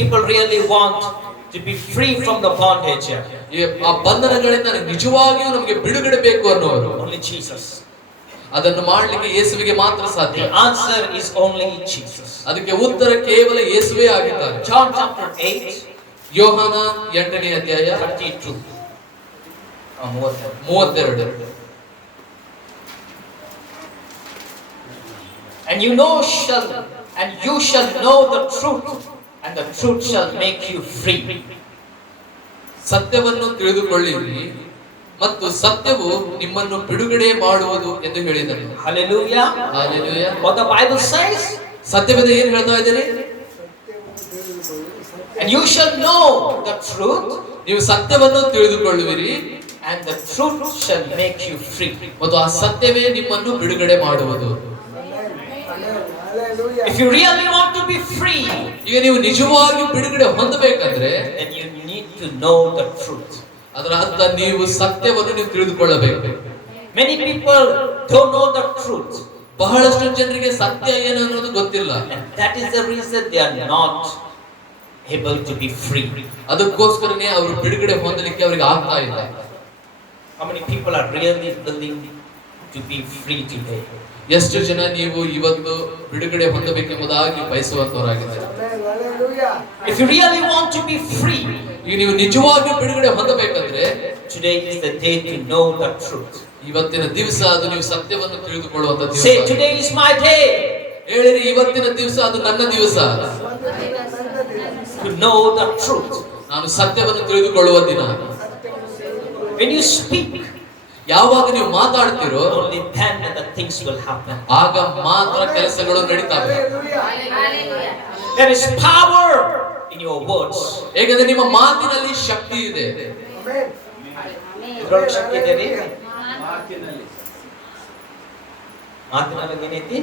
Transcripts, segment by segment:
people really want to be free from the bondage, ಆ ಬಂಧನಗಳಿಂದ ನಿಜವಾಗಿಯೂ ನಮಗೆ ಬಿಡುಗಡೆ ಬೇಕು ಅನ್ನೋರು only Jesus. ಅದನ್ನು ಮಾಡಲಿಕ್ಕೆ ಯೇಸುವಿಗೆ ಮಾತ್ರ ಸಾಧ್ಯ. The answer is only Jesus. ಅದಕ್ಕೆ ಉತ್ತರ ಕೇವಲ ಯೇಸುವೇ ಆಗಿದ್ದಾರೆ. John chapter 8, ಯೋಹಾನ 8ನೇ ಅಧ್ಯಾಯ 32. 32. And you shall know the truth, and the truth shall make you free. ಸತ್ಯವನ್ನು ತಿಳಿದುಕೊಳ್ಳಿರಿ ಮತ್ತು ಸತ್ಯವು ನಿಮ್ಮನ್ನು ಬಿಡುಗಡೆ ಮಾಡುವುದು ಎಂದು ಹೇಳಿದರು. Hallelujah. Hallelujah. What the Bible says? ಸತ್ಯವೇದ ಏನು ಹೇಳ್ತಾ ಇದ್ದೀರಿ? And you shall know the truth, ನೀವು ಸತ್ಯವನ್ನು ತಿಳಿದುಕೊಳ್ಳುವಿರಿ and the truth shall make you free. ಮತ್ತು ಆ ಸತ್ಯವೇ ನಿಮ್ಮನ್ನು ಬಿಡುಗಡೆ ಮಾಡುವುದು. If you really want to be free, ಈಗ ನೀವು ನಿಜವಾಗಿ ಬಿಡುಗಡೆ ಹೊಂದಬೇಕಂದ್ರೆ then you need to know the truth. ಅದರ ಅರ್ಥ ನೀವು ಸತ್ಯವನ್ನು ನೀವು ತಿಳಿದುಕೊಳ್ಳಬೇಕು. Many people don't know the truth. ಬಹಳಷ್ಟು ಜನರಿಗೆ ಸತ್ಯ ಏನು ಅನ್ನೋದು ಗೊತ್ತಿಲ್ಲ. And that is the reason they are not able to be free. ಅದಕ್ಕೋಸ್ಕರನೇ ಅವರು ಬಿಡುಗಡೆ ಹೊಂದಲಿಕ್ಕೆ ಅವರಿಗೆ ಆಗ್ತಾ ಇಲ್ಲ. How many people are really willing to be free today? ಎಷ್ಟು ಜನ ನೀವು ಇವತ್ತು ಬಿಡುಗಡೆ ಹೊಂದಬೇಕೆಂಬುದಾಗಿ ಬಯಸುವಂತವರಾಗಿದ್ದಾರೆ? If you really want to be free, ಈಗ ನೀವು ನಿಜವಾಗಿ ಬಿಡುಗಡೆ ಹೊಂದಬೇಕಂದ್ರೆ today is the day to know the truth. ಇವತ್ತಿನ ದಿವಸ ಅದು ನೀವು ಸತ್ಯವನ್ನು ತಿಳಿದುಕೊಳ್ಳುವಂತ ದಿವಸ. Say, today is my day. ಹೇಳಿರಿ, ಇವತ್ತಿನ ದಿವಸ ಅದು ನನ್ನ ದಿವಸ. To know the truth. ನಾನು ಸತ್ಯವನ್ನು ತಿಳಿದುಕೊಳ್ಳುವ ದಿನ. When you speak, ಯಾವಾಗ ನೀವು ಮಾತಾಡ್ತೀರೋ only then the things will happen. ಆಗ ಮಾತ್ರ ಕೆಲಸಗಳು ನಡೀತವೆ. There is power in your words. ಏಕೆಂದ್ರೆ ನಿಮ್ಮ ಮಾತಿನಲ್ಲಿ ಶಕ್ತಿ ಇದೆ. ಇದ್ರೊಳಗೆ ಶಕ್ತಿ ಇದೆ ರೀ. ಮಾತಿನಲ್ಲಿ ಏನೈತಿ?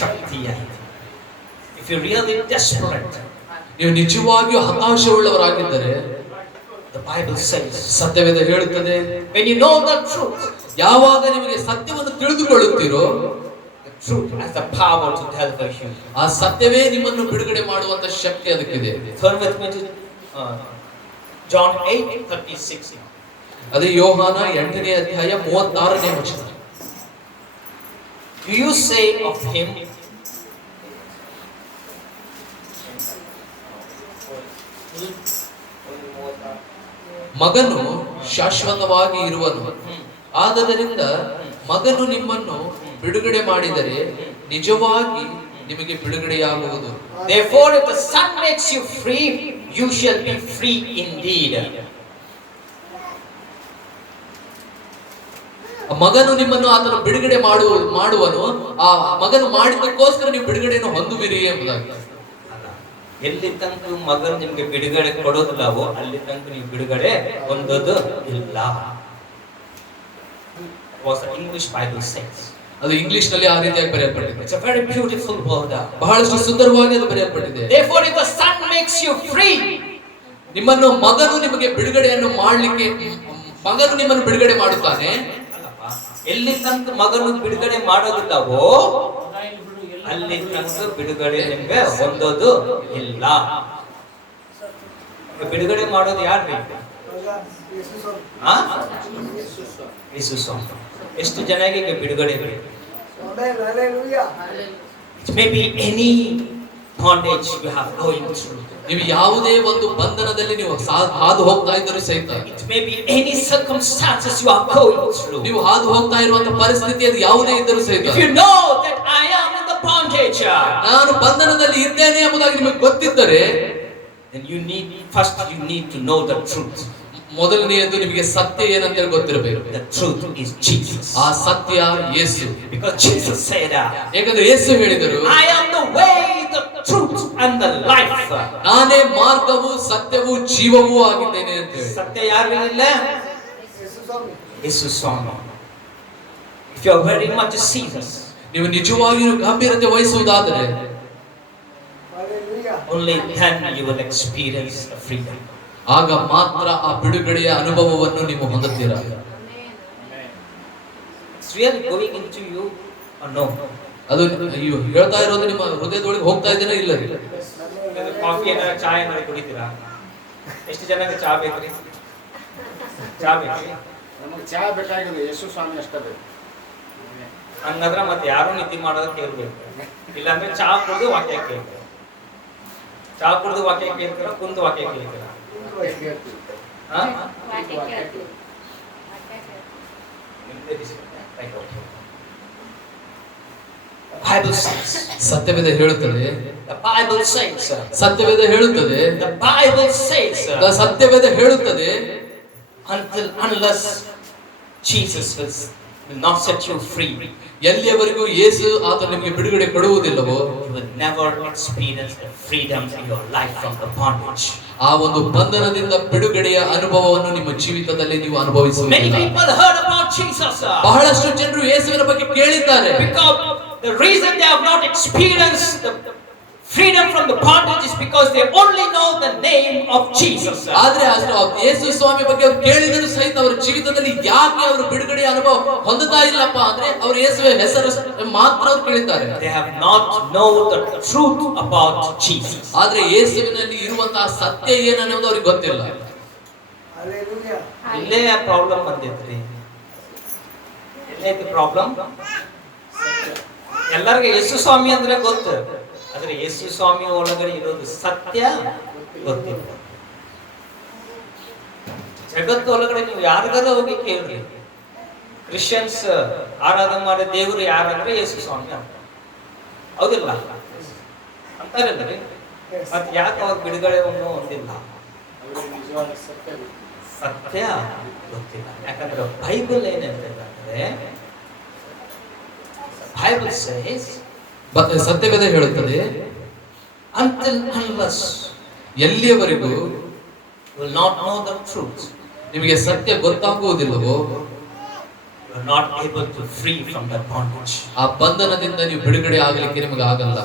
ಶಕ್ತಿ ಐತಿ. If you really desperate, ನೀವು ನಿಜವಾಗಿಯೂ ಹತಾಶೆಯುಳ್ಳವರಾಗಿದ್ದರೆ the Bible says, ಸತ್ಯವೇದ ಹೇಳುತ್ತದೆ, when you know the truth, ಯಾವಾಗ ನಿಮಗೆ ಸತ್ಯವನ್ನು ತಿಳಿದುಕೊಳ್ಳುತ್ತೀರೋ the truth has the power to deliver you. ಆ ಸತ್ಯವೇ ನಿಮ್ಮನ್ನು ಬಿಡುಗಡೆ ಮಾಡುವಂತ ಶಕ್ತಿ ಅದಕ್ಕಿದೆ. Turn with me to John 8:36. ಅದೇ ಯೋಹಾನ 8ನೇ ಅಧ್ಯಾಯ 36ನೇ ವಚನ. Do you say of him, ಮಗನು ಶಾಶ್ವತವಾಗಿ ಇರುವನು, ಆದ್ದರಿಂದ ಮಗನು ನಿಮ್ಮನ್ನು ಬಿಡುಗಡೆ ಮಾಡಿದರೆ ನಿಜವಾಗಿ ನಿಮಗೆ ಬಿಡುಗಡೆಯಾಗುವುದು. therefore if the Son makes you free, you shall be free indeed. ಮಗನು ನಿಮ್ಮನ್ನು ಆತನು ಬಿಡುಗಡೆ ಮಾಡುವನು, ಆ ಮಗನು ಮಾಡಿದ್ದಕ್ಕೋಸ್ಕರ ನೀವು ಬಿಡುಗಡೆಯನ್ನು ಹೊಂದುವಿರಿ ಎಂಬುದಾಗಿ. ಎಲ್ಲಿ ತನಕ ಮಗನು ನಿಮ್ಗೆ ಬಿಡುಗಡೆ ಕೊಡೋದಿಲ್ಲವೋ ಅಲ್ಲಿ ತನಕ ನೀವು ಬಿಡುಗಡೆ ಹೊಂದೋದು ಇಲ್ಲ. Was the English Bible says. ಅದು ಇಂಗ್ಲಿಷ್ ನಲ್ಲಿ ಆ ರೀತಿಯಾಗಿ ಬರೆಯಲ್ಪಟ್ಟಿದೆ. It's a very beautiful word. ಬಹಳಷ್ಟು ಸುಂದರವಾಗಿ ಅದು ಬರೆಯಲ್ಪಟ್ಟಿದೆ. Therefore if the Son makes you free, ನಿಮ್ಮನ್ನು ಮಗನು ನಿಮಗೆ ಬಿಡುಗಡೆಯನ್ನು ಮಾಡಲಿಕ್ಕೆ ಮಗನು ನಿಮ್ಮನ್ನು ಬಿಡುಗಡೆ ಮಾಡುತ್ತಾನೆ. ಎಲ್ಲಿ ತನಕ ಮಗನು ಬಿಡುಗಡೆ ಮಾಡೋದಿಲ್ಲವೋ ಅಲ್ಲಿ ತನಕ ಬಿಡುಗಡೆ ನಿಮ್ಗೆ ಹೊಂದೋದು ಇಲ್ಲ. ಬಿಡುಗಡೆ ಮಾಡೋದು ಯಾರ್ರಿ? ಯೇಸು ಸ್ವಾಮಿ. ಎಷ್ಟು ಜನರಿಗೆ ಬಿಡುಗಡೆ ಬೇಕು? It may be any bondage you have going through. ನೀವು ಯಾವುದೇ ಒಂದು ಬಂಧನದಲ್ಲಿ ನೀವು ಹಾದು ಹೋಗ್ತಾ ಇದ್ದರೂ ಸಹಿತ, It may be any circumstances you are going through. ನೀವು ಹಾದು ಹೋಗ್ತಾ ಇರುವಂತ ಪರಿಸ್ಥಿತಿ ಅದು ಯಾವುದೇ ಇದ್ದರೂ ಸಹಿತ, If you know that I am in the bondage, ನಾನು ಬಂಧನದಲ್ಲಿ ಇದ್ದೇನೆ ಎಂಬುದಾಗಿ ನಿಮಗೆ ಗೊತ್ತಿದ್ದರೆ, then you need to know the truth. ಮೊದಲನೆಯದು ನಿಮಗೆ ಸತ್ಯ ಏನಂತ ಗೊತ್ತಿರಬೇಕು. The truth is Jesus. ಆ ಸತ್ಯ ಯೇಸು. Because Jesus said, ಯಾಕಂದ್ರೆ ಯೇಸು ಹೇಳಿದರು, I am the way, the truth and the life. ನಾನೇ ಮಾರ್ಗವು ಸತ್ಯವೂ ಜೀವವೂ ಆಗಿದ್ದೇನೆ ಅಂತ ಹೇಳಿ. ಸತ್ಯ ಯಾರು ಇಲ್ಲ? ಯೇಸು ಸ್ವಾಮಿ. If you are very much serious, ನೀವು ನಿಜವಾಗಿಯೂ ಗಂಭೀರತೆ ವಹಿಸುವುದಾದರೆ, only then you will experience the freedom. ಆಗ ಮಾತ್ರ ಆ ಬಿಡುಗಡೆಯ ಅನುಭವವನ್ನು ನೀವು ಹೊಂದುತ್ತೀರಾ. It's really going into you or no? ಅದು ಹೇಳ್ತಾ ಇರೋದು ನಿಮ್ಮ ಹೃದಯದೊಳಗೆ ಹೋಗ್ತಾ ಇದ್ದೇನೆ ಇಲ್ಲ? ಕಾಫಿ ಏನಾರ ಚಾ ಏನಾರ ಕುಡಿತೀರಾ? ಎಷ್ಟು ಜನಕ್ಕೆ ಚಾ ಬೇಕ್ರಿ? ಚಾ ಬೇಕ್ರಿ? ನಮಗೆ ಚಹಾ ಬೇಕಾಗಿಲ್ಲ, ಯೇಸು ಸ್ವಾಮಿ ಅಷ್ಟೇ ಬೇಕು. ಹಂಗಂದ್ರ ಮತ್ತೆ ಯಾರು ನಿದ್ದೆ ಮಾಡೋದು ಕೇಳ್ಬೇಕು. ಇಲ್ಲಾಂದ್ರೆ ಚಾ ಕುಡಿದು ವಾಕ್ಯ ಕೇಳ್ತಾರೆ. ಚಾ ಕುಡಿದು ವಾಕ್ಯ ಕೇಳ್ತಾರ, ಕುಂದು ವಾಕ್ಯ ಕೇಳ್ತಾರ? ಸತ್ಯವೇದ ಹೇಳುತ್ತದೆ, The Bible says, ಸತ್ಯವೇದ ಹೇಳುತ್ತದೆ, the Bible says, ಸತ್ಯವೇದ ಹೇಳುತ್ತದೆ, unless Jesus will not set you free, ಎಲ್ಲಿಯವರೆಗೂ ಯೇಸು ಆತ ನಿಮಗೆ ಬಿಡುಗಡೆ ಕೊಡುವುದಿಲ್ಲವೋ, you will never experience the freedom in your life from the bondage. ಆ ಒಂದು ಬಂಧನದಿಂದ ಬಿಡುಗಡೆಯ ಅನುಭವವನ್ನು ನಿಮ್ಮ ಜೀವಿತದಲ್ಲಿ ನೀವು Many ಅನುಭವಿಸುವುದಿಲ್ಲ. people heard about Jesus, ಬಹಳಷ್ಟು ಜನರು ಯೇಸುವಿನ ಬಗ್ಗೆ ಕೇಳಿದ್ದಾರೆ. because the reason they have not experienced the freedom from the bondage is because they only know the name of Jesus. ಆದ್ರೆ ಅಷ್ಟು ಯೇಸು ಸ್ವಾಮಿ ಬಗ್ಗೆ ಅವರು ಕೇಳಿದರೂ ಸಹಿತ ಅವರ ಜೀವಿತದಲ್ಲಿ ಯಾಕೆ ಅವರು ಬಿಡುಗಡೆಯ ಅನುಭವ ಹೊಂದುತ್ತಾ ಇಲ್ಲಪ್ಪ ಅಂದ್ರೆ ಅವರು ಯೇಸುವಿನ ಹೆಸರು ಮಾತ್ರ ಅವರು ಕೇಳಿದ್ದಾರೆ. They have not known the truth about Jesus. ಆದ್ರೆ ಯೇಸುವಿನಲ್ಲಿ ಇರುವಂತಹ ಸತ್ಯ ಏನನ್ನೋದು ಅವ್ರಿಗೆ ಗೊತ್ತಿಲ್ಲ. ಇಲ್ಲೇ ಪ್ರಾಬ್ಲಮ್ ಬಂದಿದ್ರಿ. ಎಲ್ಲೈತಿ ಪ್ರಾಬ್ಲಮ್? ಎಲ್ಲರಿಗೂ ಯೇಸು ಸ್ವಾಮಿ ಅಂದ್ರೆ ಗೊತ್ತು, ಆದ್ರೆ ಯೇಸು ಸ್ವಾಮಿ ಒಳಗಡೆ ಇರೋದು ಸತ್ಯ ಗೊತ್ತಿಲ್ಲ. ಜಗತ್ತು ಒಳಗಡೆ ನೀವು ಯಾರಿಗಾರ ಹೋಗಿ ಕೇಳ್ರಿ, ಕ್ರಿಶ್ಚಿಯನ್ಸ್ ಆರಾಧನೆ ಮಾಡೋ ದೇವರು ಯಾರಂದ್ರೆ ಯೇಸು ಸ್ವಾಮಿ ಅಂತ, ಹೌದಿಲ್ಲ ಅಂತಾರಲ್ರಿ? ಮತ್ತೆ ಯಾಕೆ ಅವ್ರ ಬಿಡುಗಡೆ ಹೊಂದಿಲ್ಲ? ಸತ್ಯ ಗೊತ್ತಿಲ್ಲ. ಯಾಕಂದ್ರೆ ಬೈಬಲ್ ಏನಂತಂದ್ರೆ, ಬೈಬಲ್ ಸೇಸ್, ಸತ್ಯವೇದ ಹೇಳುತ್ತದೆ, until unless ಎಲ್ಲಿಯವರೆಗೂ you will not know the truth, ನಿಮಗೆ ಸತ್ಯ ಗೊತ್ತಾಗುವುದಿಲ್ಲವೋ, you are not able to free from that bondage. ಆ ಬಂಧನದಿಂದ ನೀವು ಬಿಡುಗಡೆ ಆಗಲಿಕ್ಕೆ ನಿಮಗೆ ಆಗಲ್ಲ.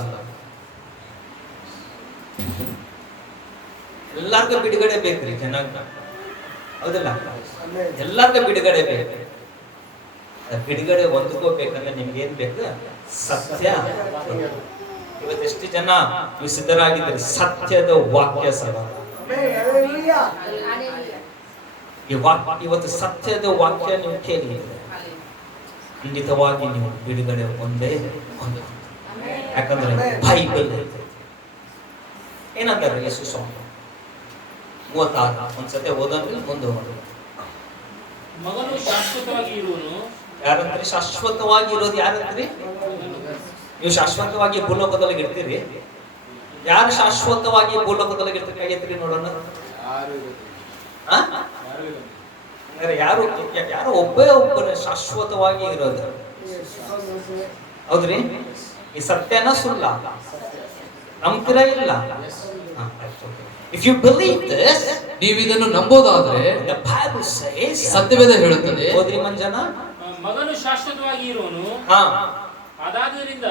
ಎಲ್ಲರಿಗೂ ಬಿಡುಗಡೆ ಬೇಕ್ರಿ ಜನಾಂಗ, ಹೌದಿಲ್ಲ? ಎಲ್ಲರಿಗೂ ಬಿಡುಗಡೆ ಬೇಕು. ಬಿಡುಗಡೆ ಹೊಂದ್ಕೋಬೇಕಂದ್ರೆ ನಿಮ್ಗೆ ಏನ್ ಬೇಕು? ಸತ್ಯ. ಇವತ್ತೆಷ್ಟು ಜನ ನೀವು ಸಿದ್ಧರಾಗಿದ್ದೀರಿ ಸತ್ಯದ ವಾಕ್ಯ ಸಭ. ಇವತ್ತು ಸತ್ಯದ ವಾಕ್ಯ ನೀವು ಕೇಳಿ, ಖಂಡಿತವಾಗಿ ನೀವು ಬಿಡುಗಡೆ ಒಂದೇ ಒಂದು. ಯಾಕಂದ್ರೆ ಬೈಬಲ್ ಏನಂತಾರೆ ಯೇಸು ಸ್ವಾಮಿ 36 ಒಂದ್ಸತಿ ಓದೋದ್ರಿ ಮುಂದೆ ಹೋಗೋದು. ಮಗನು ಶಾಶ್ವತವಾಗಿ ಇರುವನು. ಯಾರಂತ್ರಿ ಶಾಶ್ವತವಾಗಿ ಇರೋದು? ಯಾರಂತ್ರಿ? ನೀವು ಶಾಶ್ವತವಾಗಿ ಭೂಲೋಕದಲ್ಲಿ ಇರ್ತೀರಿ? ಯಾರು ಶಾಶ್ವತವಾಗಿ ಭೂಲೋಕದಲ್ಲಿ ಇರ್ತೀರಿ? ಕೈ ಎತ್ತಿರಿ ನೋಡೋಣ. ಅಂದ್ರೆ ಯಾರು ಒಬ್ಬೇ ಒಬ್ಬರು ಶಾಶ್ವತವಾಗಿ ಇರೋದು, ಹೌದ್ರಿ? ಈ ಸತ್ಯನ ಸುಳ್ಳ ನಂಬ್ತೀರಾ ಇಲ್ಲ? If you believe this, ನೀವು ಇದನ್ನು ನಂಬೋದಾದ್ರೆ the Bible says, ಸತ್ಯವೇದ ಹೇಳುತ್ತದೆ, ಓದ್ರಿ ಮಂಜನ. ಮಗನು ಶಾಶ್ವತವಾಗಿ ಇರುವನು. ಹಾ, ಅದಾದ್ದರಿಂದ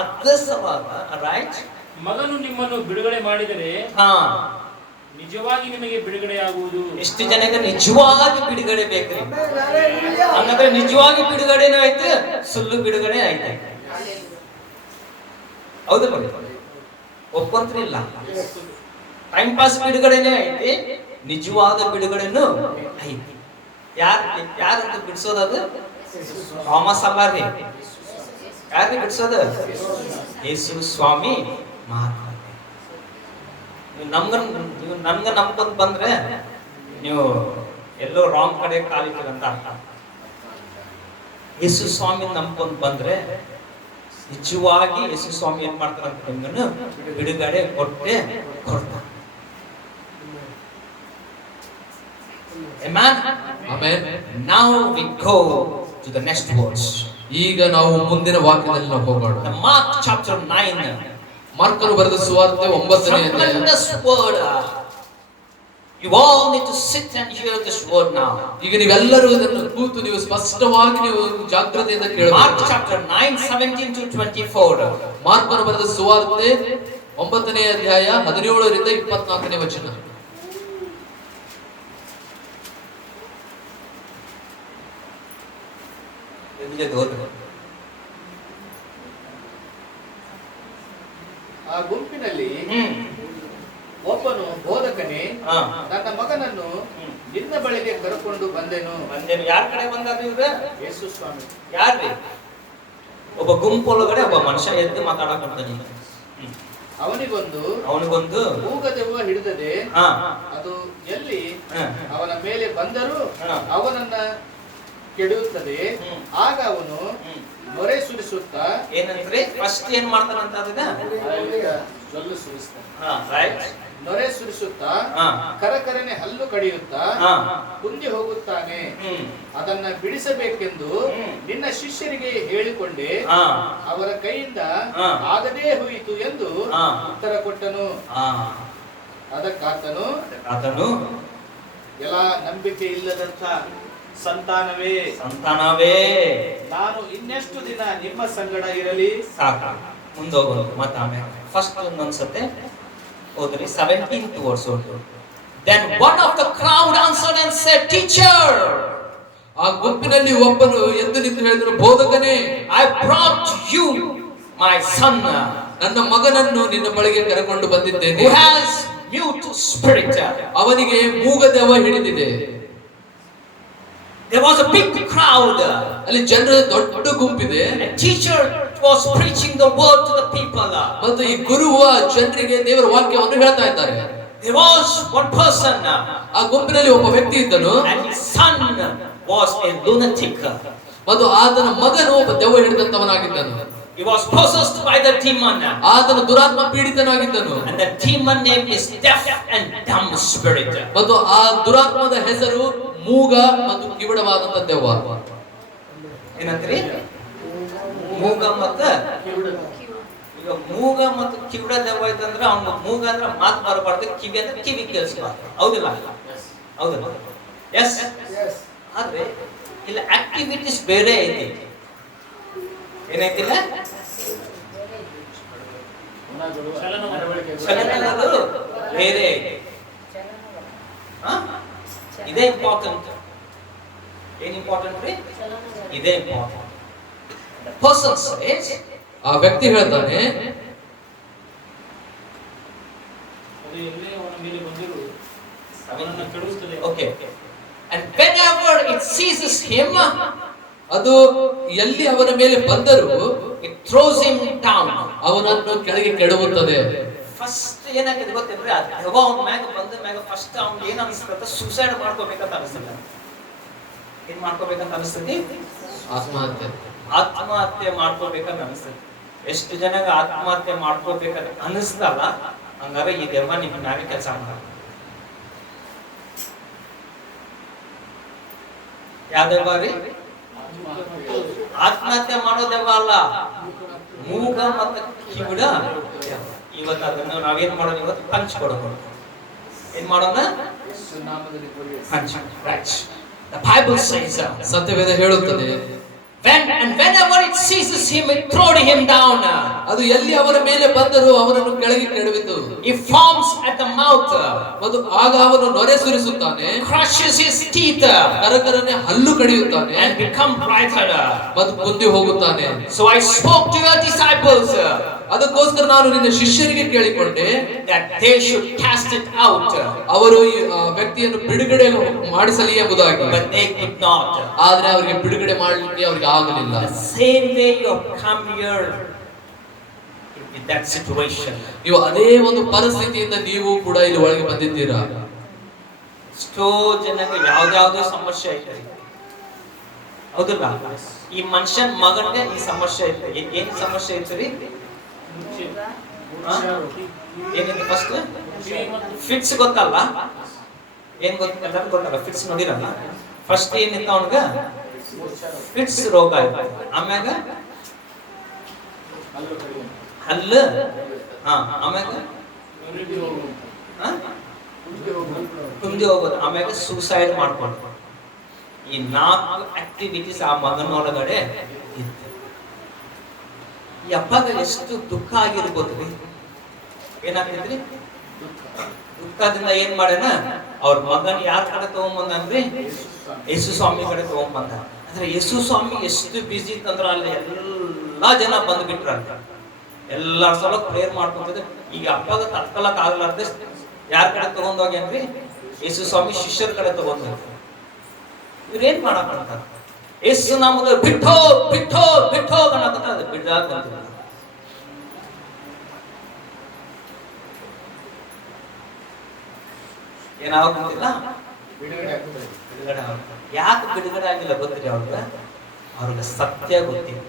ಅದ್ಭುತವಾದ, ರೈಟ್? ಮಗನು ನಿಮ್ಮನ್ನು ಬಿಡುಗಡೆ ಮಾಡಿದರೆ ಹಾ, ನಿಜವಾಗಿ ನಿಮಗೆ ಬಿಡುಗಡೆಯಾಗುವುದು. ಎಷ್ಟು ಜನಕ್ಕೆ ನಿಜವಾಗಿ ಬಿಡುಗಡೆ ಬೇಕ್ರಿ? ಹಂಗಂದ್ರೆ ನಿಜವಾಗಿ ಬಿಡುಗಡೆನೂ ಆಯ್ತು, ಸುಳ್ಳು ಬಿಡುಗಡೆ ಆಯ್ತು, ಹೌದಲ್ಲ? ಒಪ್ಪಂತ್ರಿಲ್ಲ. ಟೈಮ್ ಪಾಸ್ ಬಿಡುಗಡೆನೇ ಐತಿ, ನಿಜವಾದ ಬಿಡುಗಡೆನೂ ಐತಿ. ಯಾರಂತ ಬಿಡಿಸೋದದು? ಥಾಮಸ್ ಅಲ್ಲ ರೀ. ಯಾರಿಗೆ ಬಿಡಿಸೋದು? ಯೇಸು ಸ್ವಾಮಿ ಮಾತ್ರ. ನೀವು ನಮ್ಗ ನಂಬ್ಕೊಂಡ್ ಬಂದ್ರೆ ನೀವು ಎಲ್ಲೋ ರಾಂಗ್ ಕಡೆ ಕಾಲಿಟ್ಟಿರಂತ ಅರ್ಥ. ಯೇಸು ಸ್ವಾಮಿ ನಂಬ್ಕೊಂಡ್ ಬಂದ್ರೆ ನಿಜವಾಗಿ ಯೇಸು ಸ್ವಾಮಿ ಏನ್ ಮಾಡ್ತಾರಂತ ನಿಮ್ಮನ್ನು ಬಿಡುಗಡೆ ಕೊಟ್ಟೆ ಕೊಡ್ತಾರೆ. Amen. Amen. Now we go to the next words. ಈಗ ನಾವು ಮುಂದಿನ ವಾಕ್ಯದಲ್ಲಿ ನಾವು ಹೋಗೋಣ. The Mark chapter 9. ಮಾರ್ಕನು ಬರೆದ ಸುವಾರ್ತೆ 9ನೇ ಅಧ್ಯಾಯ. Tremendous word. You all need to sit and hear this word now. ಈಗ ನೀವೆಲ್ಲರೂ ಇದನ್ನು ಕೂತು ನೀವು ಸ್ಪಷ್ಟವಾಗಿ ನೀವು ಜಾಗೃತಿಯಿಂದ ಕೇಳಬೇಕು. Mark chapter 9 17 to 24. ಮಾರ್ಕನು ಬರೆದ ಸುವಾರ್ತೆ 9ನೇ ಅಧ್ಯಾಯ 17ರಿಂದ 24ನೇ ವಚನ. ಆ ಗುಂಪಿನಲ್ಲಿ ಹ್ಮ್ ಒಬ್ಬನು, ಬೋಧಕನೇ, ಹಾ ನನ್ನ ಮಗನನ್ನು ನಿನ್ನ ಬಳಿಗೆ ಕರೆಕೊಂಡು ಬಂದೆನು. ಬಂದೇನು. ಯಾರ ಕಡೆ ಬಂದಾರ ಇವ್ರ? ಯೇಸು ಸ್ವಾಮಿ. ಯಾರ್ರಿ? ಒಬ್ಬ ಗುಂಪೊಳಗಡೆ ಒಬ್ಬ ಮನುಷ್ಯ ಎದ್ದು ಮಾತಾಡಕಂತಾನೆ. ಅವನಿಗೊಂದು ಮೂಗದೆವ್ವ ಹಿಡಿದದೆ, ಹಾ ಅದು ಎಲ್ಲಿ ಹಾ ಅವನ ಮೇಲೆ ಬಂದರೂ ಹಾ. ಅವನನ್ನ ಕೆಡುತ್ತದೆ. ಆಗ ಅವನು ನೊರೆ ಸುರಿಸುತ್ತಾ, ಏನಂದ್ರೆ ಫಸ್ಟ್ ಏನ್ ಮಾಡ್ತಾನಂತ ಅದನ್ನ ಜೊಲ್ಲು ಸುರಿಸ್ತಾನೆ. ಹಾ ರೈಟ್. ನೊರೆ ಸುರಿಸುತ್ತಾ ಹಾ ಕರಕರನೆ ಹಲ್ಲು ಕಡಿಯುತ್ತಾ ಹಾ ಕುಂದಿ ಹೋಗುತ್ತಾನೆ. ಹ್ಮ್ ಅದನ್ನ ಬಿಡಿಸಬೇಕೆಂದು ನಿನ್ನ ಶಿಷ್ಯರಿಗೆ ಹೇಳಿಕೊಂಡೆ, ಹಾ ಅವರ ಕೈಯಿಂದ ಹಾ. ಆಗದೇ ಹೋಯಿತು ಎಂದು ಹಾ. ಉತ್ತರ ಕೊಟ್ಟನು. ಹಾ ಅದಕ್ಕಾತನು, ಆತನು ಎಲ್ಲ ನಂಬಿಕೆ ಇಲ್ಲದಂತ ಸಂತಾನವೇ ನಾನು ಇನ್ನೆಷ್ಟು ದಿನ ನಿಮ್ಮ ಸಂಗಡ ಇರಲಿ? ಸಾಕ. ಮುಂದೋಗೋದು ಮತ್ತೆ ಆಮೇಲೆ ಫಸ್ಟ್ ಒಂದೊಂದ್ಸತೆ ಓದ್ರಿ 17th verse ಓದು. Then one of the crowd answered and said, Teacher, ಆ ಗುಂಪಿನಲ್ಲಿ ಒಬ್ಬನು ಎದ್ದು ನಿಂತು ಹೇಳಿದರು, ಬೋಧಕನೇ, I brought you my son ನನ್ನ ಮಗನನ್ನು ನಿನ್ನ ಬಳಿಗೆ ಕರೆಕೊಂಡು ಬಂದಿದ್ದೇನೆ. who has mute spirit. ಅವನಿಗೆ ಮೂಗದೆವ್ವ ಹಿಡಿದಿದೆ. There was a big crowd. ಅಲ್ಲಿ ಜನರ ದೊಡ್ಡ ಗುಂಪಿದೆ. A teacher was preaching the word to the people. ಮತ್ತು ಈ ಗುರುವ ಜನರಿಗೆ ದೇವರ ವಾಕ್ಯವನ್ನು ಹೇಳ್ತಾ ಇದ್ದಾರೆ. There was one person ಆ ಗುಂಪಿನಲ್ಲಿ ಒಬ್ಬ ವ್ಯಕ್ತಿ ಇದ್ದನು, and his son was a lunatic. ಮತ್ತು ಆತನ ಮಗನು ಒಬ್ಬ ದೆವ್ವ ಹಿಡಿದಂತವನಾಗಿದ್ದನು. He was possessed by the demon. ಆತನು ದುರಾತ್ಮ ಪೀಡಿತನಾಗಿದ್ದನು. And the demon name is deaf and dumb spirit. ಮತ್ತು ಆ ದುರಾತ್ಮದ ಹೆಸರು ಮೂಗ ಮತ್ತು ಕಿವಿಡವಾದಂತ ದೆವ್ವ. ಏನಂತ್ರಿ? ಮೂಗ ಮತ್ತು ಈಗ ಮೂಗ ಮತ್ತು ಕಿವಿಡ ದೆವ್ವ ಇತ್ತಂದ್ರೆ ಅವ್ನು ಮೂಗ ಅಂದ್ರೆ ಮಾತು ಬರಬಾರ್ದು, ಕಿವಿ ಅಂದ್ರೆ ಕಿವಿ ಕೇಳಿಸಬಾರ್ದು. ಹೌದಿಲ್ಲ? ಹೌದಲ್ಲ? ಎಸ್. ಆದ್ರೆ ಇಲ್ಲ ಆಕ್ಟಿವಿಟೀಸ್ ಬೇರೆ ಐತಿ. ಏನೈತಿಲ್ಲ? ಚಲನಗಳು ಬೇರೆ ಐತಿ. ಇದೇ ಇಂಪಾರ್ಟೆಂಟ್. ಏನ್ ಇಂಪಾರ್ಟೆಂಟ್ ರೀ? ಇದೇ ಇಂಪಾರ್ಟೆಂಟ್. Person says, ಆ ವ್ಯಕ್ತಿ ಹೇಳ್ತಾನೆ, ಅದು ಎಲ್ಲೇ ಅವನ ಮೇಲೆ ಬಂದರೂ ಅವನನ್ನು ಕೆಡಿಸುತ್ತದೆ. okay, and whenever it seizes him, ಅದು ಎಲ್ಲಿ ಅವನ ಮೇಲೆ ಬಂದರೂ it throws him down. ಅವನನ್ನು ಕೆಳಗೆ ಕೆಡವುತ್ತದೆ. ಫಸ್ಟ್ ಏನಾಗಿದೆ ಗೊತ್ತೇನ್ರಿ? ಆ ದೆವ್ವ ಅವನ ಮ್ಯಾಗ ಬಂದ ಮ್ಯಾಗ ಫಸ್ಟ್ ಅವ್ನಿಗೆ ಏನ್ ಅನಿಸ್ತದ? ಸುಸೈಡ್ ಮಾಡ್ಕೋಬೇಕಂತ ಅನಿಸ್ತದ. ಏನ್ ಮಾಡ್ಕೋಬೇಕಂತ ಅನಿಸ್ತತಿ? ಆತ್ಮಹತ್ಯೆ ಮಾಡ್ಕೋಬೇಕಂತ ಅನಿಸ್ತದೆ. ಎಷ್ಟು ಜನಗ ಆತ್ಮಹತ್ಯೆ ಮಾಡ್ಕೋಬೇಕಂತ ಅನಿಸ್ತಲ್ಲ, ಹಂಗಾರೆ ಈ ದೆವ್ವ ನಿಮ್ಮ ಮ್ಯಾಗ ಕೆಲಸ ಮಾಡ. ಯಾವ ದೆವ್ವ ರೀ? ಆತ್ಮಹತ್ಯೆ ಮಾಡೋ ದೆವ್ವ ಅಲ್ಲ, ಮೂಗ ಮತ್ತು ಕಿವಿಡ ದೆವ್ವ. ಇವತ್ತು ಅದನ್ನು ನಾವೇನ್ ಮಾಡೋಣ? ಇವತ್ತು ಪಂಚ್ ಕೊಡೋಣ. ಏನ್ ಮಾಡೋಣ? ಪಂಚ್. The Bible says, ಸತ್ಯವೇದ ಹೇಳುತ್ತದೆ, whenever it seizes him, it throws him down. ಅದು ಎಲ್ಲಿ ಅವನ ಮೇಲೆ ಬಂದರೂ ಅವನನ್ನು ಕೆಳಗೆ ಕೆಡವಿತು. He foams at the mouth. ಮತ್ತು ಆಗ ಅವನು ನೊರೆ ಸುರಿಸುತ್ತಾನೆ, crushes his teeth, ಕರಕರನೆ ಹಲ್ಲು ಕಡಿಯುತ್ತಾನೆ, and become brighter. ಮತ್ತು ಕುಂದಿ ಹೋಗುತ್ತಾನೆ. So I spoke to your disciples ಅದಕ್ಕೋಸ್ಕರ ನಾನು ನಿನ್ನ ಶಿಷ್ಯರಿಗೆ ಕೇಳಿಕೊಂಡೆ, that they should cast it out. ಅವರು ಈ ವ್ಯಕ್ತಿಯನ್ನು ಬಿಡುಗಡೆ ಮಾಡಿಸಲಿ ಎಂಬುದಾಗಿ. But they could not. ಆದ್ರೆ ಅವರಿಗೆ ಬಿಡುಗಡೆ ಮಾಡಲಿಕ್ಕೆ ಅವರಿಗೆ ಆಗಲಿಲ್ಲ. The same way you have come here in that situation. ನೀವು ಅದೇ ಒಂದು ಪರಿಸ್ಥಿತಿಯಿಂದ ನೀವು ಕೂಡ ಇಲ್ಲಿ ಒಳಗೆ ಬಂದಿದ್ದೀರಾ. ಎಷ್ಟೋ ಜನಕ್ಕೆ ಯಾವ್ದಾವ್ದೋ ಸಮಸ್ಯೆ ಐತೆ. ಹೌದಲ್ಲ? ಈ ಮನುಷ್ಯನ ಮಗನ್ಗೆ ಈ ಸಮಸ್ಯೆ ಐತೆ. ಏನ್ ಸಮಸ್ಯೆ ಐತೆ ರೀ? ಏನಿದೆ ಫಸ್ಟ್? ಫಿಟ್ಸ್ ಗೊತ್ತಲ್ಲ? ಏನ್ ಗೊತ್ತಲ್ಲ? ಗೊತ್ತಲ್ಲ? ಫಿಟ್ಸ್ ನೋಡಿರಲ್ಲ? ಫಸ್ಟ್ ಏನಿತ್ತು ಅವನ್ಗ? ಫಿಟ್ಸ್ ರೋಗ ಆಯ್ತು. ಆಮ್ಯಾಗ ಹಲ್ಲು, ಆಮ್ಯಾಗ ಕುಂದಿ ಹೋಗೋದು, ಆಮ್ಯಾಗ ಸೂಸೈಡ್ ಮಾಡ್ಕೊಂಡು. ಈ 4 ಆಕ್ಟಿವಿಟೀಸ್ ಆ ಮಗನೊಳಗಡೆ ಇತ್ತು. ಈ ಅಪ್ಪಗ ಎಷ್ಟು ದುಃಖ ಆಗಿರ್ಬೋದ್ರಿ? ಏನಾಗ್ತೈತ್ರಿ? ದುಃಖದಿಂದ ಏನ್ ಮಾಡ್ಯಾನ? ಅವ್ರ ಮಗನ್ ಯಾರ ಕಡೆ ತಗೊಂಬಂದ್ರಿ? ಯೇಸು ಸ್ವಾಮಿ ಕಡೆ ತಗೊಂಬಂದ. ಅಂದ್ರೆ ಯೇಸು ಸ್ವಾಮಿ ಎಷ್ಟು ಬಿಜಿ ಇತ್ತಂದ್ರ ಅಲ್ಲಿ ಎಲ್ಲಾ ಜನ ಬಂದ್ಬಿಟ್ರಂತ. ಎಲ್ಲರ ಸಲ ಪ್ರೇಯರ್ ಮಾಡ್ಕೊಂತಿದ್ದೆ. ಈಗ ಅಪ್ಪಗ ತತ್ಕೊಳಕ್ ಆಗ್ಲಾರ್ದೆ ಯಾರ ಕಡೆ ತಗೊಂಡೋಗ್ಯಾನ್ರಿ? ಯೇಸು ಸ್ವಾಮಿ ಶಿಷ್ಯರ ಕಡೆ ತಗೊಂಡೋಗಿ. ಇವ್ರೇನ್ ಮಾಡಾಕಂತಾರ? ಯೇಸು ನಾಮದ ಬಿಟ್ಟೋ ಬಿಟ್ಟೋ ಬಿಟ್ಟೋ ಅನ್ನಕಂತ ಅದು ಬಿಡ್ದಾಕ ಬಂದಿಲ್ಲ. ಏನಾಗುತ್ತಿಲ್ಲ, ಬಿಡುಗಡೆ ಆಗ್ತದೆ. ಬಿಡುಗಡೆ ಆಗ್ತದೆ. ಯಾಕೆ ಬಿಡುಗಡೆ ಆಗಿಲ್ಲ ಗೊತ್ತಿರಿ? ಅವ್ರಿಗೆ ಸತ್ಯ ಗೊತ್ತಿಲ್ಲ.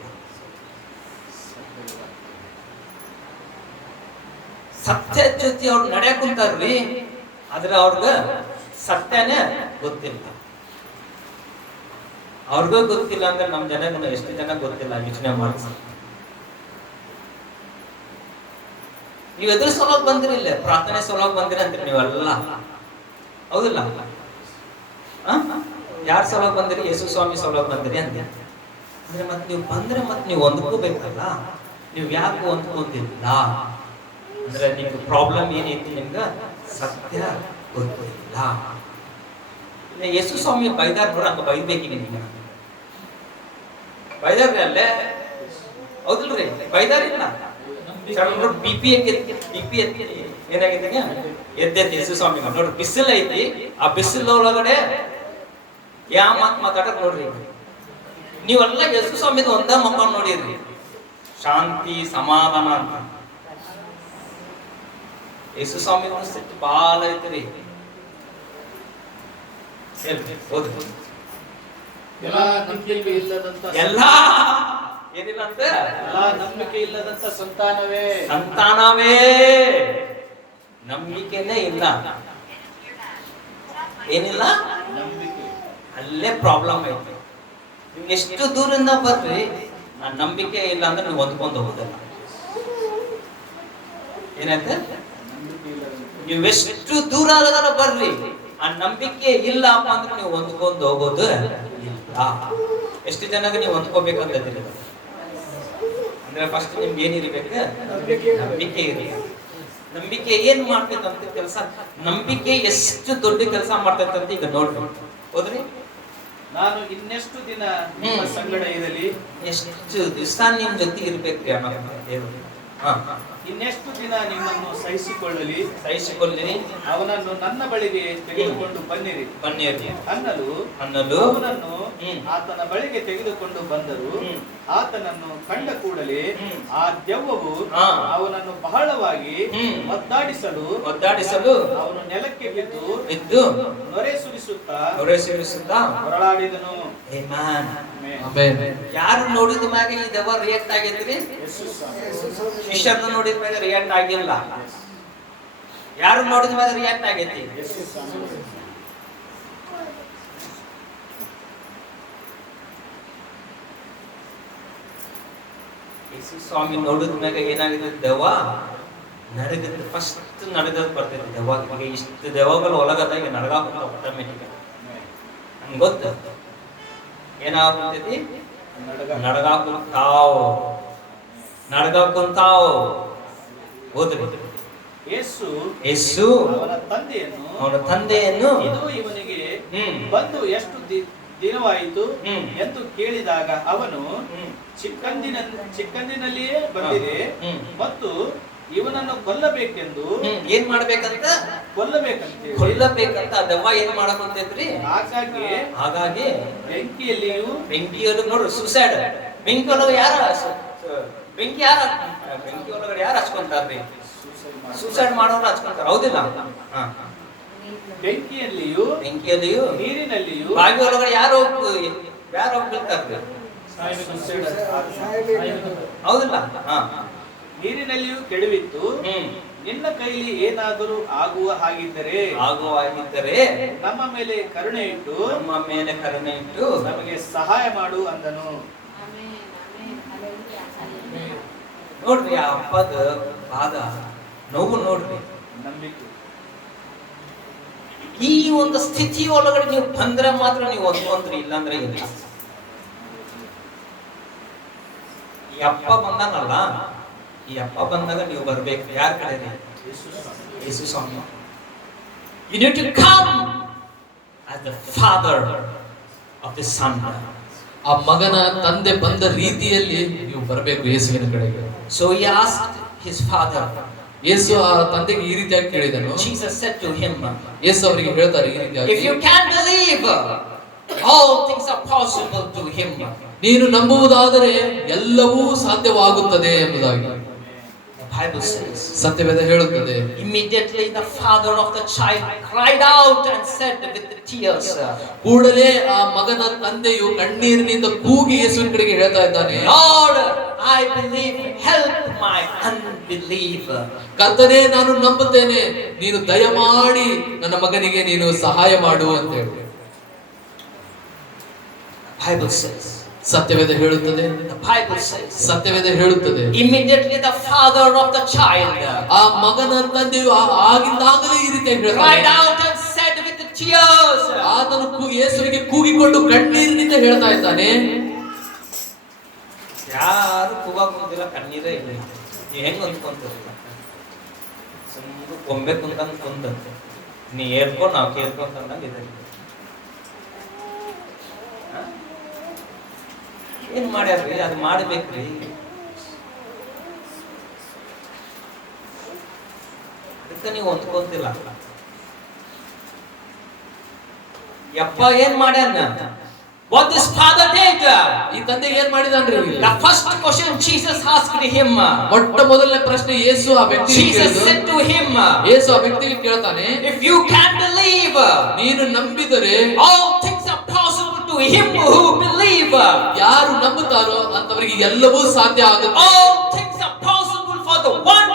ಸತ್ಯ ಜೊತೆ ಅವ್ರು ನಡೆಯಕ್ ಕುಂತಾರ್ರಿ, ಆದ್ರೆ ಅವ್ರಗ ಸತ್ಯನೇ ಗೊತ್ತಿಲ್ಲ. ಅವ್ರಿಗೂ ಗೊತ್ತಿಲ್ಲ ಅಂದ್ರೆ ನಮ್ ಜನಗಳು ಎಷ್ಟು ಜನ ಗೊತ್ತಿಲ್ಲ ಯೋಚನೆ ಮಾಡ್ಸ. ನೀವ್ ಎದುರು ಸಲುವಾಗಿ ಬಂದಿರಿ, ಇಲ್ಲ ಪ್ರಾರ್ಥನೆ ಸಲುವಾಗಿ ಬಂದಿರಿ ಅಂತೀರಿ ನೀವೆಲ್ಲ, ಹೌದಿಲ್ಲ? ಯಾರ್ ಸಲುವಾಗಿ ಬಂದಿರಿ? ಯೇಸು ಸ್ವಾಮಿ ಸಲುವಾಗಿ ಬಂದಿರಿ ಅಂತ. ಅಂದ್ರೆ ಮತ್ ನೀವು ಬಂದ್ರೆ ಮತ್ ನೀವು ಹೊಂದ್ಕೋಬೇಕಲ್ಲ. ನೀವು ಯಾಕೆ ಹೊಂದ್ಕೋತಿಲ್ಲ ಅಂದ್ರೆ ನಿಮ್ಗೆ ಪ್ರಾಬ್ಲಮ್ ಏನೈತಿ? ನಿಮ್ಗ ಸತ್ಯ ಗೊತ್ತಿಲ್ಲ. ಯೇಸು ಸ್ವಾಮಿ ಬೈದಾರ ನೋಡ್ರ, ಹಂಗ ಬೈದ್ಬೇಕೀಗ ನಿಮ್ಗೆ. ಬೈದಾರ್ರಿ ಅಲ್ಲೇ, ಹೌದಿಲ್ರಿ? ಬೈದಾರಿಲ್ಲ. ಬಿಪಿ ಏನಾಗೈತಿ? ಎದ್ದೈತಿ ಯೇಸು ಸ್ವಾಮಿ ನೋಡ್ರಿ. ಬಿಸಿಲು ಐತಿ, ಆ ಬಿಸಿಲು ಒಳಗಡೆ ಯಾವ ಮಾತು ಮಾತಾಡಕ್ ನೋಡ್ರಿ. ನೀವೆಲ್ಲ ಯೇಸು ಸ್ವಾಮಿದ ಒಂದ ಮಕ್ಕ ನೋಡಿರ್ರಿ, ಶಾಂತಿ ಸಮಾಧಾನ ಅಂತ. ಯೇಸು ಸ್ವಾಮಿ ಸಿಟ್ಟು ಬಾಳ ಐತ್ರಿ. ಓದ್ರಿ. ಎಲ್ಲಾ ನಂಬಿಕೆ ಇಲ್ಲದಂತ ಎಲ್ಲಾ ಏನಿಲ್ಲ ಅಂತ, ಎಲ್ಲಾ ನಂಬಿಕೆ ಇಲ್ಲದಂತ ಸಂತಾನವೇ ನಂಬಿಕೆನೇ ಇಲ್ಲ. ಏನಿಲ್ಲ, ನಂಬಿಕೆ. ಅಲ್ಲೇ ಪ್ರಾಬ್ಲಮ್ ಐತಿ. ನೀವು ಎಷ್ಟು ದೂರಿಂದ ಬರ್ರಿ, ಆ ನಂಬಿಕೆ ಇಲ್ಲ ಅಂದ್ರೆ ನೀವು ಹೊಂದ್ಕೊಂಡು ಹೋಗೋದಲ್ಲ. ಏನಾಯ್ತು? ನೀವೆಷ್ಟು ದೂರ ಆದಾಗ ಬರ್ರಿ, ಆ ನಂಬಿಕೆ ಇಲ್ಲ ಅಪ್ಪ ಅಂದ್ರೆ ನೀವು ಹೊಂದ್ಕೊಂಡು ಹೋಗೋದು ಇಲ್ಲ. ಎಷ್ಟು ಜನಕ್ಕೆ ನೀವು ಹೊಂದ್ಕೋಬೇಕಂತ ಅಂದ್ರೆ ಫಸ್ಟ್ ನಿಮ್ಗೆ ಏನಿರ್ಬೇಕು? ನಂಬಿಕೆ ಇರ್ಬೇಕು. ನಂಬಿಕೆ ಏನ್ ಮಾಡ್ತೈತಂತ ಕೆಲಸ, ನಂಬಿಕೆ ಎಷ್ಟು ದೊಡ್ಡ ಕೆಲಸ ಮಾಡ್ತೈತಂತ ಈಗ ನೋಡ್ರಿ. ಹೋದ್ರಿ, ನಾನು ಇನ್ನೆಷ್ಟು ದಿನ ನಿಮ್ಮ ಸಂಗಡ ಇರಲಿ, ಎಷ್ಟು ದಿವಸ ನಿಮ್ ಜೊತೆ ಇರ್ಬೇಕ್ರಿ ದೇವರು. ಇನ್ನೆಷ್ಟು ದಿನ ನಿಮ್ಮನ್ನು ಸಹಿಸಿಕೊಳ್ಳಲಿ ಅವನನ್ನು ನನ್ನ ಬಳಿಗೆ ತೆಗೆದುಕೊಂಡು ಬನ್ನಿರಿ ಅನ್ನಲು ಅವನನ್ನು ಆತನ ಬಳಿಗೆ ತೆಗೆದುಕೊಂಡು ಬಂದರು. ಆತನನ್ನು ಕಂಡ ಕೂಡಲೇ ಆ ದೆವ್ವವು ಅವನನ್ನು ಬಹಳವಾಗಿ ಒದ್ದಾಡಿಸಲು ಅವನು ನೆಲಕ್ಕೆ ಬಿದ್ದು ನೊರೆ ಸುರಿಸುತ್ತಾ ಹೊರಳಾಡಿದನು. ಯಾರು ನೋಡಿದ ಮ್ಯಾಗ ಈ ದೆವ್ವ ರಿಯಾಕ್ಟ್ ಆಗೈತ್ರಿ? ಶಿಷ್ಯರನ್ನು ನೋಡಿದ ಮ್ಯಾಗ ರಿಯಾಕ್ಟ್ ಆಗಿಲ್ಲ. ಯಾರು ನೋಡಿದ ಮ್ಯಾಗ ರಿಯಾಕ್ಟ್ ಆಗೈತಿ? ಯೇಸು ಸ್ವಾಮಿ ನೋಡಿದ ಮ್ಯಾಗ ಏನಾಗಿದೆ? ದೆವ್ವ ನಡಗದ, ಫಸ್ಟ್ ನಡಗದ್ ಬರ್ತೈತಿ ದೆವ್ವ. ಇವಾಗ ಇಷ್ಟು ದೆವ್ವಗಳು ಒಳಗದಾಗ ನಡಗಾಕ ಆಟೋಮೆಟಿಕ್ ನಮ್ಗೆ ಗೊತ್ತು. ಏನಾಗ್ತೈತಿ? ನಡಗಾಕುಂತಾವ್. ಹೋದ್ರಿ, ಯೇಸು ಅವನ ತಂದೆಯನ್ನು ಇದು ಇವನಿಗೆ ಬಂದು ಎಷ್ಟು ದಿನವಾಯಿತು ಎಂದು ಕೇಳಿದಾಗ ಅವನು ಚಿಕ್ಕಂದಿನಲ್ಲಿಯೇ ಬಂದಿದೆ ಮತ್ತು ಇವನನ್ನು ಕೊಲ್ಲಬೇಕೆಂದು. ಏನ್ ಮಾಡ್ಬೇಕಂತ? ಕೊಲ್ಲಬೇಕಂತ ದೆವ್ವ ಏನ್ ಮಾಡಕಂತೈತ್ರಿ? ಹಾಗಾಗಿ ಬೆಂಕಿಯಲ್ಲೂ ನೋಡ್ರಿ, ಸುಸೈಡ್. ಬೆಂಕಿ ಒಳಗೆ ಬೆಂಕಿ ಒಳಗಡೆ ಯಾರು ಹಚ್ಕೊಂತಾರ್ರಿ? ಸೂಸೈಡ್ ಮಾಡೋರು ಹಚ್ಕೊಂತಾರ, ಹೌದಿಲ್ಲ? ಬೆಂಕಿಯಲ್ಲಿಯೂ ನೀರಿನಲ್ಲಿಯೂ ಬಾವಿ ಒಳಗಡೆ ಯಾರು ಬೀಳ್ತಾರ್ರಿ? ಹೌದಿಲ್ಲ? ನೀರಿನಲ್ಲಿಯೂ ಕೆಡವಿತ್ತು. ನಿನ್ನ ಕೈಲಿ ಏನಾದರೂ ಆಗುವ ಹಾಗಿದ್ದರೆ ನಮ್ಮ ಮೇಲೆ ಕರುಣೆ ಇಟ್ಟು ನಮಗೆ ಸಹಾಯ ಮಾಡು ಅಂದನು. ನೋಡ್ರಿ, ಆ ಅಪ್ಪದ ಬಾದ ನೋವು ನೋಡ್ರಿ. ನಂಬಿಕೆ. ಈ ಒಂದು ಸ್ಥಿತಿ ಒಳಗಡೆ ನೀವು ಬಂದ್ರೆ ಮಾತ್ರ ನೀವು ಹೊಂದ್ಕೊಂಡ್ರಿ, ಇಲ್ಲಾಂದ್ರೆ ಇಲ್ಲ. ಈ ಅಪ್ಪ ಬಂದಾನಲ್ಲ, ಈ ಅಪ್ಪ ಬಂದಾಗ ನೀವು ಬರ್ಬೇಕು. ಯಾರ ಕಡೆ? ಯೇಸು ಸ್ವಾಮಿ. You need to come as the father of the son. ಆ ಮಗನ ತಂದೆ ಬಂದ ರೀತಿಯಲ್ಲಿ ನೀವು ಬರಬೇಕು ಯೇಸುವಿನ ಕಡೆಗೆ. So he asked his father. ಯೇಸು ಆ ತಂದೆಗೆ ಈ ರೀತಿಯಾಗಿ ಕೇಳಿದನು. Jesus said to him, ಯೇಸು ಅವರಿಗೆ ಹೇಳ್ತಾರೆ ಈ ರೀತಿಯಾಗಿ, if you can believe, all things are possible to him. ನೀನು ನಂಬುವುದಾದರೆ ಎಲ್ಲವೂ ಸಾಧ್ಯವಾಗುತ್ತದೆ ಎಂಬುದಾಗಿ The Bible says. ಸತ್ಯವೇದ ಹೇಳುತ್ತದೆ. Immediately the father of the child cried out and said with the tears, ಕೂಡಲೇ ಆ ಮಗನ ತಂದೆಯು ಕಣ್ಣೀರಿನಿಂದ ಕೂಗಿ ಯೇಸುವಿನ ಕಡೆಗೆ ಹೇಳ್ತಾ ಇದ್ದಾನೆ, Lord, I believe, help my unbelief. ಕರ್ತನೇ, ನಾನು ನಂಬುತ್ತೇನೆ, ನೀನು ದಯಮಾಡಿ ನನ್ನ ಮಗನಿಗೆ ನೀನು ಸಹಾಯ ಮಾಡು ಅಂತ ಹೇಳಿ Bible says. ಸತ್ಯವೇದ ಹೇಳುತ್ತದೆ. The Bible says. ಸತ್ಯವೇದ ಹೇಳುತ್ತದೆ. Immediately the father of the child ಆ ಮಗನ ತಂದೆಯು ಆಗಿಂದಾಗಲೇ ಈ ರೀತಿ cried ಹೇಳ್ತಾನೆ. out and said with the tears. ಆತನು ಯೇಸುವಿಗೆ ಕೂಗಿಕೊಂಡು ಕಣ್ಣೀರಿನಿಂದ ಹೇಳ್ತಾ ಇದ್ದಾನೆ. ಯಾರು ಕೂಗಾಕ ಮುಂದಿಲ್ಲ, ಕಣ್ಣೀರೇ ಇಲ್ಲ. ನೀ ಹೆಂಗ್ ಅಂದ್ಕೊಂತೀರಿ? ಸುಮ್ಮನೆ ಗೊಂಬೆ ಕುಂತಂಗ್ ಕುಂದಂತೆ, ನೀ ಹೇಳ್ಕೊಂಡು ನಾವು ಕೇಳ್ಕೊಂತಂದಂಗೆ ಇದೆ. ಏನ್ ಮಾಡ್ಯಾರ್ರಿ? ಅದು ಮಾಡ್ಬೇಕ್ರಿ. ಅದಕ್ಕೆ ನೀವು ಹೊಂದ್ಕೊಂತಿಲ್ಲ. ಯಪ್ಪ ಏನ್ ಮಾಡ್ಯಾನ? What this father did? ಈ ತಂದೆ ಏನ್ ಮಾಡಿದಾನ್ರಿ? The first question Jesus asked him. ಮೊಟ್ಟ ಮೊದಲನೇ ಪ್ರಶ್ನೆ ಯೇಸು ಆ ವ್ಯಕ್ತಿಗೆ Jesus ಕೇಳಿದ. said to him, ಯೇಸು ಆ ವ್ಯಕ್ತಿಗೆ ಕೇಳ್ತಾನೆ, if you can believe, ನೀನು ನಂಬಿದರೆ all things are possible to him who believe. ಯಾರು ನಂಬುತ್ತಾರೋ ಅಂತವರಿಗೆ ಎಲ್ಲವೂ ಸಾಧ್ಯ ಆಗುತ್ತೆ. All things are possible for the one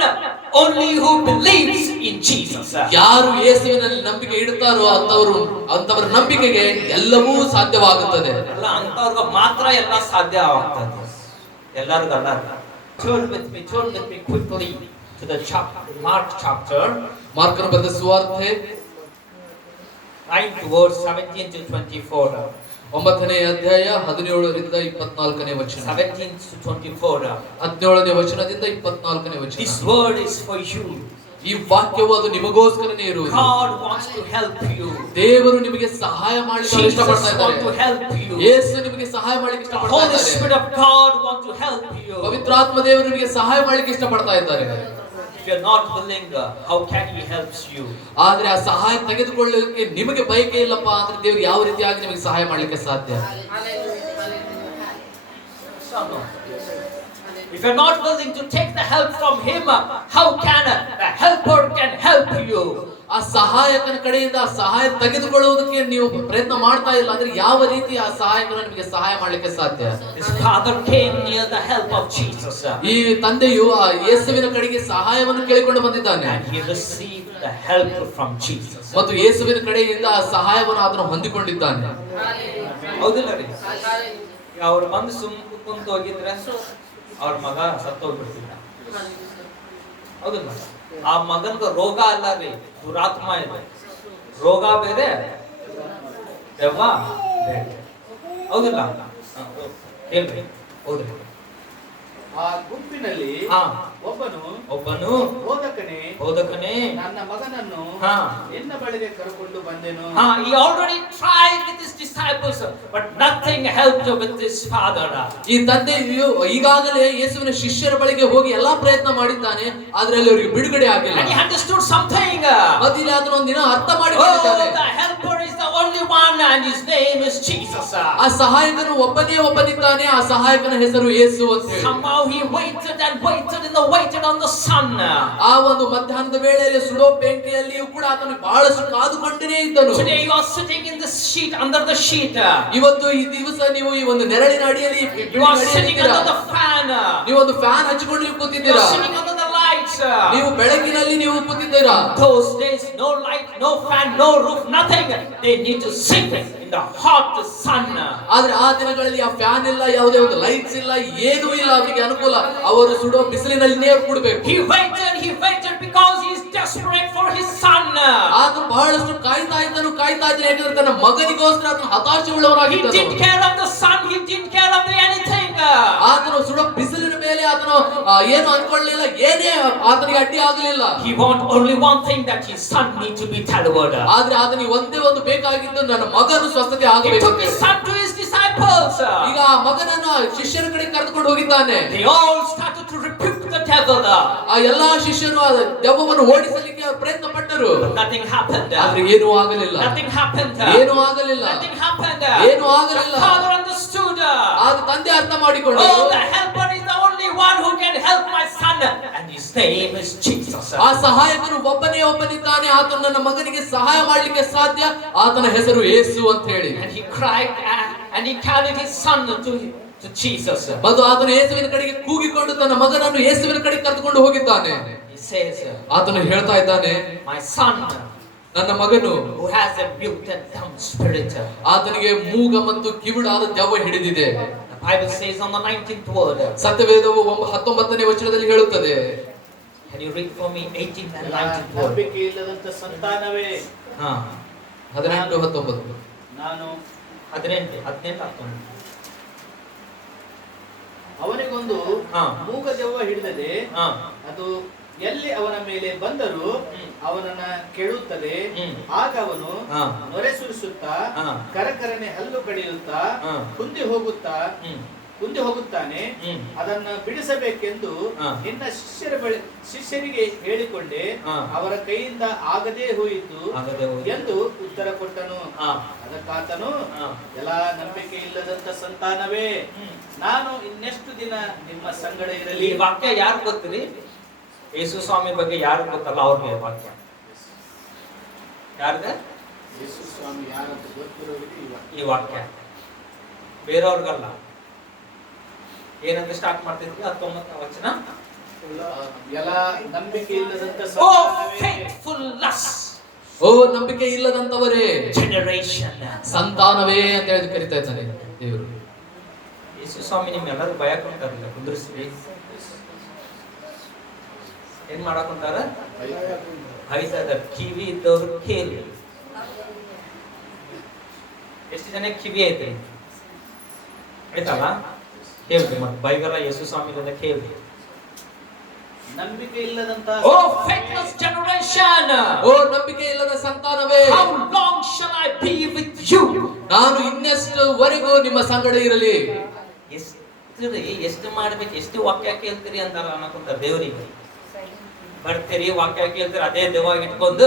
only who believes in Jesus. ಯಾರು ಯೇಸುವಿನಲ್ಲಿ ನಂಬಿಕೆ ಇಡುತ್ತಾರೋ ಅಂತವರ ನಂಬಿಕೆಗೆ ಎಲ್ಲವೂ ಸಾಧ್ಯವಾಗುತ್ತದೆ. ಎಲ್ಲ ಅಂತವ್ರಿಗೆ ಮಾತ್ರ ಎಲ್ಲ ಸಾಧ್ಯ ಆಗ್ತದೆ, ಎಲ್ಲರಿಗೂ ಅಲ್ಲ. Turn with me quickly to the Mark chapter. ಮಾರ್ಕನ ಬರೆದ ಸುವಾರ್ತೆ 9 verse 17 to 24. 9ನೇ ಅಧ್ಯಾಯ 17ರಿಂದ 24ನೇ ವಚನ. 17 to 24. 17ನೇ ವಚನದಿಂದ 24ನೇ ವಚನ. This word is for you. ಈ ವಾಕ್ಯವು ಅದು ನಿಮಗೋಸ್ಕರನೇ ಇರುವುದು. God wants to help you. ದೇವರು ನಿಮಗೆ ಸಹಾಯ ಮಾಡಲಿಕ್ಕೆ Jesus ಇಷ್ಟಪಡ್ತಾ wants to ಇದ್ದಾರೆ. help you. ಯೇಸು ನಿಮಗೆ ಸಹಾಯ ಮಾಡಲಿಕ್ಕೆ ಇಷ್ಟಪಡ್ತಾ Holy ಇದ್ದಾರೆ. Spirit of God wants to help you. ಪವಿತ್ರಾತ್ಮ ದೇವರು ನಿಮಗೆ ಸಹಾಯ ಮಾಡಲಿಕ್ಕೆ ಇಷ್ಟಪಡ್ತಾ ಇದ್ದಾರೆ. If you're not willing, how can He help you? ಆದ್ರೆ ಆ ಸಹಾಯ ತೆಗೆದುಕೊಳ್ಳಲಿಕ್ಕೆ ನಿಮಗೆ ಬಯಕೆ ಇಲ್ಲಪ್ಪ ಅಂದ್ರೆ ದೇವರು ಯಾವ ರೀತಿಯಾಗಿ ನಿಮಗೆ ಸಹಾಯ ಮಾಡಲಿಕ್ಕೆ ಸಾಧ್ಯ? No. If you're not willing to take the help from Him, how can the helper can help you? ಆ ಸಹಾಯಕನ ಕಡೆಯಿಂದ ಆ ಸಹಾಯ ತೆಗೆದುಕೊಳ್ಳುವುದಕ್ಕೆ ನೀವು ಪ್ರಯತ್ನ ಮಾಡ್ತಾ ಇಲ್ಲ ಅಂದ್ರೆ ಯಾವ ರೀತಿ ಆ ಸಹಾಯಕನು ನಿಮಗೆ ಸಹಾಯ ಮಾಡಲಿಕ್ಕೆ ಸಾಧ್ಯ? His father came near the help of Jesus. ಈ ತಂದೆಯು ಆ ಯೇಸುವಿನ ಕಡೆಗೆ ಸಹಾಯವನ್ನು ಕೇಳಿಕೊಂಡು ಬಂದಿದ್ದಾನೆ. And he received the help from Jesus. ಮತ್ತು ಯೇಸುವಿನ ಕಡೆಯಿಂದ ಆ ಸಹಾಯವನ್ನು ಆತನು ಹೊಂದಿಕೊಂಡಿದ್ದಾನೆ. ಹೌದಿಲ್ಲ ರೀ? ಅವ್ರು ಬಂದು ಕುಂತು ಹೋಗಿದ್ರೆ ಅವ್ರ ಮಗ ಸತ್ತೋಗ್ಬಿಡ್ತಿದ್ದ. ಹೌದಿಲ್ಲ? ಆ ಮಗನ್ಗ ರೋಗ ಅಲ್ಲ ರೀ, ದುರಾತ್ಮ ಇದೆ. ರೋಗ ಬೇರೆ, ದೆವ್ವ ಬೇರೆ. ಹೌದಿಲ್ಲ? ಹೇಳ್ರಿ, ಹೌದ್ರಿ. ಆ ಗುಂಪಿನಲ್ಲಿ ಹಾ, ಒಬ್ಬನು ಬೋಧಕನೇ ನನ್ನ ಮಗನನ್ನು ನಿನ್ನ ಬಳಿಗೆ ಕರೆಕೊಂಡು ಬಂದೆನು. He already tried with his disciples, but nothing helped with his father. ಈ ತಂದೆಯು ಈಗಾಗಲೇ ಯೇಸುವಿನ ಶಿಷ್ಯರ ಬಳಿಗೆ ಹೋಗಿ ಎಲ್ಲಾ ಪ್ರಯತ್ನ ಮಾಡಿದ್ದಾನೆ, ಆದ್ರೆ ಅಲ್ಲಿ ಅವರಿಗೆ ಬಿಡುಗಡೆ ಆಗಿಲ್ಲ. And he understood something. ಮತ್ತೆ ಇಲ್ಲಿ ಆತನು ಒಂದು ದಿನ ಅರ್ಥ ಮಾಡಿಕೊಂಡಿದ್ದಾನೆ. The helper is the only one, and his name is Jesus. ಆ ಸಹಾಯಕನು ಒಬ್ಬನಿದ್ದಾನೆ, ಆ ಸಹಾಯಕನ ಹೆಸರು ಯೇಸು ಅಂತ ಹೇಳಿ. Somehow he waited and waited and waited on the sun. ಆ ಒಂದು ಮಧ್ಯಾಹ್ನದ ವೇಳೆಯಲ್ಲಿ ಸುಡೋ ಬೆಂಕಿಯಲ್ಲಿಯೂ ಕೂಡ ಆತನು ಬಹಳಷ್ಟು ಕಾದುಕೊಂಡೇ ಇದ್ದನು. Today you are sitting in the sheet, under the sheet. ಇವತ್ತು ಈ ದಿವಸ ನೀವು ಈ ಒಂದು ನೆರಳಿನ ಅಡಿಯಲ್ಲಿ You are sitting under the fan. ನೀವು ಒಂದು ಫ್ಯಾನ್ ಹಚ್ಚಿಕೊಂಡು ನೀವು You ಕೂತಿದ್ದೀರಾ. are sitting under the lights. ನೀವು ಬೆಳಕಿನಲ್ಲಿ ನೀವು ಕೂತಿದ್ದೀರಾ. Those days, no light, no fan, no roof, nothing. They need to sit in the hot sun. ಆದ್ರೆ ಆ ದಿನಗಳಲ್ಲಿ ಆ ಫ್ಯಾನ್ ಇಲ್ಲ, ಯಾವುದೇ ಒಂದು ಲೈಟ್ಸ್ ಇಲ್ಲ, ಏನೂ ಇಲ್ಲ ಅವರಿಗೆ ಅನುಕೂಲ. ಅವರು ಸುಡೋ ಬಿಸಿಲಿನಲ್ಲಿ ನೇರು ಕೂಡಬೇಕು. He waited because he is desperate for his son. ಆತನು ಬಹಳಷ್ಟು ಕಾಯ್ತಾ ಇದ್ದನು ಯಾಕಂದ್ರೆ ತನ್ನ ಮಗನಿಗೋಸ್ಕರ ಆತನು ಹತಾಶೆ He ಉಳ್ಳವನಾಗಿದ್ದನು. didn't care of the sun, he didn't care of anything. ಆತನು ಸುಡೋ ಬಿಸಿಲಿನ ಮೇಲೆ ಆತನು ಏನು ಅನ್ಕೊಳ್ಳಲಿಲ್ಲ, ಏನೇ ಆತನಿಗೆ ಅಡ್ಡಿ ಆಗಲಿಲ್ಲ. He want only one thing, that his son need to be delivered. ಆದ್ರೆ ಆತನಿಗೆ ಒಂದೇ ಒಂದು ಬೇಕಾಗಿದ್ದು, ನನ್ನ ಮಗನು ಸ್ವಸ್ಥತೆ He ಆಗಬೇಕು. took his son to his disciples. ಈಗ ಆ ಮಗನನ್ನು ಶಿಷ್ಯರ ಕಡೆ ಕರೆದುಕೊಂಡು ಹೋಗಿದ್ದಾನೆ. They all started to rebuke devil. ಆ ಎಲ್ಲಾ ಶಿಷ್ಯರು ಆ ದೆವ್ವವನ್ನು ಓಡಿಸಲಿಕ್ಕೆ ಅವರು ಪ್ರಯತ್ನ ಪಟ್ಟರು. But nothing happened. ಆದ್ರೆ ಏನೂ ಆಗಲಿಲ್ಲ. Nothing happened. ಏನೂ ಆಗಲಿಲ್ಲ. Nothing happened. ಏನೂ ಆಗಲಿಲ್ಲ. The father understood. ಆಗ ತಂದೆ ಅರ್ಥ ಮಾಡಿಕೊಂಡು, Oh, the helper is the only one who can help my son, and his name is Jesus. ಆ ಸಹಾಯಕನು ಒಬ್ಬನಿದ್ದಾನೆ, ಆತನು ನನ್ನ ಮಗನಿಗೆ ಸಹಾಯ ಮಾಡಲಿಕ್ಕೆ ಸಾಧ್ಯ, ಆತನ ಹೆಸರು ಯೇಸು ಅಂತ ಹೇಳಿ. And he cried and he carried his son to Jesus. ಮತ್ತು ಆತನು ಯೇಸುವಿನ ಕಡೆಗೆ ಕೂಗಿಕೊಂಡು ತನ್ನ ಮಗನನ್ನು ಯೇಸುವಿನ ಕಡೆಗೆ ಕರೆದುಕೊಂಡು ಹೋಗಿದ್ದಾನೆ. He says, ಆತನು ಹೇಳ್ತಾ ಇದ್ದಾನೆ, my son, ನನ್ನ ಮಗನು who has a mute and dumb spirit. ಆತನಿಗೆ ಮೂಗ ಮತ್ತು ಕಿವುಡಾದ ದೆವ್ವ ಹಿಡಿದಿದೆ. The Bible says on the 19th word. ಸತ್ಯವೇದವು 19ನೇ ವಚನದಲ್ಲಿ ಹೇಳುತ್ತದೆ. Can you read for me 18th and 19th word? ನಂಬಿಕೆ ಇಲ್ಲದಂತ ಸಂತಾನವೇ, 18, 19. ನಾನು 18, 19. ಅವನಿಗೊಂದು ಮೂಗ ದೆವ್ವ ಹಿಡಿದದೆ, ಅದು ಎಲ್ಲಿ ಅವನ ಮೇಲೆ ಬಂದರೂ ಅವನನ್ನ ಕೆಡುತ್ತದೆ. ಆಗ ಅವನು ನೊರೆ ಸುರಿಸುತ್ತಾ ಕರಕರನೆ ಹಲ್ಲು ಕಡಿಯುತ್ತಾ ಕುಂದಿ ಹೋಗುತ್ತಾನೆ. ಅದನ್ನು ಬಿಡಿಸಬೇಕೆಂದು ನಿನ್ನ ಶಿಷ್ಯರಿಗೆ ಹೇಳಿಕೊಂಡೆ, ಅವರ ಕೈಯಿಂದ ಆಗದೇ ಹೋಯಿತು ಎಂದು ಉತ್ತರ ಕೊಟ್ಟನು. ಅದಕ್ಕಾತನು, ಎಲ್ಲ ನಂಬಿಕೆ ಇಲ್ಲದಂತ ಸಂತಾನವೇ, ನಾನು ಇನ್ನೆಷ್ಟು ದಿನ ನಿಮ್ಮ ಸಂಗಡ ಇರಲಿ. ಈ ವಾಕ್ಯ ಯಾರು ಗೊತ್ತಿರಿ? ಯೇಸು ಸ್ವಾಮಿ ಬಗ್ಗೆ ಯಾರು ಗೊತ್ತಲ್ಲ ಅವ್ರಿಗೆ ವಾಕ್ಯ. ಯಾರಿಗೆ? ಯೇಸು ಸ್ವಾಮಿ ಯಾರಂತ ಗೊತ್ತಿರೋರಿಗೆ ಈ ವಾಕ್ಯ, ಬೇರೆಯವ್ರಿಗಲ್ಲ. ಏನಂತ ಸ್ಟಾರ್ಟ್ ಮಾಡ್ತಿದ್ವಿ? 19ನೇ ವಚನ. ಎಲ್ಲ ನಂಬಿಕೆ ಇಲ್ಲದಂತ ಓ ಸಂತಾನವೇ, faithfulness, ಓ ನಂಬಿಕೆ ಇಲ್ಲದಂತವರೇ, generation, ಸಂತಾನವೇ ಅಂತ ಹೇಳಿ ಕರೀತಾ ಇದ್ದಾನೆ ದೇವರು. ಯೇಸು ಸ್ವಾಮಿ ನಿಮ್ಗೆಲ್ಲರೂ ಭಯ ಕೊಡ್ತಾರಲ್ಲ, ಕುಂದ್ರಿಸ್ರಿ. ಏನ್ ಮಾಡಕೊಂತಾರ? ಬೈತಾರ. ಕಿವಿ ಇದ್ದವ್ರು ಕೇಳಿ. ಎಷ್ಟು ಜನ ಕಿವಿ ಐತ್ರಿ? ಆಯ್ತಲ್ಲ, ಕೇಳ್ರಿ. ಮತ್ತೆ ಬೈಗಲ್ಲ ಯೇಸು ಸ್ವಾಮಿ ಕೇಳ್ರಿ. ನಂಬಿಕೆ ಇಲ್ಲದಂತ Oh faithless generation, ಓ ನಂಬಿಕೆ ಇಲ್ಲದ ಸಂತಾನವೇ, how long shall I be with you? ನಾನು ಇನ್ನೆಷ್ಟುವರೆಗೂ ನಿಮ್ಮ ಸಂಗಡ ಇರಲಿ. ಎಷ್ಟು ಮಾಡ್ಬೇಕು, ಎಷ್ಟು ವಾಕ್ಯ ಕೇಳ್ತೀರಿ ಅಂತಾರ ಅನ್ನಕೊಂತಾರ ದೇವರಿಗೆ. ಬರ್ತೀರಿ, ವಾಕ್ಯ ಕೇಳ್ತೀರಿ, ಅದೇ ದೆವ್ವ ಇಟ್ಕೊಂಡು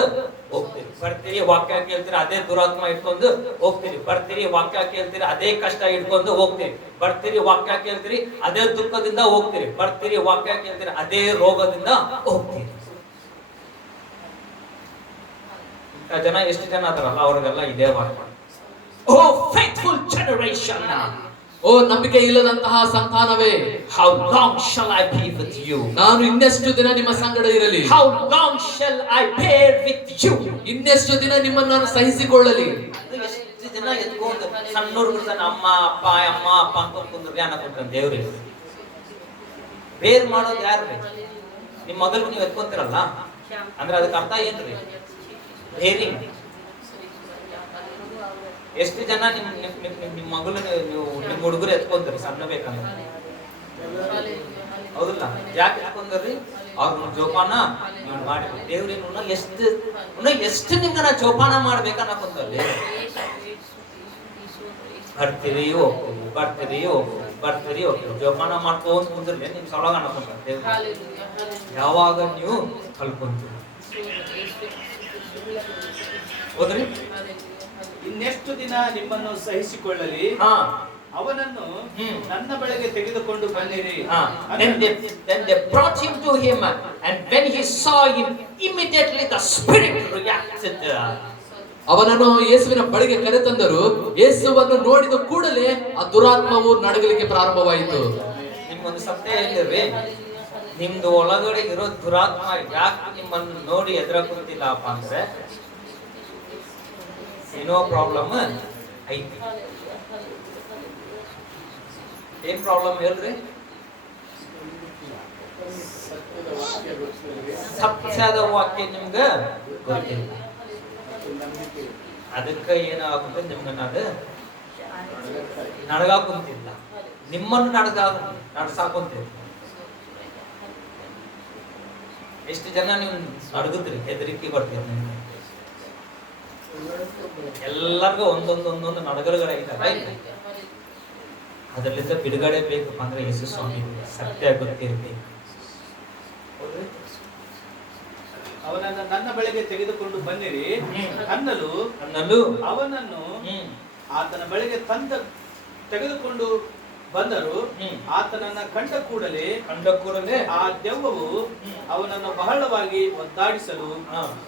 ಹೋಗ್ತೀರಿ. ಬರ್ತೀರಿ, ವಾಕ್ಯ ಕೇಳ್ತೀರಿ, ಅದೇ ದುರಾತ್ಮ ಇಟ್ಕೊಂಡು ಹೋಗ್ತೀರಿ. ಬರ್ತೀರಿ, ವಾಕ್ಯ ಕೇಳ್ತೀರಿ, ಅದೇ ಕಷ್ಟ ಇಟ್ಕೊಂಡು ಹೋಗ್ತೀರಿ. ಬರ್ತೀರಿ, ವಾಕ್ಯ ಕೇಳ್ತೀರಿ, ಅದೇ ದುಃಖದಿಂದ ಹೋಗ್ತೀರಿ. ಬರ್ತೀರಿ, ವಾಕ್ಯ ಕೇಳ್ತೀರಿ, ಅದೇ ರೋಗದಿಂದ ಹೋಗ್ತೀರಿ. ಇಂಥ ಜನ ಎಷ್ಟು ಜನ ಅದಾರಲ್ಲ ಅವ್ರಿಗೆಲ್ಲ ಇದೇ ವಾಕ್ಯ. ಓ ಫೇತ್ಫುಲ್ ಜನರೇಷನ್, ಓ ನಂಬಿಕೆ ಇಲ್ಲದಂತಹ ಸಂತಾನವೇ, how long shall I be with you? ನಾನು ಇನ್ನೆಷ್ಟು ದಿನ ನಿಮ್ಮ ಸಂಗಡ ಇರಲಿ. How long shall I bear with you? ಇನ್ನೆಷ್ಟು ದಿನ ನಿಮ್ಮನ್ನು ನಾನು ಸಹಿಸಿಕೊಳ್ಳಲಿ. ಎಷ್ಟು ದಿನ ಎತ್ಕೊಂಡು ಸಣ್ಣವ್ರು ಅಮ್ಮ ಅಪ್ಪ ಅಮ್ಮ ಅಪ್ಪ ಅಂತ ಕುಂದ್ರಿ ಅನ್ನಕೊಂತ ದೇವ್ರಿಗೆ. ಬೇರ್ ಮಾಡೋದು ಯಾರ್ರಿ? ನಿಮ್ ಮಗಲ್ಗೆ ನೀವು ಎತ್ಕೊಂತಿರಲ್ಲ ಅಂದ್ರೆ ಅದಕ್ಕೆ ಅರ್ಥ ಏನ್ರಿ? ಬೇರಿಂಗ್. ಎಷ್ಟು ಜನ ನಿಮ್ ಮಗಳು ನೀವು ನಿಮ್ ಹುಡುಗರು ಎತ್ಕೊಂತೀರಿ ಸಣ್ಣ ಬೇಕಂದ್ರೆ? ಹೌದಲ್ಲ? ಯಾಕೆ ಎತ್ಕೊಂಡ್ರಿ? ಅವ್ರ ಜೋಪಾನ ಮಾಡಿ. ದೇವ್ರೇನು ಎಷ್ಟು ನಿಮ್ಗೆ ಜೋಪಾನ ಮಾಡ್ಬೇಕನ್ನಕೊಂತಲ್ಲಿ. ಬರ್ತೀರಿ ಹೋಗ್ತೀರಿ, ಬರ್ತೀರಿ ಹೋಗ್ತೀರಿ, ಬರ್ತೀರಿ ಹೋಗ್ತೀರಿ, ಜೋಪಾನ ಮಾಡ್ಕೊಂತ ಕುಂದ್ರಿ ನಿಮ್ ಸೊಳಗ ಅನ್ನಕೊಂತ ದೇವ್ರು. ಯಾವಾಗ ನೀವು ಕಲ್ಕೊಂತೀರಿ? ಹೌದ್ರಿ? ಇನ್ನೆಷ್ಟು ದಿನ ನಿಮ್ಮನ್ನು ಸಹಿಸಿಕೊಳ್ಳಲಿ, ಅವನನ್ನು ನನ್ನ ಬಳಿಗೆ ತೆಗೆದುಕೊಂಡು ಬನ್ನಿರಿ. Then they brought him to him, and when he saw him, immediately the spirit reacted. ಅವನನ್ನು ಯೇಸುವಿನ ಬಳಿಗೆ ಕರೆತಂದರು. ಯೇಸುವನ್ನು ನೋಡಿದ ಕೂಡಲೇ ಆ ದುರಾತ್ಮವು ನಡಗಲಿಕ್ಕೆ ಪ್ರಾರಂಭವಾಯಿತು. ನಿಮ್ಗೊಂದು ಸತ್ಯ ಹೇಳಿರ್ರಿ, ನಿಮ್ದು ಒಳಗಡೆ ಇರೋ ದುರಾತ್ಮ ಯಾಕೆ ನಿಮ್ಮನ್ನು ನೋಡಿ ಎದುರ ಕುಂತಿಲ್ಲಪ್ಪ ಅಂದ್ರೆ ಏನೋ ಪ್ರಾಬ್ಲಮ್ ಐತಿ. ಏನ್ ಪ್ರಾಬ್ಲಮ್ ಹೇಳ್ರಿ? ಸತ್ಯದ ವಾಕ್ಯ ನಿಮ್ಗ ಗೊತ್ತಿಲ್ಲ. ಅದಕ್ಕೆ ಏನಾಗುತ್ತೆ, ನಿಮ್ಗೆ ಅದು ನಡಗಾಕ್ ಕುಂತಿಲ್ಲ, ನಿಮ್ಮನ್ನು ನಡ್ಸಾಕೊಂತೀರಿ. ಎಷ್ಟು ಜನ ನೀವು ನಡಗುದ್ರಿ, ಹೆದರಿಕೆ ಬರ್ತೀರಿ ನಿಮ್ಗೆ. ಎಲ್ಲರಿಗೂ ಒಂದೊಂದು ನಡಗರುಗಳಾಗಿದ್ದಾರೆ. ಅದರಿಂದ ಬಿಡುಗಡೆ ಬೇಕಪ್ಪ ಅಂದ್ರೆ ಯೇಸು ಸ್ವಾಮಿ ಸತ್ಯ ಗೊತ್ತಿರ್ಬೇಕು. ಅವನನ್ನು ನನ್ನ ಬಳಿಗೆ ತೆಗೆದುಕೊಂಡು ಬನ್ನಿರಿ ಅನ್ನಲು ಅನ್ನಲು ಅವನನ್ನು ಹ್ಮ್ ಆತನ ಬಳಿಗೆ ತೆಗೆದುಕೊಂಡು ಬಂದರು. ಆತನನ್ನ ಕಂಡ ಕೂಡಲೇ ಕಂಡ ಕೂಡಲೇ ಆ ದೆವ್ವವು ಅವನನ್ನು ಬಹಳವಾಗಿ ಒದ್ದಾಡಿಸಲು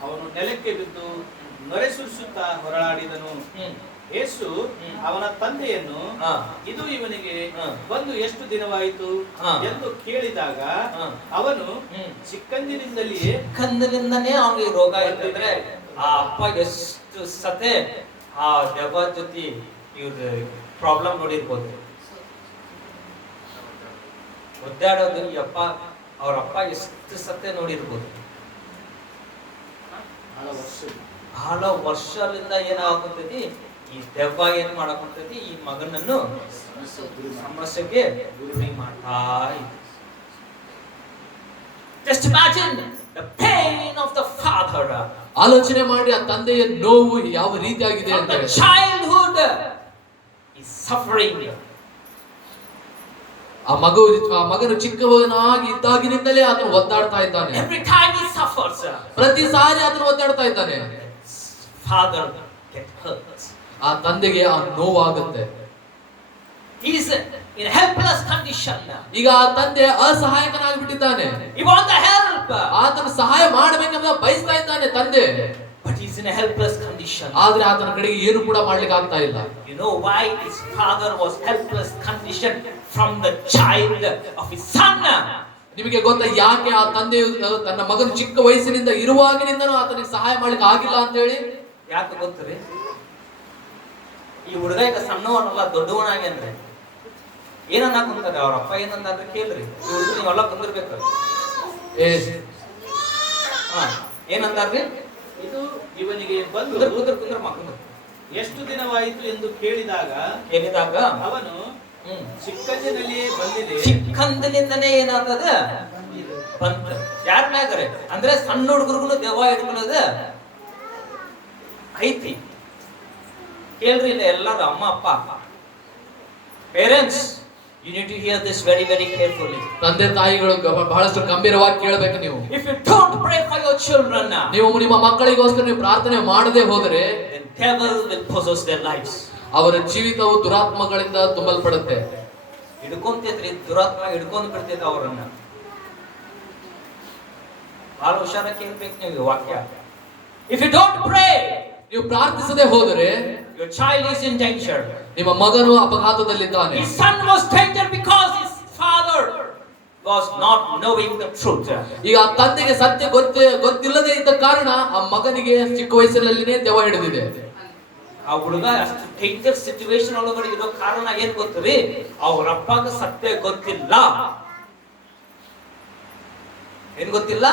ಅವನು ನೆಲಕ್ಕೆ ಬಿದ್ದು ನೊರೆ ಸುರಿಸುತ್ತಾ ಹೊರಳಾಡಿದನು. ಯೇಸು ಅವನ ತಂದೆಯನ್ನು ಇದು ಇವನಿಗೆ ಬಂದು ಎಷ್ಟು ದಿನವಾಯಿತು ಎಂದು ಕೇಳಿದಾಗ ಅವನು ಚಿಕ್ಕಂದಿನಿಂದಲೇ ಅವನಿಗೆ ರೋಗ ಇರ್ತಂದ್ರೆ ಆ ಅಪ್ಪ ಎಷ್ಟು ಸತೆ ಆ ದೆವ್ವ ಜೊತೆ ಇವ್ರ ಪ್ರಾಬ್ಲಮ್ ನೋಡಿರ್ಬೋದು. ಒದ್ದಾಡೋದು ಈ ಅಪ್ಪ ಅವ್ರ ಅಪ್ಪ ಎಷ್ಟು ಸತೆ ನೋಡಿರ್ಬೋದು. ಬಹಳ ವರ್ಷದಿಂದ ಏನಾಗುತ್ತೈತಿ, ಈ ದೆವ್ವ ಏನ್ ಮಾಡಕುಂತೈತಿ, ಈ ಮಗನನ್ನು ಸಮಸ್ಯೆಗೆ ಗುರಿ ಮಾಡ್ತಾ ಇದೆ. Just imagine the pain of the father. ಆಲೋಚನೆ ಮಾಡಿ ಆ ತಂದೆಯ ನೋವು ಯಾವ ರೀತಿಯಾಗಿದೆ From ಅಂತ the childhood is suffering. ಆ ಮಗನು ಚಿಕ್ಕವನಾಗಿ ಇದ್ದಾಗಿನಿಂದಲೇ ಆತನು ಒದ್ದಾಡ್ತಾ ಇದ್ದಾನೆ. Every time he suffers, ಪ್ರತಿ ಸಾರಿ ಆತನು ಒದ್ದಾಡ್ತಾ ಇದ್ದಾನೆ. father get hurt. ಆ ತಂದೆಗೆ ಆ ನೋವಾಗುತ್ತೆ. He is in helpless condition. ಈಗ ಆ ತಂದೆ ಅಸಹಾಯಕನಾಗಿ ಬಿಟ್ಟಿದ್ದಾನೆ. He wants the help. ಆತನ ಸಹಾಯ ಮಾಡಬೇಕೆಂಬ ಬಯಸ್ತಾ ಇದ್ದಾನೆ ತಂದೆ. But he is in a helpless condition. ಆದ್ರೆ ಆತನ ಕಡೆಗೆ ಏನು ಕೂಡ ಮಾಡ್ಲಿಕ್ಕೆ ಆಗ್ತಾ ಇಲ್ಲ. You know why his father was helpless condition from the child of his son? ನಿಮಗೆ ಗೊತ್ತಾ ಯಾಕೆ ಆ ತಂದೆಯು ತನ್ನ ಮಗನು ಚಿಕ್ಕ ವಯಸ್ಸಿನಿಂದ ಇರುವಾಗಿನಿಂದನೂ ಆತನಿಗೆ ಸಹಾಯ ಮಾಡ್ಲಿಕ್ಕೆ ಆಗಿಲ್ಲ ಅಂತ ಹೇಳಿ? ಯಾಕೆ ಗೊತ್ತ್ರಿ? ಈ ಹುಡುಗ ಈಗ ಸಣ್ಣವನಲ್ಲ, ದೊಡ್ಡವನಾಗ್ಯಾನ್ರಿ. ಏನನ್ನ ಕುಂತಾರೆ ಅವ್ರ ಅಪ್ಪ ಏನಂದ್ರೆ ಕೇಳ್ರಿ. ಈ ಹುಡುಗ ನೀವೆಲ್ಲ ಕುಂದಿರ್ಬೇಕು. ಏನಂತಾರ್ರಿ? ಇದು ಇವನಿಗೆ ಬಂದು ಕುಂದ್ರ ಮಕ್ಕಳು ಎಷ್ಟು ದಿನವಾಯಿತು ಎಂದು ಕೇಳಿದಾಗ ಅವನು ಚಿಕ್ಕಂದಿನಲ್ಲಿಯೇ ಬಂದಿದೆ. ಚಿಕ್ಕಂದಿನಿಂದನೇ ಏನಾಗ್ತದ ಬಂತ. ಯಾರ ಮ್ಯಾಗರೆ ಅಂದ್ರೆ ಸಣ್ಣ ಹುಡುಗರಿಗೂ ದೆವ್ವ ಇಟ್ಕೊಳ್ಳೋದು ಐತಿ. ಕೇಳ್ರಿ ಇಲ್ಲ ಎಲ್ಲರೂ ಅಮ್ಮ ಅಪ್ಪ parents, you need to hear this very very carefully. ತಂದೆ ತಾಯಿಗಳು ಬಹಳಷ್ಟು ಗಂಭೀರವಾಗಿ ಕೇಳಬೇಕು ನೀವು. If you don't pray for your children, ನೀವು ನಿಮ್ಮ ಮಕ್ಕಳಿಗೋಸ್ಕರ ನೀವು ಪ್ರಾರ್ಥನೆ ಮಾಡದೆ ಹೋದರೆ the devil will possess their lives. ಅವರ ಜೀವಿತವು ದುರಾತ್ಮಗಳಿಂದ ತುಂಬಲ್ಪಡುತ್ತೆ. ಹಿಡ್ಕೊಂತೈತ್ರಿ, ದುರಾತ್ಮ ಹಿಡ್ಕೊಂಡು ಬಿಡ್ತೈತೆ ಅವರನ್ನ. ಬಹಳ ಹುಷಾರ ಕೇಳ್ಬೇಕು ನೀವು ಈ ವಾಕ್ಯ. ಇಫ್ ಯು ಡೋಂಟ್ ಪ್ರೇ, ನೀವು ಪ್ರಾರ್ಥಿಸದೆ ಹೋದರೆ your child is in danger. ನಿಮ್ಮ ಮಗನು ಅಪಘಾತದಲ್ಲಿದ್ದಾನೆ. His son was danger because his father was not knowing the truth. ಈಗ ಆ ತಂದೆಗೆ ಸತ್ಯ ಗೊತ್ತಿಲ್ಲದೆ ಇದ್ದ ಕಾರಣ ಆ ಮಗನಿಗೆ ಚಿಕ್ಕ ವಯಸ್ಸಿನಲ್ಲಿನೇ ದೆವ್ವ ಹಿಡಿದಿದೆ. ಆ ಹುಡುಗ ಅಷ್ಟು ಡೇಂಜರ್ ಸಿಚುವೇಶನ್ ಒಳಗಡೆ ಇರೋ ಕಾರಣ ಏನ್ ಗೊತ್ತ್ರಿ? ಅವ್ರ ಅಪ್ಪಗ ಸತ್ಯ ಗೊತ್ತಿಲ್ಲ. ಏನ್ ಗೊತ್ತಿಲ್ಲ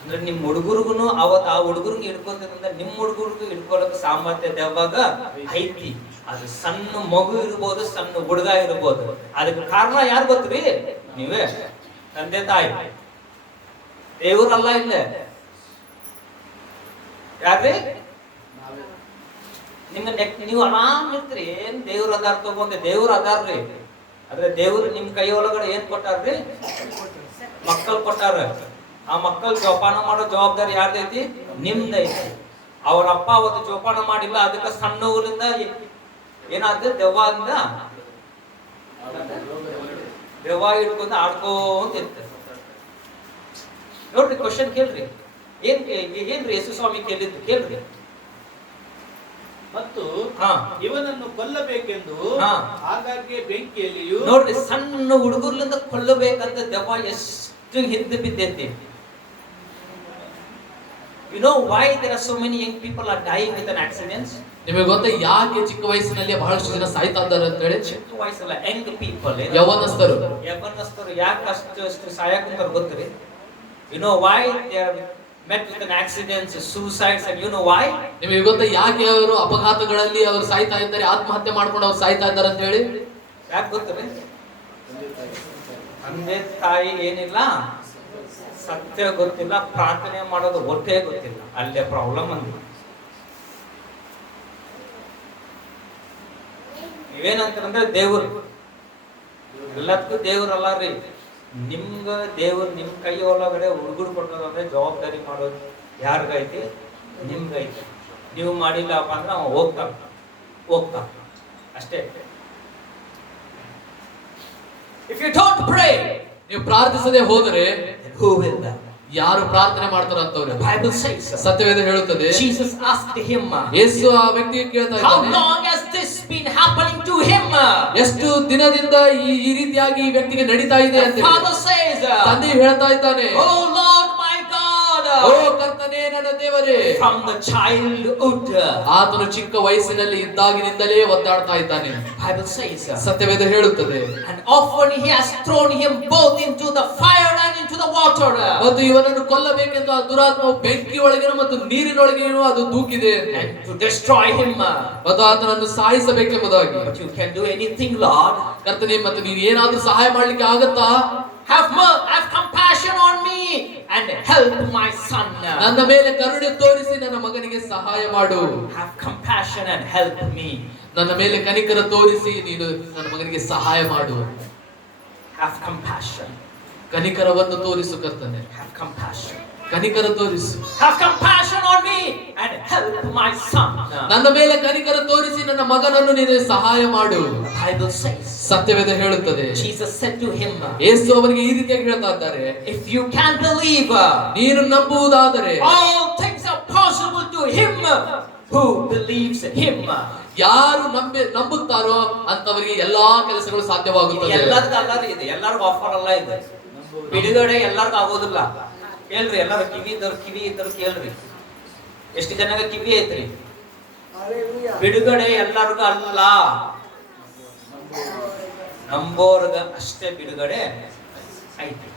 ಅಂದ್ರೆ ನಿಮ್ ಹುಡುಗರಿಗೂ ಅವತ್ ಆ ಹುಡುಗರಿಗೆ ಹಿಡ್ಕೊಂತಂದ್ರೆ ನಿಮ್ ಹುಡುಗರಿಗೂ ಹಿಡ್ಕೊಳಕ್ ಸಾಮರ್ಥ್ಯ ದೆವ್ವಾಗ ಐತಿ. ಅದು ಸಣ್ಣ ಮಗು ಇರ್ಬೋದು, ಸಣ್ಣ ಹುಡುಗ ಇರ್ಬೋದು. ಅದಕ್ಕೆ ಕಾರಣ ಯಾರು ಗೊತ್ತ್ರಿ? ನೀವೇ, ತಂದೆ ತಾಯಿ. ದೇವರಲ್ಲ ಇಲ್ಲ. ಯಾರ್ರಿ? ನಿಮ್ಮ ನೀವು ಆರಾಮ್ ಇರ್ತೀರಿ. ಏನ್ ದೇವ್ರ ಆಧಾರ ತಗೊಂಡೆ? ದೇವ್ರ ಆಧಾರ್ರಿ. ಆದ್ರೆ ದೇವ್ರು ನಿಮ್ ಕೈ ಒಳಗಡೆ ಏನ್ ಕೊಟ್ಟಾರ್ರಿ? ಮಕ್ಕಳು ಕೊಟ್ಟಾರ. ಆ ಮಕ್ಕಳು ಜೋಪಾನ ಮಾಡೋ ಜವಾಬ್ದಾರಿ ಯಾರ್ದೈತಿ? ನಿಮ್ದೈತಿ. ಅವ್ರ ಅಪ್ಪ ಅವತ್ತು ಜೋಪಾನ ಮಾಡಿಲ್ಲ, ಅದಕ್ಕೆ ಸಣ್ಣ ಊರಿಂದ ಏನಾದ ದೆವ್ವದಿಂದ ದೆವ್ವ ಹಿಡ್ಕೊಂಡು ಆಡ್ಕೊಂತ ಇರ್ತದೆ. ನೋಡ್ರಿ, ಕ್ವಶನ್ ಕೇಳ್ರಿ. ಏನ್ರಿ ಯೇಸು ಸ್ವಾಮಿ ಕೇಳಿದ್ದು? ಕೇಳ್ರಿ. ಮತ್ತು ಇವನನ್ನು ಕೊಲ್ಲಬೇಕೆಂದು ಆಗಾಗ್ಗೆ ಬೆಂಕಿಯಲ್ಲಿಯೂ. ನೋಡ್ರಿ, ಸಣ್ಣ ಹುಡುಗರ್ಲಿಂದ ಕೊಲ್ಲಬೇಕಂತ ದೆವ್ವ ಎಷ್ಟು ಹಿಂದೆ ಬಿದ್ದೈತಿ. You know why there are so many young people are dying with an accidents? ನಿಮಗೆ ಗೊತ್ತಾ ಯಾಕೆ ಚಿಕ್ಕ ವಯಸ್ಸಿನಲ್ಲಿ ಬಹಳಷ್ಟು ಜನ ಸಾಯ್ತಾ ಇದ್ದಾರೆ ಅಂತ ಹೇಳಿ? ಚಿಕ್ಕ ವಯಸ್ಸಲ್ಲ, ಯಂಗ್ ಪೀಪಲ್, ಯವನಸ್ಥರು ಯಾಕೆ ಅಷ್ಟು ಸಾಯಕಂತ ಗೊತ್ತ್ರಿ? You know why they are met with an accidents, suicides, and you know why? ನಿಮಗೆ ಗೊತ್ತಾ ಯಾಕೆ ಅವರು ಅಪಘಾತಗಳಲ್ಲಿ ಅವರು ಸಾಯ್ತಾ ಇದ್ದಾರೆ, ಆತ್ಮಹತ್ಯೆ ಮಾಡ್ಕೊಂಡು ಅವ್ರು ಸಾಯ್ತಾ ಇದ್ದಾರೆ ಅಂತ ಹೇಳಿ? ಯಾಕೆ ಗೊತ್ತ್ರಿ? ತಂದೆ ತಾಯಿ ಏನಿಲ್ಲ, ಸತ್ಯ ಗೊತ್ತಿಲ್ಲ, ಪ್ರಾರ್ಥನೆ ಮಾಡೋದು ಒಟ್ಟೆ ಗೊತ್ತಿಲ್ಲ. ಅಲ್ಲೇ ಪ್ರಾಬ್ಲಮ್ ಅಂದ. ನೀವೇನಂತಂದ್ರೆ ದೇವ್ರು ಎಲ್ಲದಕ್ಕೂ ದೇವ್ರಲ್ಲ ರೀ. ನಿಮ್ಗ ದೇವ್ರು ನಿಮ್ ಕೈ ಒಳಗಡೆ ಹುಡುಗರು ಕೊಟ್ಟೋದಂದ್ರೆ ಜವಾಬ್ದಾರಿ ಮಾಡೋದು ಯಾರಿಗೈತಿ? ನಿಮ್ಗೈತಿ. ನೀವು ಮಾಡಿಲ್ಲಪ್ಪ ಅಂದ್ರೆ ಅವ ಹೋಗ್ತಾನ ಅಷ್ಟೇ. If you don't pray, ನೀವು ಪ್ರಾರ್ಥಿಸದೆ ಹೋದರೆ who will then? ಯಾರು ಪ್ರಾರ್ಥನೆ ಮಾಡ್ತಾರ ಅಂತವ್ರೆ. The Bible says, ಸತ್ಯವೇದ ಹೇಳುತ್ತದೆ, Jesus asked him, ಯೇಸು ಆ ವ್ಯಕ್ತಿಗೆ ಕೇಳ್ತಾ how ಇದ್ದಾನೆ, long has this been happening to him? ಎಷ್ಟು ದಿನದಿಂದ ಈ ರೀತಿಯಾಗಿ ಈ ವ್ಯಕ್ತಿಗೆ ನಡೀತಾ ಇದೆ The ಅಂತ father says, ತಂದೆ ಹೇಳ್ತಾ ಇದ್ದಾನೆ, oh Lord my God, ಓ ಕರ್ತನೇ ನನ್ನ ದೇವರೇ, from the childhood. ಆತನು ಚಿಕ್ಕ ವಯಸ್ಸಿನಲ್ಲಿ ಇದ್ದಾಗಿನಿಂದಲೇ ಒದ್ದಾಡ್ತಾ ಇದ್ದಾನೆ. Bible says, ಸತ್ಯವೇದ ಹೇಳುತ್ತದೆ, and often he has thrown him both into the fire and into the water. ಮತ್ತು ಇವನನ್ನು ಕೊಲ್ಲಬೇಕೆಂದು ಆ ದುರಾತ್ಮವು ಬೆಂಕಿ ಒಳಗಿನ ಮತ್ತು ನೀರಿನೊಳಗಿನ ಅದು ದೂಕಿದೆ, And to destroy him. ಮತ್ತು ಆತನನ್ನು ಸಾಯಿಸಬೇಕೆಂಬುದಾಗಿ. But you can do anything, Lord. ಕರ್ತನೇ, ಮತ್ತು ನೀನು ಏನಾದ್ರೂ ಸಹಾಯ ಮಾಡ್ಲಿಕ್ಕೆ ಆಗತ್ತಾ? Have compassion on me and help my son. ನನ್ನ ಮೇಲೆ ಕರುಣೆ ತೋರಿಸಿ ನನ್ನ ಮಗನಿಗೆ ಸಹಾಯ ಮಾಡು. Have compassion and help me. ನನ್ನ ಮೇಲೆ ಕನಿಕರ ತೋರಿಸಿ ನೀನು ನನ್ನ ಮಗನಿಗೆ ಸಹಾಯ ಮಾಡು. Have compassion. ಕನಿಕರವನ್ನು ತೋರಿಸು ಕರ್ತನೆ, Have compassion. ಕನಿಕರ ತೋರಿಸು. Have compassion on me and help my son. ನನ್ನ ಮೇಲೆ ಕನಿಕರ ತೋರಿಸಿ ನನ್ನ ಮಗನನ್ನು ನೀನು ಸಹಾಯ ಮಾಡು. The Bible says, ಸತ್ಯವೇದ ಹೇಳುತ್ತದೆ, Jesus said to him, ಯೇಸು ಅವನಿಗೆ ಈ ರೀತಿಯಾಗಿ ಹೇಳ್ತಾ ಇದ್ದಾರೆ, if you can believe, ನೀನು ನಂಬುವುದಾದರೆ all things are possible to him who believes him. ಯಾರು ನಂಬುತ್ತಾರೋ ಅಂತವರಿಗೆ ಎಲ್ಲಾ ಕೆಲಸಗಳು ಸಾಧ್ಯವಾಗುತ್ತದೆ. ಎಲ್ಲರಿಗೂ ಇದೆ, ಎಲ್ಲರಿಗೂ ಆಫರ್ ಅಲ್ಲ ಇದೆ. ಬಿಡುಗಡೆ ಎಲ್ಲರಿಗೂ ಆಗೋದಿಲ್ಲ. ಕೇಳ್ರಿ, ಎಲ್ಲರೂ ಕಿವಿ ಇದ್ದವ್ರು ಕೇಳ್ರಿ. ಎಷ್ಟು ಜನಕ್ಕೆ ಕಿವಿ ಐತ್ರಿ? ಬಿಡುಗಡೆ ಎಲ್ಲರಿಗೂ ಅಲ್ಲ, ನಂಬೋರ್ಗ ಅಷ್ಟೇ ಬಿಡುಗಡೆ ಐತಿ.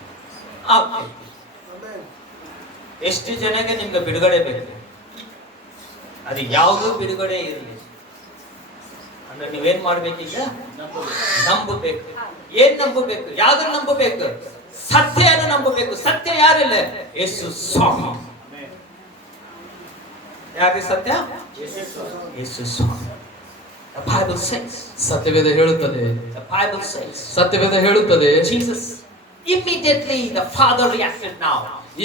ಎಷ್ಟು ಜನಕ್ಕೆ ನಿಮ್ಗೆ ಬಿಡುಗಡೆ ಬೇಕು? ಅದು ಯಾವುದು ಬಿಡುಗಡೆ ಇರಲಿ ಅಂದ್ರೆ ನೀವೇನ್ ಮಾಡ್ಬೇಕೀಗ? ನಂಬಬೇಕು. ಏನ್ ನಂಬಬೇಕು? ಯಾವ್ದನ್ನ ನಂಬಬೇಕು? ಸತ್ಯನ ನಂಬಬೇಕು. ಸತ್ಯ ಯಾರಿಲ್ಲ? ಯೇಸು ಸ್ವಾಮಿ. ಯಾರಿಗೆ ಸತ್ಯ? ಯೇಸು ಸ್ವಾಮಿ. The Bible says, ಸತ್ಯವೇದ ಹೇಳುತ್ತದೆ, the Bible says, ಸತ್ಯವೇದ ಹೇಳುತ್ತದೆ, Jesus immediately the father reacted now.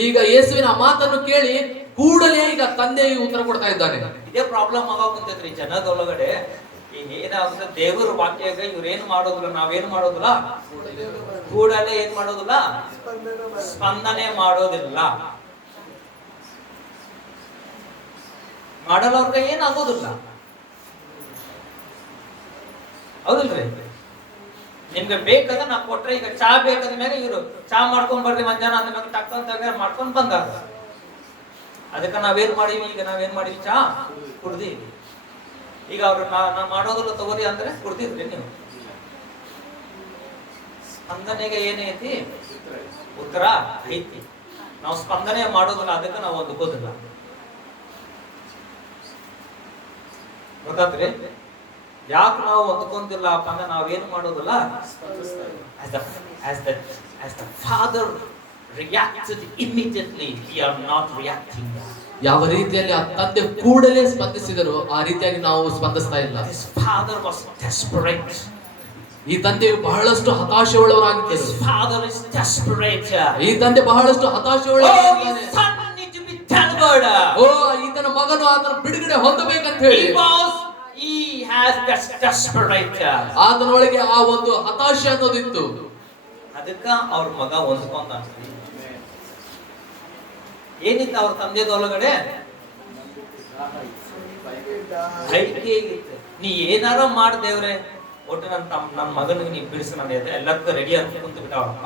ಈಗ ಯೇಸುವಿನ ಮಾತನ್ನು ಕೇಳಿ ಕೂಡಲೇ ಈಗ ತಂದೆಯು ಉತ್ತರ ಕೊಡ್ತಾ ಇದ್ದಾನೆ. ಇದೇ ಪ್ರಾಬ್ಲಮ್ ಆಗೋಕುಂತೈತ್ರಿ ಜನದೊಳಗಡೆ. ಈಗ ಏನಾಗುತ್ತೆ, ದೇವರ ವಾಕ್ಯಾಗ ಇವ್ರೇನ್ ಮಾಡೋದಿಲ್ಲ, ನಾವೇನ್ ಮಾಡೋದಿಲ್ಲ, ಕೂಡಲೇ ಏನ್ ಮಾಡೋದಿಲ್ಲ, ಸ್ಪಂದನೆ ಮಾಡೋದಿಲ್ಲ. ಮಾಡಲ್ಲ ಅವ್ರಿಗೆ ಏನ್ ಆಗೋದಿಲ್ಲ. ಹೌದಿಲ್ರಿ? ನಿಮ್ಗೆ ಬೇಕಾದ್ರೆ ನಾ ಕೊಟ್ರೆ, ಈಗ ಚಾ ಬೇಕಾದ ಮೇಲೆ ಇವರು ಚಾ ಮಾಡ್ಕೊಂಡ್ ಬರ್ರಿ ಮಂಜಾನ ಅಂದ ಮೇಲೆ ಟಕ್ಕಂತ ಮಾಡ್ಕೊಂಡ್ ಬಂದಾಗ ಅದಕ್ಕೆ ನಾವೇನ್ ಮಾಡೀವಿ? ಈಗ ನಾವೇನ್ ಮಾಡೀವಿ? ಚಾ ಕುಡ್ದೀವಿ. ಈಗ ಅವ್ರು ನಾ ಮಾಡೋದಿಲ್ಲ ತಗೋರಿ ಅಂದ್ರೆ ಕುಡ್ದಿದ್ರಿ ನೀವು. ಸ್ಪಂದನೆಗೆ ಏನೈತಿ? ಉತ್ತರ ಐತಿ. ನಾವು ಸ್ಪಂದನೆ ಮಾಡೋದಿಲ್ಲ, ಅದಕ್ಕೆ ನಾವು ಒದಗೋದಿಲ್ಲ. ಗೊತ್ತಾತ್ರಿ? ಯಾಕೆ ನಾವು ಒದ್ಕೊಂದಿಲ್ಲಪ್ಪ ಅಂದ್ರೆ ನಾವೇನು ಮಾಡೋದಿಲ್ಲ. As the father reacted immediately, we are not reacting. ಯಾವ ರೀತಿಯಲ್ಲಿ ಆ ತಂದೆ ಕೂಡಲೇ ಸ್ಪಂದಿಸಿದರು ಆ ರೀತಿಯಾಗಿ ನಾವು ಸ್ಪಂದಿಸ್ತಾ ಇಲ್ಲ. This father was desperate. ಈ ತಂದೆಯು ಬಹಳಷ್ಟು ಹತಾಶೆ ಉಳ್ಳವರಾಗಿದ್ದರು. This father is desperate. ಈ ತಂದೆ ಬಹಳಷ್ಟು ಹತಾಶೆ Oh, ಉಳ್ಳವರಾಗಿದ್ದಾನೆ. his son need to be delivered. ಓ, ಈತನ ಮಗನು ಆತನ ಬಿಡುಗಡೆ ಹೊಂದಬೇಕಂತ ಹೇಳಿ He has that desperate. ಆತನೊಳಗೆ ಆ ಒಂದು ಹತಾಶೆ ಅನ್ನೋದಿತ್ತು. ಅದಕ್ಕ ಅವ್ರ ಮಗ ಹೊಂದ್ಕೊಂಡ. ಏನಿತ್ತು ಅವ್ರ ತಂದೆದೊಳಗಡೆ? ನೀ ಏನಾರ ಮಾಡ್ದೇವ್ರೆ, ಒಟ್ಟು ನನ್ನ ಮಗನಿಗೆ ನೀ ಬಿಡಿಸಿ, ನಾನು ಎಲ್ಲದಕ್ಕೂ ರೆಡಿ ಅಂತ ಕುಂತು ಬಿಟ್ಟವಪ್ಪ.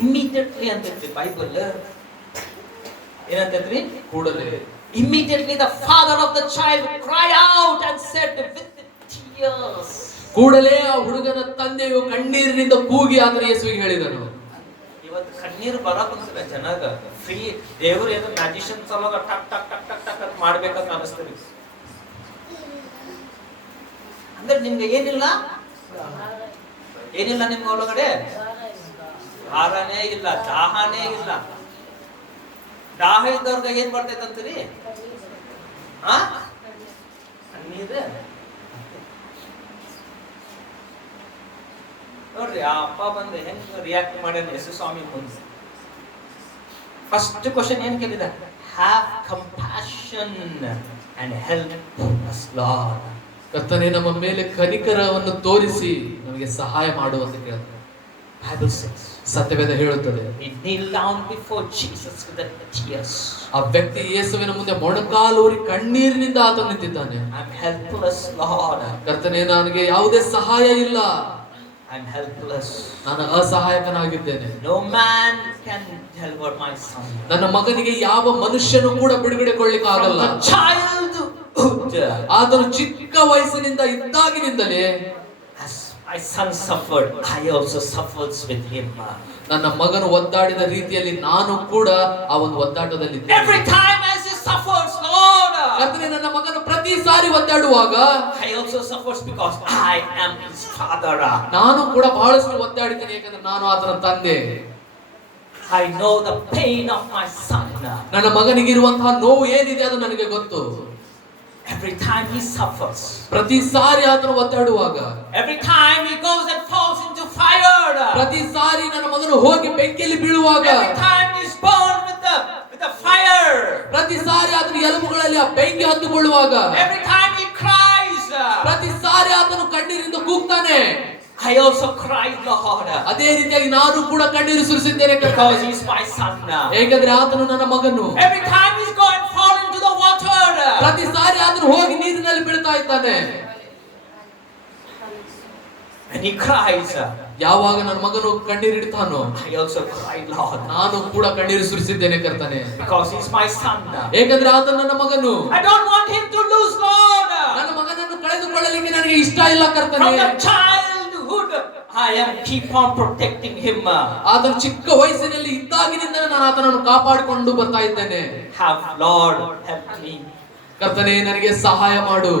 Immediately ಅಂತೈತ್ರಿ Bible. ಏನಂತೈತ್ರಿ? ಕೂಡಲೇ. Immediately the father of the child cried out and said with tears. ಕೂಡಲೇ ಆ ಹುಡುಗನ ತಂದೆಯು ಕಣ್ಣೀರಿನಿಂದ ಕೂಗಿ ಆತನ ಯೇಸುವಿಗೆ ಹೇಳಿದನು. ಇವತ್ತು ಕಣ್ಣೀರು ಬರಕುಂತಿಲ್ಲ ಜನಗ. ಫ್ರೀ ದೇವರು ಏನೋ ಮ್ಯಾಜಿಷಿಯನ್ಸ್ ಒಳಗ ಟಕ್ ಟಕ್ ಟಕ್ ಟಕ್ ಟಕ್ ಅಂತ ಮಾಡ್ಬೇಕಂತ ಅನಿಸ್ತದೆ. ಅಂದ್ರೆ ನಿಮ್ಗೆ ಏನಿಲ್ಲ ನಿಮ್ಗೆ ಒಳಗಡೆ ಭಾರನೇ ಇಲ್ಲ, ದಾಹನೇ ಇಲ್ಲ. ದಾಹ ಇದ್ದವ್ರಿಗೆ ಏನ್ ಬರ್ತೈತಂತೀರಿ? ನೀರು ನೋಡ್ರಿ ಆ ಅಪ್ಪ ಬಂದು ಹೆಂಗ್ ರಿಯಾಕ್ಟ್ ಮಾಡ್ಯಾನ ಯೇಸು ಸ್ವಾಮಿ ಮುಂದೆ. ಫಸ್ಟ್ ಕ್ವಶನ್ ಏನ್ ಕೇಳಿದ? Have compassion and help us lord. ಕರ್ತನೇ ನಮ್ಮ ಮೇಲೆ ಕನಿಕರವನ್ನು ತೋರಿಸಿ ನಮಗೆ ಸಹಾಯ ಮಾಡುವಂತ ಕೇಳ್ತಾರೆ. Bible says ಸತ್ಯವೇದ ಹೇಳುತ್ತದೆ, he kneel down before Jesus with the tears. ಆ ವ್ಯಕ್ತಿ ಯೇಸುವಿನ ಮುಂದೆ ಮೊಣಕಾಲೂರಿ ಕಣ್ಣೀರಿನಿಂದ ಆತ ನಿಂತಿದ್ದಾನೆ. I'm helpless, Lord. ಕರ್ತನೇ ನನಗೆ ಯಾವುದೇ ಸಹಾಯ ಇಲ್ಲ, I'm helpless. ನಾನು ಅಸಹಾಯಕನಾಗಿದ್ದೇನೆ. No man can deliver my son. ನನ್ನ ಮಗನಿಗೆ ಯಾವ ಮನುಷ್ಯನು ಕೂಡ ಬಿಡುಗಡೆ ಕೊಡ್ಲಿಕ್ಕೆ ಆಗಲ್ಲ. From the childhood, ಆತನು ಚಿಕ್ಕ ವಯಸ್ಸಿನಿಂದ ಇದ್ದಾಗಿನಿಂದಲೇ as my son suffered, I also suffered with him. ನನ್ನ ಮಗನು ಒದ್ದಾಡಿದ ರೀತಿಯಲ್ಲಿ ನಾನು ಕೂಡ ಆ ಒಂದು ಒದ್ದಾಟದಲ್ಲಿ Every time as he suffers, Lord, ಕರ್ತನೇ ನನ್ನ ಮಗನು ಪ್ರತಿ ಸಾರಿ ಒದ್ದಾಡುವಾಗ I also suffers because I am his father. ನಾನು ಕೂಡ ಬಹಳಷ್ಟು ಒದ್ದಾಡಿದ್ದೇನೆ, ಯಾಕಂದ್ರೆ ನಾನು ಆತನ ತಂದೆ. I know the pain of my son. ನನ್ನ ಮಗನಿಗಿರುವಂತಹ ನೋವು ಏನಿದೆ ಅದು ನನಗೆ ಗೊತ್ತು. Every time he suffers, ಪ್ರತಿ ಸಾರಿ ಆತನು ಒದ್ದಾಡುವಾಗ, every time he goes and falls into fire, ಪ್ರತಿ ಸಾರಿ ನನ್ನ ಮಗನು ಹೋಗಿ ಬೆಂಕಿಯಲ್ಲಿ ಬೀಳುವಾಗ, every time he's burned with the fire, ಪ್ರತಿ ಸಾರಿ ಆತನ ಎಲುಬುಗಳಲ್ಲಿ ಆ ಬೆಂಕಿ ಹತ್ತುಕೊಳ್ಳುವಾಗ, every time he cries, ಪ್ರತಿ ಸಾರಿ ಆತನು ಕಣ್ಣೀರಿಂದ ಕೂಗ್ತಾನೆ. I also cried, Lord, ಅದೇ ರೀತಿಯಾಗಿ ನಾನು ಕೂಡ ಕಣ್ಣೀರು ಸುರಿಸಿದ್ದೇನೆ because he's my son. ಏಕೆಂದ್ರೆ ಆತನು ನನ್ನ ಮಗನು. Every time he's going and fall into the water, ಪ್ರತಿ ಸಾರಿ ಆತನು ಹೋಗಿ ನೀರಿನಲ್ಲಿ ಬೀಳ್ತಾ ಇದ್ದಾನೆ. and he cries, ಯಾವಾಗ ನನ್ನ ಮಗನು ಕಣ್ಣೀರಿಡ್ತಾನೋ, I also cried, Lord, ನಾನು ಕೂಡ ಕಣ್ಣೀರು ಸುರಿಸಿದ್ದೇನೆ ಕರ್ತನೆ, because he's my son. ಏಕೆಂದ್ರೆ ಆತನು ನನ್ನ ಮಗನು. I don't want him to lose, Lord. ನನ್ನ ಮಗನನ್ನು ಕಳೆದುಕೊಳ್ಳಲಿಕ್ಕೆ ನನಗೆ ಇಷ್ಟ ಇಲ್ಲ ಕರ್ತನೆ. From the childhood, I am keep on protecting him. ಆತನು ಚಿಕ್ಕ ವಯಸ್ಸಿನಲ್ಲಿ ಇದ್ದಾಗಿನಿಂದ ನಾನು ಆತನನ್ನು ಕಾಪಾಡಿಕೊಂಡು ಬರ್ತಾ ಇದ್ದೇನೆ. Have Lord help me. ಕರ್ತನೆ ನನಗೆ ಸಹಾಯ ಮಾಡು.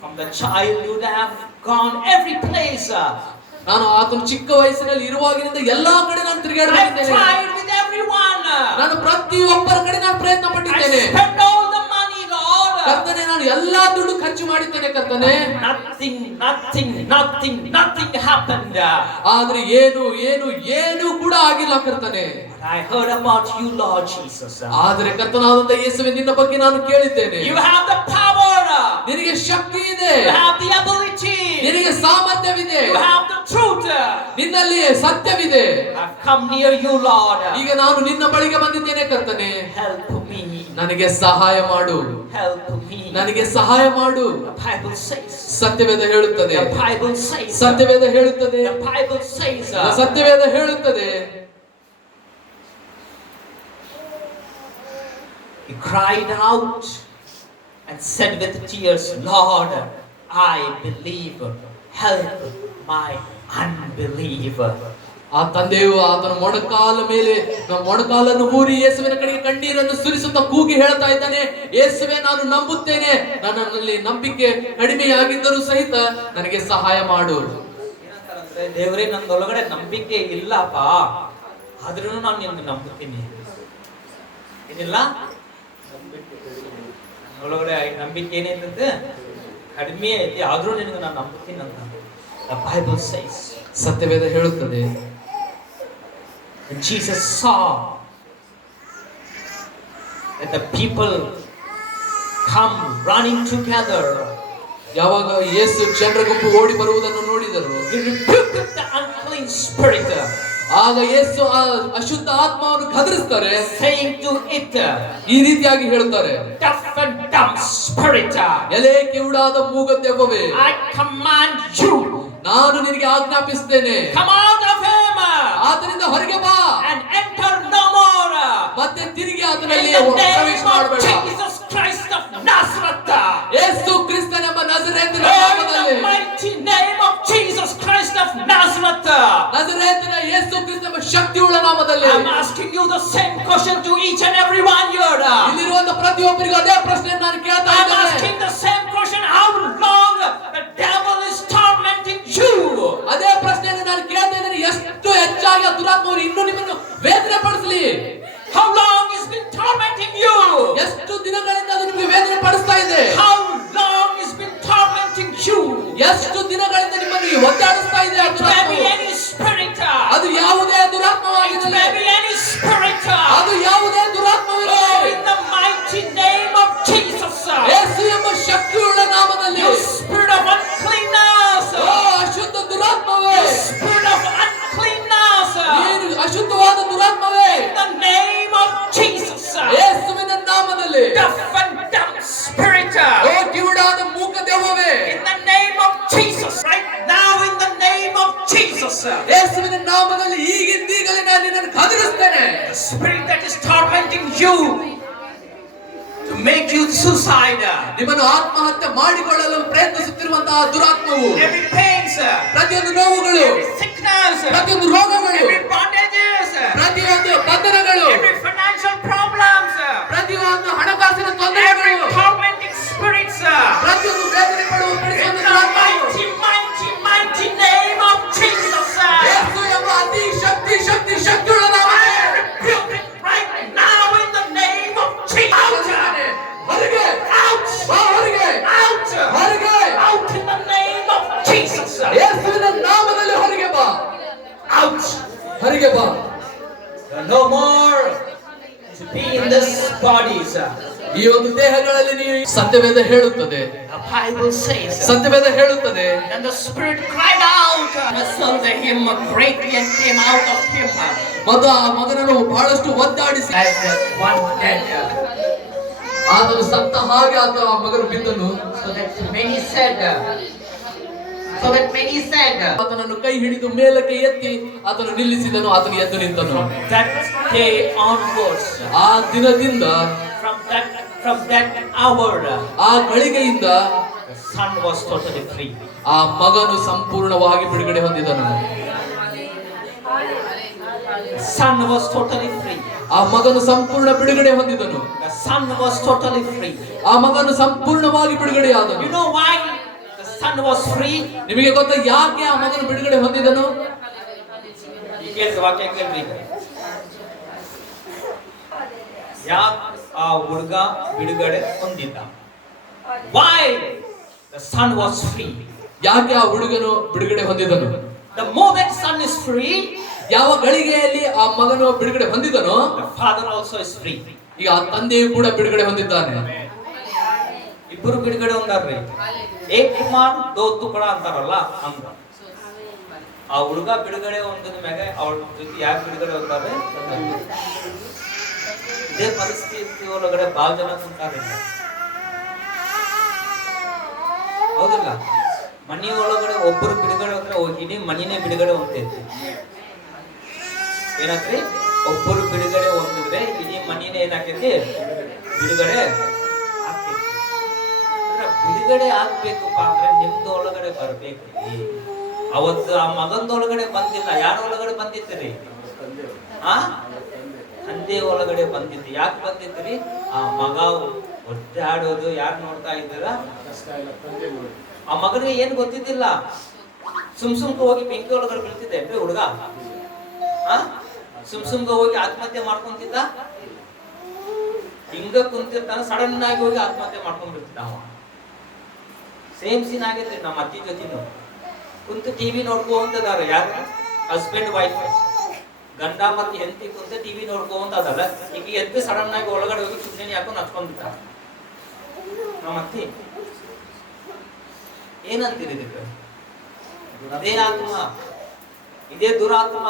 From the childhood, I have gone every place. ನಾನು ಆತನು ಚಿಕ್ಕ ವಯಸ್ಸಿನಲ್ಲಿ ಇರುವಾಗಿನಿಂದ ಎಲ್ಲಾ ಕಡೆ ನಾನು I ತಿರುಗಾಡಿದ್ದೇನೆ. tried with everyone. ನಾನು ಪ್ರತಿಯೊಬ್ಬರ ಕಡೆ ನಾನು ಪ್ರಯತ್ನ I ಪಟ್ಟಿದ್ದೇನೆ. spent all the money, Lord. ಕರ್ತನೆ ನಾನು ಎಲ್ಲಾ ದುಡ್ಡು ಖರ್ಚು ಮಾಡಿದ್ದೇನೆ ಕರ್ತನೆ. Nothing happened. ಆದ್ರೆ ಏನು ಕೂಡ ಆಗಿಲ್ಲ ಕರ್ತನೆ. But I heard about you, Lord Jesus. ಆದ್ರೆ ಕರ್ತನಾದಂತ ಯೇಸುವೆ ನಿನ್ನ ಬಗ್ಗೆ ನಾನು ಕೇಳಿದ್ದೇನೆ. You have the power. ನಿನಗೆ ಶಕ್ತಿ ಇದೆ, You have the ability. ನಿನಗೆ ಸಾಮರ್ಥ್ಯವಿದೆ, You have the truth. ನಿನ್ನಲ್ಲಿ ಸತ್ಯವಿದೆ. I've come near you, Lord. ಈಗ ನಾನು ನಿನ್ನ ಬಳಿಗೆ ಬಂದಿದ್ದೇನೆ ಕರ್ತನೆ. Help me. ನನಗೆ ಸಹಾಯ ಮಾಡು, Help me. ನನಗೆ ಸಹಾಯ ಮಾಡು. The Bible says. ಸತ್ಯವೇದ ಹೇಳುತ್ತದೆ, The Bible says. ಸತ್ಯವೇದ ಹೇಳುತ್ತದೆ, The Bible says. ಸತ್ಯವೇದ ಹೇಳುತ್ತದೆ. He cried out and said with tears, Lord, I believe. Help my unbelief. ಆ ತಂದೆಯು ಆತನ ಮೊಣಕಾಲನ್ನು ಊರಿ ಯೇಸುವಿನ ಕಡೆಗೆ ಕಣ್ಣೀರನ್ನು ಸುರಿಸುತ್ತಾ ಕೂಗಿ ಹೇಳ್ತಾ ಇದ್ದಾನೆ, ಯೇಸುವೆ ನಾನು ನಂಬುತ್ತೇನೆ, ನನ್ನಲ್ಲಿ ನಂಬಿಕೆ ಕಡಿಮೆಯಾಗಿದ್ದರೂ ಸಹಿತ ನನಗೆ ಸಹಾಯ ಮಾಡು. ಏನಂತಾರಂದ್ರೆ, ದೇವರೇ ನನ್ನೊಳಗಡೆ ನಂಬಿಕೆ ಇಲ್ಲಪ್ಪ, ಆದ್ರೂ ನಾನು ನಿನ್ನ ನಂಬುತ್ತೀನಿ. ಏನಿಲ್ಲ, ನನ್ನೊಳಗಡೆ ನಂಬಿಕೆ ಏನೈತಂತೆ ಕಡಿಮೆ ಐತಿ, ಆದ್ರೂ ನಿನಗೆ ನಾನು ನಂಬುತ್ತೀನಿ ಅಂತ. The Bible says. ಸತ್ಯವೇದ ಹೇಳುತ್ತದೆ. And Jesus saw that the people come running together. ಯಾವಾಗ ಯೇಸು ಜನರ ಗುಂಪು ಓಡಿ ಬರುವುದನ್ನು ನೋಡಿದರು, He rebuked the unclean spirit, ಆಗ ಯೇಸು ಆ ಅಶುದ್ಧ ಆತ್ಮವನ್ನು ಗದರಿಸ್ತಾರೆ, saying to it, ಈ ರೀತಿಯಾಗಿ ಹೇಳುತ್ತಾರೆ, deaf and dumb spirit, ಎಲೆ ಕಿವುಡಾದ ಮೂಗ ದೆವ್ವವೇ, I command you, ನಾನು ನಿನಗೆ ಆಜ್ಞಾಪಿಸುತ್ತೇನೆ, come out of him ಆತನಿಂದ ಹೊರಗೆ ಬಾ, and enter no more. ಮತ್ತೆ ತಿರುಗಿ In ಆತನಲ್ಲಿ the ಪ್ರವೇಶ name of ಮಾಡಬೇಡ. Jesus Christ of Nazareth. ಯೇಸು ಕ್ರಿಸ್ತನೆಂಬ ನಜರೇತಿನ In ನಾಮದಲ್ಲಿ, the mighty name of Jesus Christ of Nazareth. ನಜರೇತಿನ ಯೇಸು ಕ್ರಿಸ್ತನೆಂಬ ಶಕ್ತಿಯುಳ್ಳ ನಾಮದಲ್ಲಿ I'm asking you the same question to each and every one here. ಇಲ್ಲಿರುವಂತ ಪ್ರತಿಯೊಬ್ಬರಿಗೂ ಅದೇ ಪ್ರಶ್ನೆಯನ್ನು ನಾನು ಕೇಳ್ತಾ I'm ಇದ್ದೇನೆ. asking the same question. How long the devil is tormenting you? ಅದೇ ಪ್ರಶ್ನೆಯನ್ನು ನಾನು ಕೇಳ್ತಾ ಇದ್ದೇನೆ. ಎಷ್ಟು ಹೆಚ್ಚಾಗಿ ಆ ದುರಾತ್ಮರು ಇನ್ನೂ ನಿಮ್ಮನ್ನು ವೇದನೆ ಪಡಿಸಲಿ? How long it's been tormenting you? ಎಷ್ಟು ದಿನಗಳಿಂದ ಅದು ನಿಮಗೆ ವೇದನೆ ಪಡಿಸ್ತಾ ಇದೆ? How long it's been tormenting you? ಎಷ್ಟು ದಿನಗಳಿಂದ ನಿಮ್ಮನ್ನು ಒದ್ದಾಡಿಸ್ತಾ ಇದೆ ಆ ದುರಾತ್ಮವು? Maybe spirit that is tormenting you to make you suicide. ನಿಮ್ಮನ್ನು ಆತ್ಮಹತ್ಯೆ ಮಾಡಿಕೊಳ್ಳಲು ಪ್ರಯತ್ನಿಸುತ್ತಿರುವಂತಹ ದುರಾತ್ಮವು, Every pains, ಪ್ರತಿಯೊಂದು ನೋವುಗಳು, every sickness, ಪ್ರತಿಯೊಂದು ರೋಗಗಳು, every bondages, ಪ್ರತಿಯೊಂದು ಬಂಧನಗಳು, every financial problems, ಪ್ರತಿಯೊಂದು ಹಣಕಾಸಿನ every ತೊಂದರೆಗಳು, tormenting spirits. ಪ್ರತಿಯೊಂದು ವೇದನೆ ಪಡುವ In ಪಡಿಸುವಂತ the ದುರಾತ್ಮವು, mighty name of Jesus. ಯೇಸು ಎಂಬ ಅತಿ ಶಕ್ತಿಯುಳ್ಳ ನಾಮದಲ್ಲಿ I rebuke it right now in the name of Jesus. ಹೊರಗೆ, Out! ಬಾ ಹೊರಗೆ, Out! ಹೊರಗೆ, Out in the name of Jesus. ಯೇಸುವಿನ ನಾಮದಲ್ಲಿ ಹೊರಗೆ ಬಾ, Out! ಹೊರಗೆ ಬಾ. No more to be in this bodies. ಈ ಒಂದು ದೇಹಗಳಲ್ಲಿ ನೀವು ಸತ್ಯವೇದ ಹೇಳುತ್ತದೆ, The Bible says. ಸತ್ಯವೇದ ಹೇಳುತ್ತದೆ. And the Spirit cried out, wrestled him greatly and came out of him. ಮತ್ತು ಆ ಮಗನನ್ನು ಬಹಳಷ್ಟು ಒದ್ದಾಡಿಸಿ As one dead. ಆತನು ಸತ್ತ ಹಾಗೆ ಆತ ಆ ಮಗನು ಬಿದ್ದನು. So that many said. ಆತನನ್ನು ಕೈ ಹಿಡಿದು ಮೇಲಕ್ಕೆ ಎತ್ತಿ ಆತನು ನಿಲ್ಲಿಸಿದನು, ಆತನು ಎದ್ದು ನಿಂತನು. That day onwards. ಆ ದಿನದಿಂದ, From that hour. ಆ ಗಳಿಗೆಯಿಂದ The son was totally free. ಆ ಮಗನು ಸಂಪೂರ್ಣವಾಗಿ ಬಿಡುಗಡೆ ಹೊಂದಿದನು. The son was totally free. ಆ ಮಗನು ಸಂಪೂರ್ಣ ಬಿಡುಗಡೆ ಹೊಂದಿದನು. The son was totally free. ಆ ಮಗನು ಸಂಪೂರ್ಣವಾಗಿ ಬಿಡುಗಡೆಯಾದನು. You know why the son was free? ನಿಮಗೆ ಗೊತ್ತಾ ಯಾಕೆ ಆ ಮಗನು ಬಿಡುಗಡೆ ಹೊಂದಿದನು? ವಾಕ್ಯ ಕೇಳ್ರಿ. ಯಾಕೆ ಆ ಹುಡುಗ ಬಿಡುಗಡೆ ಹೊಂದಿದ್ದ? Why the son was free? ಯಾಕೆ ಆ ಹುಡುಗನು ಬಿಡುಗಡೆ ಹೊಂದಿದನು? The moment son is free, ಯಾವ ಗಳಿಗೆಯಲ್ಲಿ ಆ ಮಗನು ಬಿಡುಗಡೆ ಹೊಂದಿದನೋ, the father also is free. ಈಗ ಆ ತಂದೆಯು ಕೂಡ ಬಿಡುಗಡೆ ಹೊಂದಿದ್ದಾನೆ. ಇಬ್ಬರು ಬಿಡುಗಡೆ ಹೊಂದಾರ್ರಿ. ಏಕ್ ಕುಮಾರ್ ದೋ ತುಕಡ ಅಂತಾರಲ್ಲ ಅಂತ. ಆ ಹುಡುಗ ಬಿಡುಗಡೆ ಹೊಂದಿದ ಮ್ಯಾಗ ಅವ್ರ ಜೊತೆ ಯಾಕೆ ಬಿಡುಗಡೆ ಹೊಂದಾರೆ? ಇದೇ ಪರಿಸ್ಥಿತಿ ಒಳಗಡೆ ಬಹಳ ಜನ ಕುಂತಾರೆ. ಹೌದಲ್ಲ? ಮನಿ ಒಳಗಡೆ ಒಬ್ಬರು ಬಿಡುಗಡೆ ಹೋದ್ರೆ ಇಡೀ ಮನಿನೇ ಬಿಡುಗಡೆ ಹೊಂದೈತಿ. ಏನಾಗ್ರಿ? ಒಬ್ಬರು ಬಿಡುಗಡೆ ಹೊಂದಿದ್ರೆ ಇಡೀ ಮನಿನೇ ಏನಾಗ್ತೈತಿ? ಬಿಡುಗಡೆ ಆಗ್ತೈತಿ. ಅಂದ್ರೆ ಬಿಡುಗಡೆ ಆಗ್ಬೇಕಪ್ಪ ಅಂದ್ರೆ ನಿಮ್ದು ಒಳಗಡೆ ಬರ್ಬೇಕ್ರಿ. ಅವತ್ತು ಆ ಮಗಂದೊಳಗಡೆ ಬಂದಿಲ್ಲ, ಯಾರ ಒಳಗಡೆ ಬಂದಿತ್ರಿ? ಆ ತಂದೆ ಒಳಗಡೆ ಬಂದಿತ್ತು. ಯಾಕೆ ಬಂದಿತ್ರಿ? ಆ ಮಗ ಒದ್ದಾಡೋದು ಯಾರು ನೋಡ್ತಾ ಇದ್ದೀರಾ? ಆ ಮಗನಿಗೆ ಏನ್ ಗೊತ್ತಿದ್ದಿಲ್ಲ. ಸುಮ್ಕ ಹೋಗಿ ಬೆಂಕಿ ಒಳಗಡೆ ಬೀಳ್ತಿದ್ದೆ ಏನ್ರಿ ಹುಡುಗ? ಸುಮ್ಕ ಹೋಗಿ ಆತ್ಮಹತ್ಯೆ ಮಾಡ್ಕೊಂತಿದ್ದ? ಹಿಂಗ ಕುಂತಿರ್ತಾನ, ಸಡನ್ ಆಗಿ ಹೋಗಿ ಆತ್ಮಹತ್ಯೆ ಮಾಡ್ಕೊಂಡ್ಬಿಡ್ತಿದ್ದ ಅವ. ಸೇಮ್ ಸೀನ್ ಆಗೈತ್ರಿ ನಮ್ಮ ಅತ್ತಿ ಜೊತೆನು. ಕುಂತು ಟಿವಿ ನೋಡ್ಕೊಂತದಾರ. ಯಾರು? ಹಸ್ಬೆಂಡ್ ವೈಫ್, ಗಂಡ ಮತ್ತೆ ಹೆಂಡತಿ ಕುಂತ ಟಿವಿ ನೋಡ್ಕೊಂತದಲ್ಲ. ಈಗ ಎದ್ದು ಸಡನ್ ಆಗಿ ಒಳಗಡೆ ಹೋಗಿ ಸುಮ್ಮನೆ ಹಾಕೊಂಡು ಹಚ್ಕೊಂಡ್ಬಿಟ್ಟ ನಮ್ಮ ಅತ್ತಿ. ಏನಂತೀರಿ ಇದಕ್ಕೆ? ಅದೇ ಆತ್ಮ, ಇದೇ ದುರಾತ್ಮ.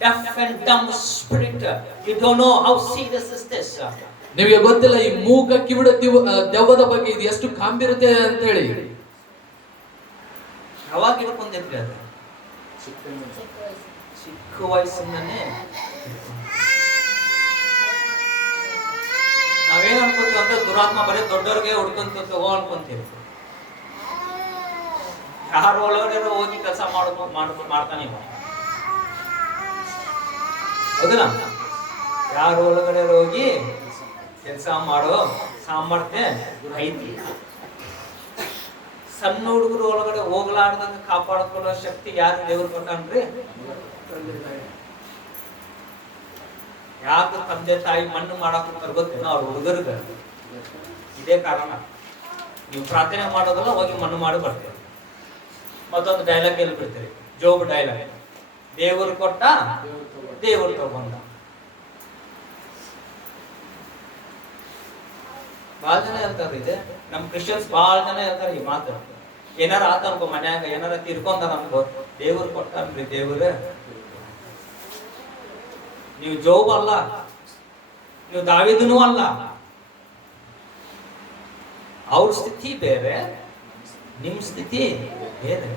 Deaf and dumb spirit. You don't know how serious is this. ನಿಮಗೆ ಗೊತ್ತಿಲ್ಲ ಈ ಮೂಕ ಕಿವಿಡ ದೆವ್ವದ ಬಗ್ಗೆ ಇದು ಎಷ್ಟು ಗಂಭೀರತೆ ಅಂತ ಹೇಳಿ. ಯಾವಾಗ ಹಿಡ್ಕೊಂಡಿದ್ರಿ ಅದು? ಚಿಕ್ಕ ವಯಸ್ಸಿಂದನೇ. ನಾವೇನ್ ಅನ್ಕೊಂತೀವಿ ಅಂದ್ರೆ ದುರಾತ್ಮ ಬರೀ ದೊಡ್ಡವ್ರಿಗೆ ಹುಡ್ಕೊಂತ ತಗೋ ಅನ್ಕೊಂತೀವಿ. ಯಾರ ಒಳಗಡೆ ಹೋಗಿ ಕೆಲಸ ಮಾಡ್ತಾನೆ ಹೌದಲ್ಲ? ಯಾರ ಒಳಗಡೆ ಹೋಗಿ ಕೆಲಸ ಮಾಡೋ ಸಾಮರ್ಥ್ಯ ಐತಿ. ಸಣ್ಣ ಹುಡುಗರು ಒಳಗಡೆ ಹೋಗ್ಲಾರ್ದಂಗ ಕಾಪಾಡ್ಕೊಳ್ಳೋ ಶಕ್ತಿ ಯಾರು ದೇವ್ರು ಕೊಟ್ಟಾನ್ರಿ? ಯಾಕೆ ತಂದೆ ತಾಯಿ ಮಣ್ಣು ಮಾಡಕ್ ಗೊತ್ತೇನೋ ಅವ್ರ ಹುಡುಗರ್ಗ? ಇದೇ ಕಾರಣ. ನೀವು ಪ್ರಾರ್ಥನೆ ಮಾಡೋದಲ್ಲ, ಹೋಗಿ ಮಣ್ಣು ಮಾಡಿ ಬರ್ತೇವೆ. ಮತ್ತೊಂದು ಡೈಲಾಗ್ ಎಲ್ಲಿ ಬಿಡ್ತೀರಿ? ಜೋಬ್ ಡೈಲಾಗ್. ದೇವರು ಕೊಟ್ಟ, ದೇವರು ತಗೊಂಡ. ಬಹಳ ಜನ ಹೇಳ್ತಾರೆ ಇದೆ. ನಮ್ ಕ್ರಿಶ್ಚಿಯನ್ಸ್ ಬಹಳ ಜನ ಹೇಳ್ತಾರೆ ಈ ಮಾತು. ಏನಾರ ಆತ ಅನ್ಕೋ, ಮನ್ಯಾಗ ಏನಾರ ತೀರ್ಕೊಂಡ ಅನ್ಕೋ, ದೇವ್ರು ಕೊಟ್ಟನ್ರಿ ದೇವ್ರ. ನೀವು ಜೋಬ್ ಅಲ್ಲ, ನೀವು ದಾವೀದನೂ ಅಲ್ಲ. ಅವ್ರ ಸ್ಥಿತಿ ಬೇರೆ, ನಿಮ್ ಸ್ಥಿತಿ ಬೇರೆ.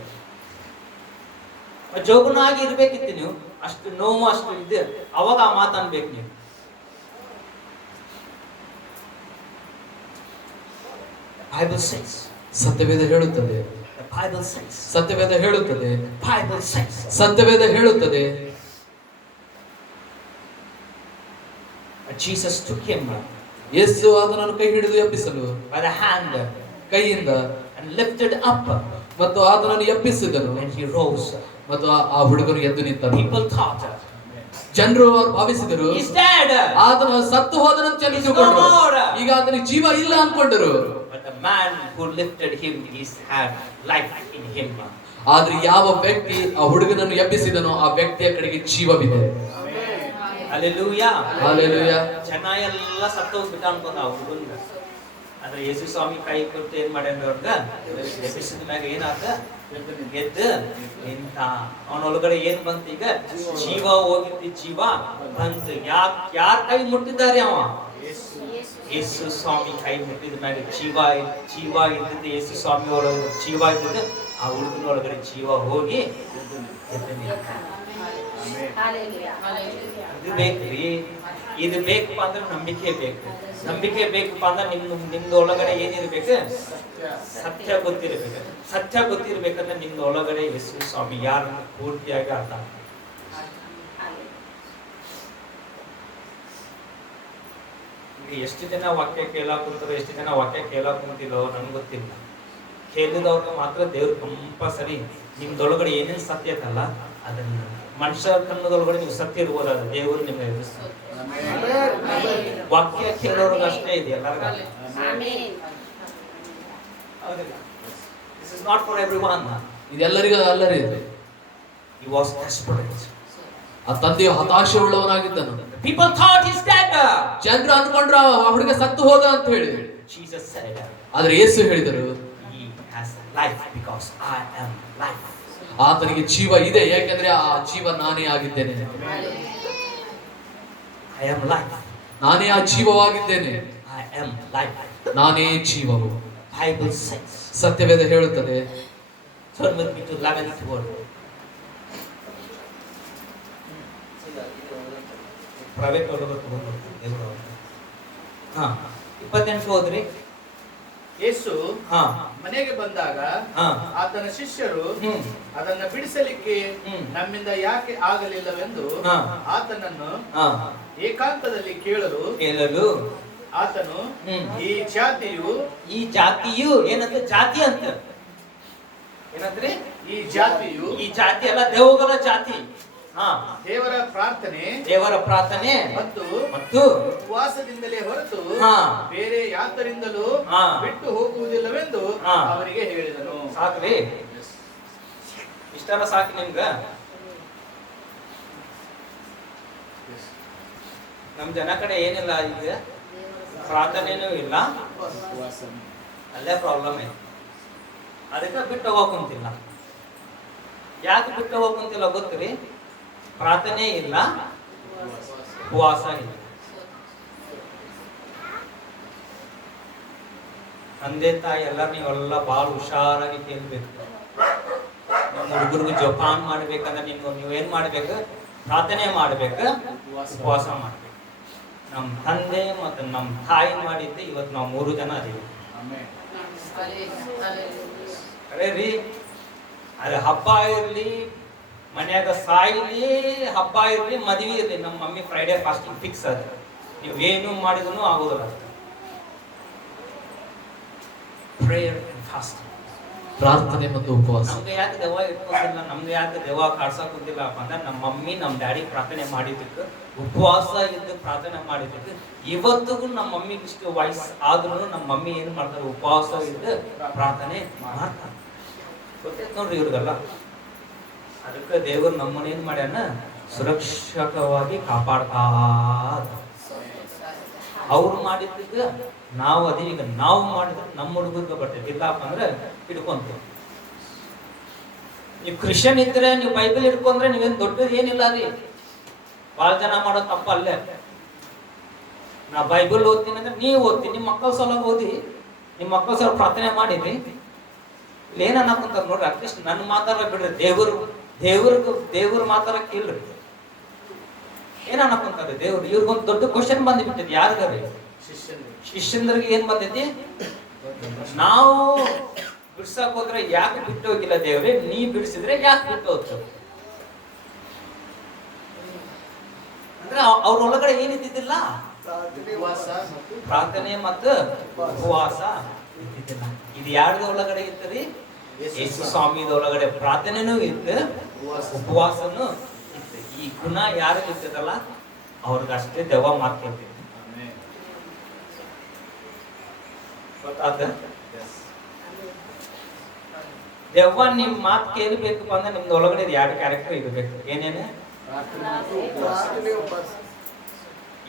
ಜೋಗುನಾಗಿ ಇರ್ಬೇಕಿತ್ತು ನೀವು. ಅಷ್ಟು ನೋವು ಅಷ್ಟು ಇದೆ, ಅವಾಗ ಆ ಮಾತು ಅನ್ಬೇಕು ನೀವು. Bible says, ಸತ್ಯವೇದ ಹೇಳುತ್ತದೆ, the Bible says, ಸತ್ಯವೇದ ಹೇಳುತ್ತದೆ, Bible says, ಸತ್ಯವೇದ ಹೇಳುತ್ತದೆ. Jesus took him ಯೇಸು ಆತನನ್ನು ಕೈ ಹಿಡಿದು ಎಬ್ಬಿಸಲು by the hand ಕೈಯಿಂದ and lifted up, ಮತ್ತು ಆತನನ್ನು ಎಬ್ಬಿಸಿದನು. and he rose. ಮತ್ತು ಆ ಹುಡುಗನು ಎದ್ದು ನಿಂತನು. People thought ಜನರು ಅವರು ಭಾವಿಸಿದರು he's dead, ಆತನು ಸತ್ತು ಹೋದನಂತ ತಿಳಿದುಕೊಂಡರು. ಈಗ ಆತನಿಗೆ ಜೀವ ಇಲ್ಲ ಅನ್ಕೊಂಡರು. but the man who lifted him, he had life in him. ಆದ್ರೆ ಯಾವ ವ್ಯಕ್ತಿ ಆ ಹುಡುಗನನ್ನು ಎಬ್ಬಿಸಿದನೋ ಆ ವ್ಯಕ್ತಿಯ ಕಡೆಗೆ ಜೀವವಿದೆ. Hallelujah. Hallelujah. ಜನ ಎಲ್ಲ ಸತ್ತೋಗ್ಬಿಟ್ಟ ಅನ್ಕೊಂಡ ಆ ಹುಡುಗನ. ಆದ್ರೆ ಯೇಸು ಸ್ವಾಮಿ ಕೈ ಕೊಟ್ಟು ಏನ್ ಮಾಡ್ಯಾನ ಅವ್ರಗ, ಎಬ್ಬಿಸಿದ ಮ್ಯಾಗ ಏನಾದ, ಎದ್ದು ನಿಂತ. ಅವನೊಳಗಡೆ ಏನ್ ಬಂತು, ಈಗ ಜೀವ ಹೋಗಿದ್ದು ಜೀವ ಬಂತು. ಯಾರ ಕೈ ಮುಟ್ಟಿದ್ದಾರೆ? ಅವ ಯೇಸು ಸ್ವಾಮಿ ಕೈ ಮುಟ್ಟಿದ ಮ್ಯಾಗ ಜೀವ ಇದ್ದದ್ದು, ಯೇಸು ಸ್ವಾಮಿ ಒಳಗೆ ಜೀವ ಇದ್ದದ್ದು, ಆ ಹುಡುಗನ ಒಳಗಡೆ ಜೀವ ಹೋಗಿ ಎದ್ದು ನಿಂತ. ಇದು ಬೇಕ್ರಿ, ಇದು ಬೇಕಪ್ಪ ಅಂದ್ರೆ ನಂಬಿಕೆ ಬೇಕು. ನಂಬಿಕೆ ಬೇಕಪ್ಪ ಅಂದ್ರೆ ನಿಮ್ದು ಒಳಗಡೆ ಏನಿರ್ಬೇಕು? ಸತ್ಯ ಗೊತ್ತಿರ್ಬೇಕು. ಸತ್ಯ ಗೊತ್ತಿರ್ಬೇಕಂದ್ರೆ ನಿಮ್ದು ಒಳಗಡೆ ಯೇಸು ಸ್ವಾಮಿ ಯಾರನ್ನು ಪೂರ್ತಿಯಾಗಿ ಅರ್ಥ. ಎಷ್ಟು ಜನ ವಾಕ್ಯ ಕೇಳಾಕ್ ಕುಂತಾರೋ, ಎಷ್ಟು ಜನ ವಾಕ್ಯ ಕೇಳಾಕ್ ಕುಂತಿಲ್ಲೋ ನನ್ಗೆ ಗೊತ್ತಿಲ್ಲ. ಕೇಳಿದವ್ರಿಗೆ ಮಾತ್ರ ದೇವ್ರು ಕಂಪಲ್ಸರಿ ನಿಮ್ದೊಳಗಡೆ ಏನೇನು ಸತ್ಯ ಐತಲ್ಲ ಅದನ್ನ, ಮನುಷ್ಯ ಕನ್ನದೊಳಗಡೆ ನೀವು ಸತ್ಯ ಇರ್ಬೋದು, ಅದು ದೇವರು ನಿಮ್ಗೆ ಎದುರಿಸ್ತಾರೆ. ವಾಕ್ಯ ಕೇಳೋರ್ಗ ಅಷ್ಟೇ ಇದೆ ಎಲ್ಲರಿಗೂ. This is not for everyone. ಇದೆಲ್ಲರಿಗೂ ಅಲ್ಲರಿ. He was desperate. ಆ ತಂದೆಯು ಹತಾಶೆ ಉಳ್ಳವನಾಗಿದ್ದನು. People thought he's dead. ಜನರು ಅನ್ಕೊಂಡ್ರು ಆ ಹುಡುಗ ಸತ್ತು ಹೋದ ಅಂತ ಹೇಳಿ. Jesus said, ಆದ್ರೆ ಯೇಸು ಹೇಳಿದರು, he has life because I am life. ಆತನಿಗೆ ಜೀವ ಇದೆ, ಯಾಕೆಂದ್ರೆ ಆ ಜೀವ ನಾನೇ ಆಗಿದ್ದೇನೆ. I am life. ನಾನೇ ಆ ಜೀವವಾಗಿದ್ದೇನೆ. I am life. ನಾನೇ ಜೀವವು. Bible says. ಸತ್ಯವೇದ ಹೇಳುತ್ತದೆ. Turn with me to 11th word. Private ಒಳಗೆ ತಗೊಂಡು ದೇವರು. 28 ಹೋದ್ರಿ. ಯೇಸು ಹಾ ಮನೆಗೆ ಬಂದಾಗ ಆತನ ಶಿಷ್ಯರು ಅದನ್ನ ಬಿಡಿಸಲಿಕ್ಕೆ ನಮ್ಮಿಂದ ಯಾಕೆ ಆಗಲಿಲ್ಲವೆಂದು ಆತನನ್ನು ಏಕಾಂತದಲ್ಲಿ ಕೇಳಲು ಆತನು ಈ ಜಾತಿಯು ಏನಂತ ಜಾತಿ ಅಂತ ಏನಂದ್ರೆ ಈ ಜಾತಿಯು ಈ ಜಾತಿ ಅಲ್ಲ, ದೇವಗಳ ಜಾತಿ. ದೇವರ ಪ್ರಾರ್ಥನೆ ಮತ್ತು ಉಪವಾಸದಿಂದಲೇ ಹೊರತು ಬೇರೆ ಯಾತರಿಂದಲೂ ಬಿಟ್ಟು ಹೋಗುವುದಿಲ್ಲವೆಂದು ಅವರಿಗೆ ಹೇಳಿದನು. ಸಾಕ್ರಿ, ಇಷ್ಟೆಲ್ಲ ಸಾಕು ನಿಮ್ಗ. ನಮ್ ಜನ ಕಡೆ ಏನಿಲ್ಲ, ಈಗ ಪ್ರಾರ್ಥನೆನೂ ಇಲ್ಲ, ಅಲ್ಲೇ ಪ್ರಾಬ್ಲಮ್ ಐತಿ. ಅದಕ್ಕೆ ಬಿಟ್ಟು ಹೋಗಂತಿಲ್ಲ. ಯಾಕೆ ಬಿಟ್ಟು ಹೋಗಂತಿಲ್ಲ ಗೊತ್ತ್ರಿ? ಪ್ರಾರ್ಥನೆ ಇಲ್ಲ, ಉಪವಾಸ ಇಲ್ಲ. ತಂದೆ ತಾಯಿ ಎಲ್ಲ ನೀವೆಲ್ಲ ಬಹಳ ಹುಷಾರಾಗಿ ಕೇಳ್ಬೇಕು. ನಿಮ್ಮ ಹುಡುಗರಿಗೆ ಜೋಪಾನ ಮಾಡ್ಬೇಕಂದ್ರೆ ನೀವು ಏನ್ ಮಾಡ್ಬೇಕು? ಪ್ರಾರ್ಥನೆ ಮಾಡ್ಬೇಕು, ಉಪವಾಸ ಮಾಡ್ಬೇಕು. ನಮ್ಮ ತಂದೆ ಮತ್ತು ನಮ್ಮ ತಾಯಿ ಮಾಡಿದ್ದೆ ಇವತ್ತು ನಾವು 3 ಜನ ಅದೀವಿ. ಅದೇ ರೀ, ಅದು ಹಬ್ಬ ಇರ್ಲಿ, ಮನ್ಯಾಗ ಸಾಯಿಲಿ, ಹಬ್ಬ ಇರ್ಲಿ, ಮದುವೆ ಇರ್ಲಿ, ನಮ್ಮ ಮಮ್ಮಿ ಫ್ರೈಡೇ ಫಾಸ್ಟಿಂಗ್ ಫಿಕ್ಸ್ ಅದ. ನೀವು ಏನು ಮಾಡಿದ್ರು ಆಗೋದಿಲ್ಲ. ಪ್ರೇಯರ್ ಅಂಡ್ ಫಾಸ್ಟಿಂಗ್, ಪ್ರಾರ್ಥನೆ ಮತ್ತು ಉಪವಾಸ. ನಮ್ಗೆ ಯಾಕೆ ದೆವ್ವ ಇಟ್ಕೊಂಡಿಲ್ಲ, ನಮ್ಗೆ ಯಾಕೆ ದೆವ್ವ ಕಾಡ್ಸಕ್ ಕುಂತಿಲ್ಲಪ್ಪ ಅಂದ್ರೆ ನಮ್ಮ ಮಮ್ಮಿ ನಮ್ಮ ಡ್ಯಾಡಿ ಪ್ರಾರ್ಥನೆ ಮಾಡಿದ್ದಕ್ಕೆ, ಉಪವಾಸ ಇದ್ದು ಪ್ರಾರ್ಥನೆ ಮಾಡಿದ್ದಕ್ಕೆ ಇವತ್ತಿಗೂ ನಮ್ಮ ಮಮ್ಮಿಗೆ ಇಷ್ಟು ವಯಸ್ಸು ಆದ್ರೂ ನಮ್ಮ ಮಮ್ಮಿ ಏನ್ ಮಾಡ್ತಾರೆ? ಉಪವಾಸ ಇದ್ದು ಪ್ರಾರ್ಥನೆ ಮಾಡ್ತಾರೆ. ಗೊತ್ತೈತೆ ನೋಡ್ರಿ ಇವ್ರಿಗೆಲ್ಲ. ಅದಕ್ಕೆ ದೇವರು ನಮ್ಮನ್ನೇನ್ ಮಾಡ್ಯಾನ? ಸುರಕ್ಷಕವಾಗಿ ಕಾಪಾಡ್ತಾ. ಅವ್ರು ಮಾಡಿದ್ದಕ್ಕೆ ನಾವು ಅದೀಗ ನಾವು ಮಾಡಿದ್ರೆ ನಮ್ಮ ಹುಡುಗರಿಗೆ ಬರ್ತೈತಿ. ಇಲ್ಲಪ್ಪ ಅಂದ್ರೆ ಹಿಡ್ಕೊಂತೀವಿ. ನೀವು ಕ್ರಿಶ್ಚಿಯನ್ ಇದ್ರೆ, ನೀವು ಬೈಬಲ್ ಹಿಡ್ಕೊಂಡ್ರೆ ನೀವೇನು ದೊಡ್ಡದು ಏನಿಲ್ಲ ರೀ. ಭಾಳ ಜನ ಮಾಡೋ ತಪ್ಪ ಅಲ್ಲೇ. ನಾ ಬೈಬಲ್ ಓದ್ತೀನಿ ಅಂದ್ರೆ ನೀವು ಓದ್ತೀನಿ, ನಿಮ್ಮ ಮಕ್ಕಳ ಸಲ ಓದಿ, ನಿಮ್ಮ ಮಕ್ಕಳ ಸಲ ಪ್ರಾರ್ಥನೆ ಮಾಡಿದ್ರಿ. ಇಲ್ಲಿ ಏನ್ ಅನ್ನಕಂತಾರ ನೋಡ್ರಿ, ಅಟ್ಲೀಸ್ಟ್ ನನ್ನ ಮಾತಾಡ ಬಿಡ್ರಿ. ದೇವ್ರ ಮಾತಾಡಕ್ ಇಲ್ರಿ. ಏನ್ ಅನ್ಕೊಂತಾರೆ ದೇವ್ರು? ಇವ್ರಿಗೊಂದು ದೊಡ್ಡ ಕ್ವಶನ್ ಬಂದ್ಬಿಟ್ಟಿದೆ. ಯಾರಿಗಾರಿ? ಶಿಷ್ಯನಿಗೆ ಶಿಷ್ಯಂದ್ರಿಗೆ ಏನ್ ಬಂದೈತಿ? ನಾವು ಬಿಡ್ಸಕ್ ಹೋದ್ರೆ ಯಾಕೆ ಬಿಟ್ಟು ಹೋಗಿಲ್ಲ ದೇವ್ರೆ, ನೀ ಬಿಡಿಸಿದ್ರೆ ಯಾಕೆ ಬಿಟ್ಟು ಹೋಗ್ತು? ಅಂದ್ರೆ ಅವ್ರ ಒಳಗಡೆ ಏನಿದ್ದಿದ್ದಿಲ್ಲ? ಉಪವಾಸ ಮತ್ತು ಪ್ರಾರ್ಥನೆ ಮತ್ತು ಉಪವಾಸ ಇದ್ದಿದ್ದಿಲ್ಲ. ಇದು ಯಾರ್ದ ಒಳಗಡೆ ಇತ್ತರಿ? ಯೇಸು ಸ್ವಾಮಿದ ಒಳಗಡೆ ಪ್ರಾರ್ಥನೆನೂ ಇತ್ತು, ಉಪವಾಸನೂ ಇತ್ತು. ಈ ಗುಣ ಯಾರಿಗೆ ಇರ್ತದಲ್ಲ ಅವ್ರಿಗಷ್ಟೇ ದೆವ್ವ ಮಾಡ್ಕೊಳ್ತೀವಿ. ಗೊತ್ತಾದ? ದೆವ್ವ ನಿಮ್ ಮಾತು ಕೇಳಬೇಕಪ್ಪ ಅಂದ್ರೆ ನಿಮ್ದು ಒಳಗಡೆ ಎರಡು ಕ್ಯಾರೆಕ್ಟರ್ ಇರಬೇಕು. ಏನೇನು? ಪ್ರಾರ್ಥನೆ ಮತ್ತು ಉಪವಾಸ.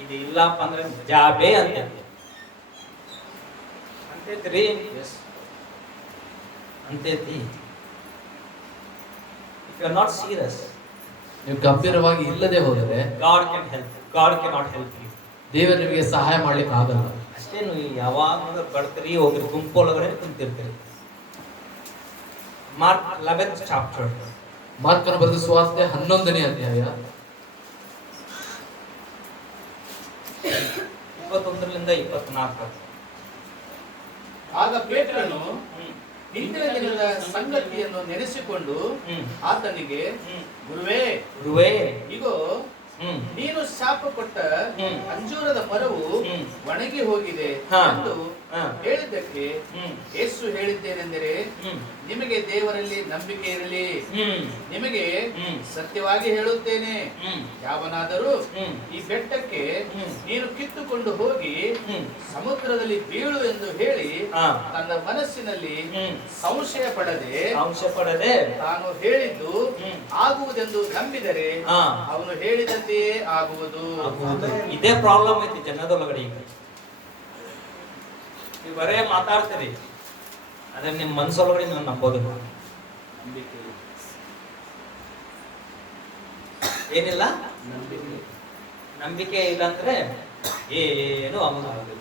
ಇದು ಇಲ್ಲಪ್ಪ ಅಂದ್ರೆ ಜಾಬೆ ಅಂತೈತಿ ಅಂತೈತ್ರಿ, ಅಂತೈತಿ. If you are not serious, ನೀವು ಗಂಭೀರವಾಗಿ ಇಲ್ಲದೆ ಹೋದರೆ God can help you. God cannot help you. ದೇವರು ನಿಮಗೆ ಸಹಾಯ ಮಾಡ್ಲಿಕ್ಕೆ ಆಗಲ್ಲ. ಅಷ್ಟೇ. ನೀವು ಯಾವಾಗ ಬರ್ತೀರಿ ಹೋಗ್ರಿ, ಗುಂಪು ಒಳಗಡೆ ಕುಂತಿರ್ತೀರಿ. ಮಾರ್ಕ್ 11th ಚಾಪ್ಟರ್, ಮಾರ್ಕನ ಬರೆದ ಸುವಾರ್ತೆ 11ನೇ ಅಧ್ಯಾಯ 21-24. ಆಗ ಪೇತ್ರನು ಹಿಂದಿನ ದಿನದ ಸಂಗತಿಯನ್ನು ನೆನೆಸಿಕೊಂಡು ಆತನಿಗೆ, ಗುರುವೇ ಗುರುವೇ, ಇಗೋ ನೀನು ಶಾಪ ಕೊಟ್ಟ ಅಂಜೂರದ ಮರವು ಒಣಗಿ ಹೋಗಿದೆ ಎಂದು ಹೇಳಿದ್ದಕ್ಕೆ ಯೇಸು ಹೇಳಿದ್ದೇನೆಂದರೆ, ನಿಮಗೆ ದೇವರಲ್ಲಿ ನಂಬಿಕೆ ಇರಲಿ. ನಿಮಗೆ ಸತ್ಯವಾಗಿ ಹೇಳುತ್ತೇನೆ, ಯಾವನಾದರೂ ಈ ಬೆಟ್ಟಕ್ಕೆ ನೀನು ಕಿತ್ತುಕೊಂಡು ಹೋಗಿ ಸಮುದ್ರದಲ್ಲಿ ಬೀಳು ಎಂದು ಹೇಳಿ ತನ್ನ ಮನಸ್ಸಿನಲ್ಲಿ ಸಂಶಯ ಪಡದೆ ತಾನು ಹೇಳಿದ್ದು ಆಗುವುದೆಂದು ನಂಬಿದರೆ ಅವನು ಹೇಳಿದಂತೆಯೇ ಆಗುವುದು. ಇದೇ ಪ್ರಾಬ್ಲಮ್ ಐತಿ ಜನದೊಳಗಡೆ. ಈಗ ನೀವು ಬರೇ ಮಾತಾಡ್ತೀರಿ, ಅದ್ರ ನಿಮ್ ಮನ್ಸೊಳಗಡೆ ನೀವು ನಂಬೋದು ಏನಿಲ್ಲ. ನಂಬಿಕೆ ಇಲ್ಲ ಅಂದ್ರೆ ಏನು ಆಗೋದು.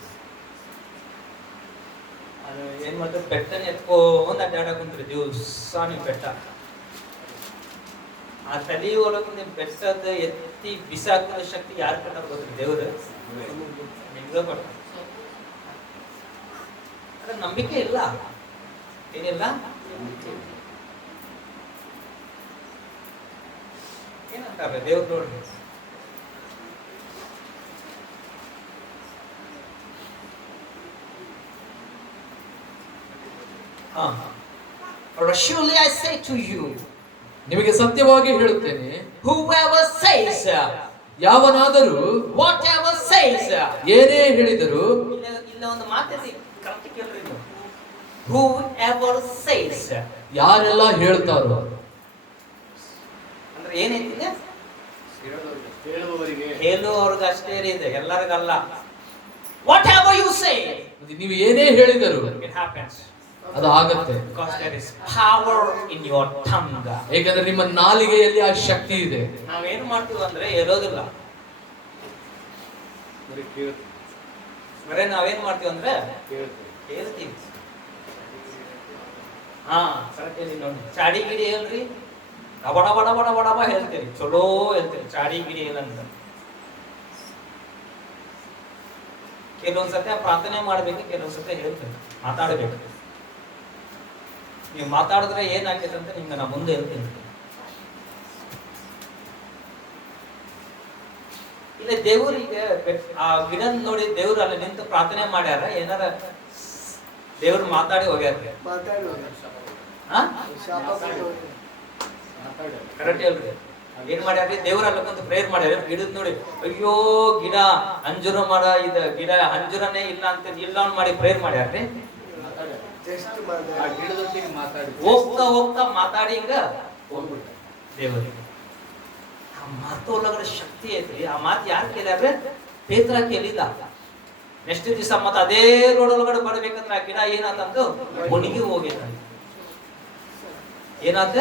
ಅದು ಏನ್ ಮಾಡ್ತಾರೆ, ಬೆಟ್ಟನ ಎತ್ಕೊಂಡ್ ಅಡ್ಡಾಡಕ್ ಕುಂತ್ರಿ ದಿವ್ಸ ನೀವು ಬೆಟ್ಟ. ಆ ತಲೆ ಒಳಗೆ ನಿಮ್ ಬೆಟ್ಟದ ಎತ್ತಿ ಬಿಸಾಕುವ ಶಕ್ತಿ ಯಾರು ಕೊಟ್ಟಾರ ಗೊತ್ತ್ರಿ? ದೇವ್ರು ನಿಮ್ಗೆ ಕೊಟ್ಟ. ಅದ್ರ ನಂಬಿಕೆ ಇಲ್ಲ, ಏನಿಲ್ಲ. ಏನಂತಾರೆ ದೇವ್ರು ನೋಡ್ರಿ, surely I say to you, ನಿಮಗೆ ಸತ್ಯವಾಗಿ ಹೇಳುತ್ತೇನೆ, whoever says, ಯಾವನಾದರೂ whatever says, ಏನೇ ಹೇಳಿದರೂ, ಇಲ್ಲ ಒಂದು ಮಾತಿದೆ ಕರೆಕ್ಟ್ ಕೇಳ್ರಿ ನೀವು. whoever says, ಯಾರೆಲ್ಲ ಹೇಳ್ತಾರೋ, ಅಂದ್ರೆ ಏನೈತಿ? ಹೇಳುವವರಿಗೆ ಹೇಳುವವ್ರಿಗೆ ಅಷ್ಟೇ ಇದೆ, ಎಲ್ಲರಿಗಲ್ಲ. whatever you say, ನೀವು ಏನೇ ಹೇಳಿದರೂ it happens. ಅದು ಆಗತ್ತೆ. Because there is power in your tongue. ಏಕೆಂದ್ರೆ ನಿಮ್ಮ ನಾಲಿಗೆಯಲ್ಲಿ ಆ ಶಕ್ತಿ ಇದೆ. ನಾವೇನು ಮಾಡ್ತೀವಿ ಅಂದ್ರೆ ಹೇಳೋದಿಲ್ಲ, ಬರೇ ನಾವೇನ್ ಮಾಡ್ತೀವಿ ಅಂದ್ರೆ ಹೇಳ್ತೀವಿ. ಕರೆಕ್ಟ್ ಹೇಳಿ ನೋಡಿ. ಚಾಡಿ ಗಿಡಿ ಹೇಳ್ರಿ, ಬಡ ಬಡ ಬಡ ಬಡ ಬಡ ಹೇಳ್ತೀರಿ, ಚಲೋ ಹೇಳ್ತೀರಿ. ಚಾಡಿ ಗಿಡಿ ಹೇಳಂತ ಕೆಲವೊಂದ್ಸತಿ ಪ್ರಾರ್ಥನೆ ಮಾಡ್ಬೇಕು, ಕೆಲವೊಂದ್ಸತಿ ಹೇಳ್ತೇವೆ, ಮಾತಾಡ್ಬೇಕು. ನೀವು ಮಾತಾಡಿದ್ರೆ ಏನಾಗ್ತೈತೆ ಅಂತ ನಿಮ್ಗೆ ನಾ ಮುಂದೆ ಹೇಳ್ತೀನಿ. ಇಲ್ಲ ದೇವ್ರಿಗೆ ಆ ಗಿಡ ನೋಡಿ ದೇವ್ರು ಅಲ್ಲಿ ನಿಂತು ಪ್ರಾರ್ಥನೆ ಮಾಡ್ಯಾರ, ಏನಾರ ದೇವ್ರು ಮಾತಾಡಿ ಹೋಗ್ಯಾರ. ಕರೆಕ್ಟ್ ಹೇಳ್ರಿ. ಏನ್ ಮಾಡ್ಯಾರ್ರಿ? ದೇವ್ರ ಅಲ್ಲ ಕುಂತು ಪ್ರೇಯರ್ ಮಾಡ್ಯಾರ. ಗಿಡದ್ ನೋಡಿ, ಅಯ್ಯೋ ಗಿಡ ಅಂಜೂರ ಮರ ಇದ ಗಿಡ ಅಂಜೂರನೇ ಇಲ್ಲ ಅಂತ ಇಲ್ಲ ಮಾಡಿ ಪ್ರೇಯರ್ ಮಾಡ್ಯಾರ್ರಿ. ಗಿಡದೊಟ್ಟಿಗೆ ಮಾತಾಡಿ ಹೋಗ್ತಾ ಹೋಗ್ತಾ ಮಾತಾಡಿ ಹಿಂಗ ಹೋಗ್ಬಿಟ್ಟ ದೇವರಿಗೆ. ಆ ಮಾತು ಒಳಗಡೆ ಶಕ್ತಿ ಐತ್ರಿ. ಆ ಮಾತು ಯಾರು ಕೇಳ್ಯಾರ್ರೆ? ಪೇತ್ರ ಕೇಳಿಲ್ಲ. ನೆಕ್ಸ್ಟ್ ದಿವಸ ಮತ್ತೆ ಅದೇ ರೋಡ್ ಒಳಗಡೆ ಬರ್ಬೇಕಂದ್ರೆ ಆ ಗಿಡ ಏನಾದಂತು ಒಣಗಿ ಹೋಗಿಲ್ಲ. ಏನಾದ?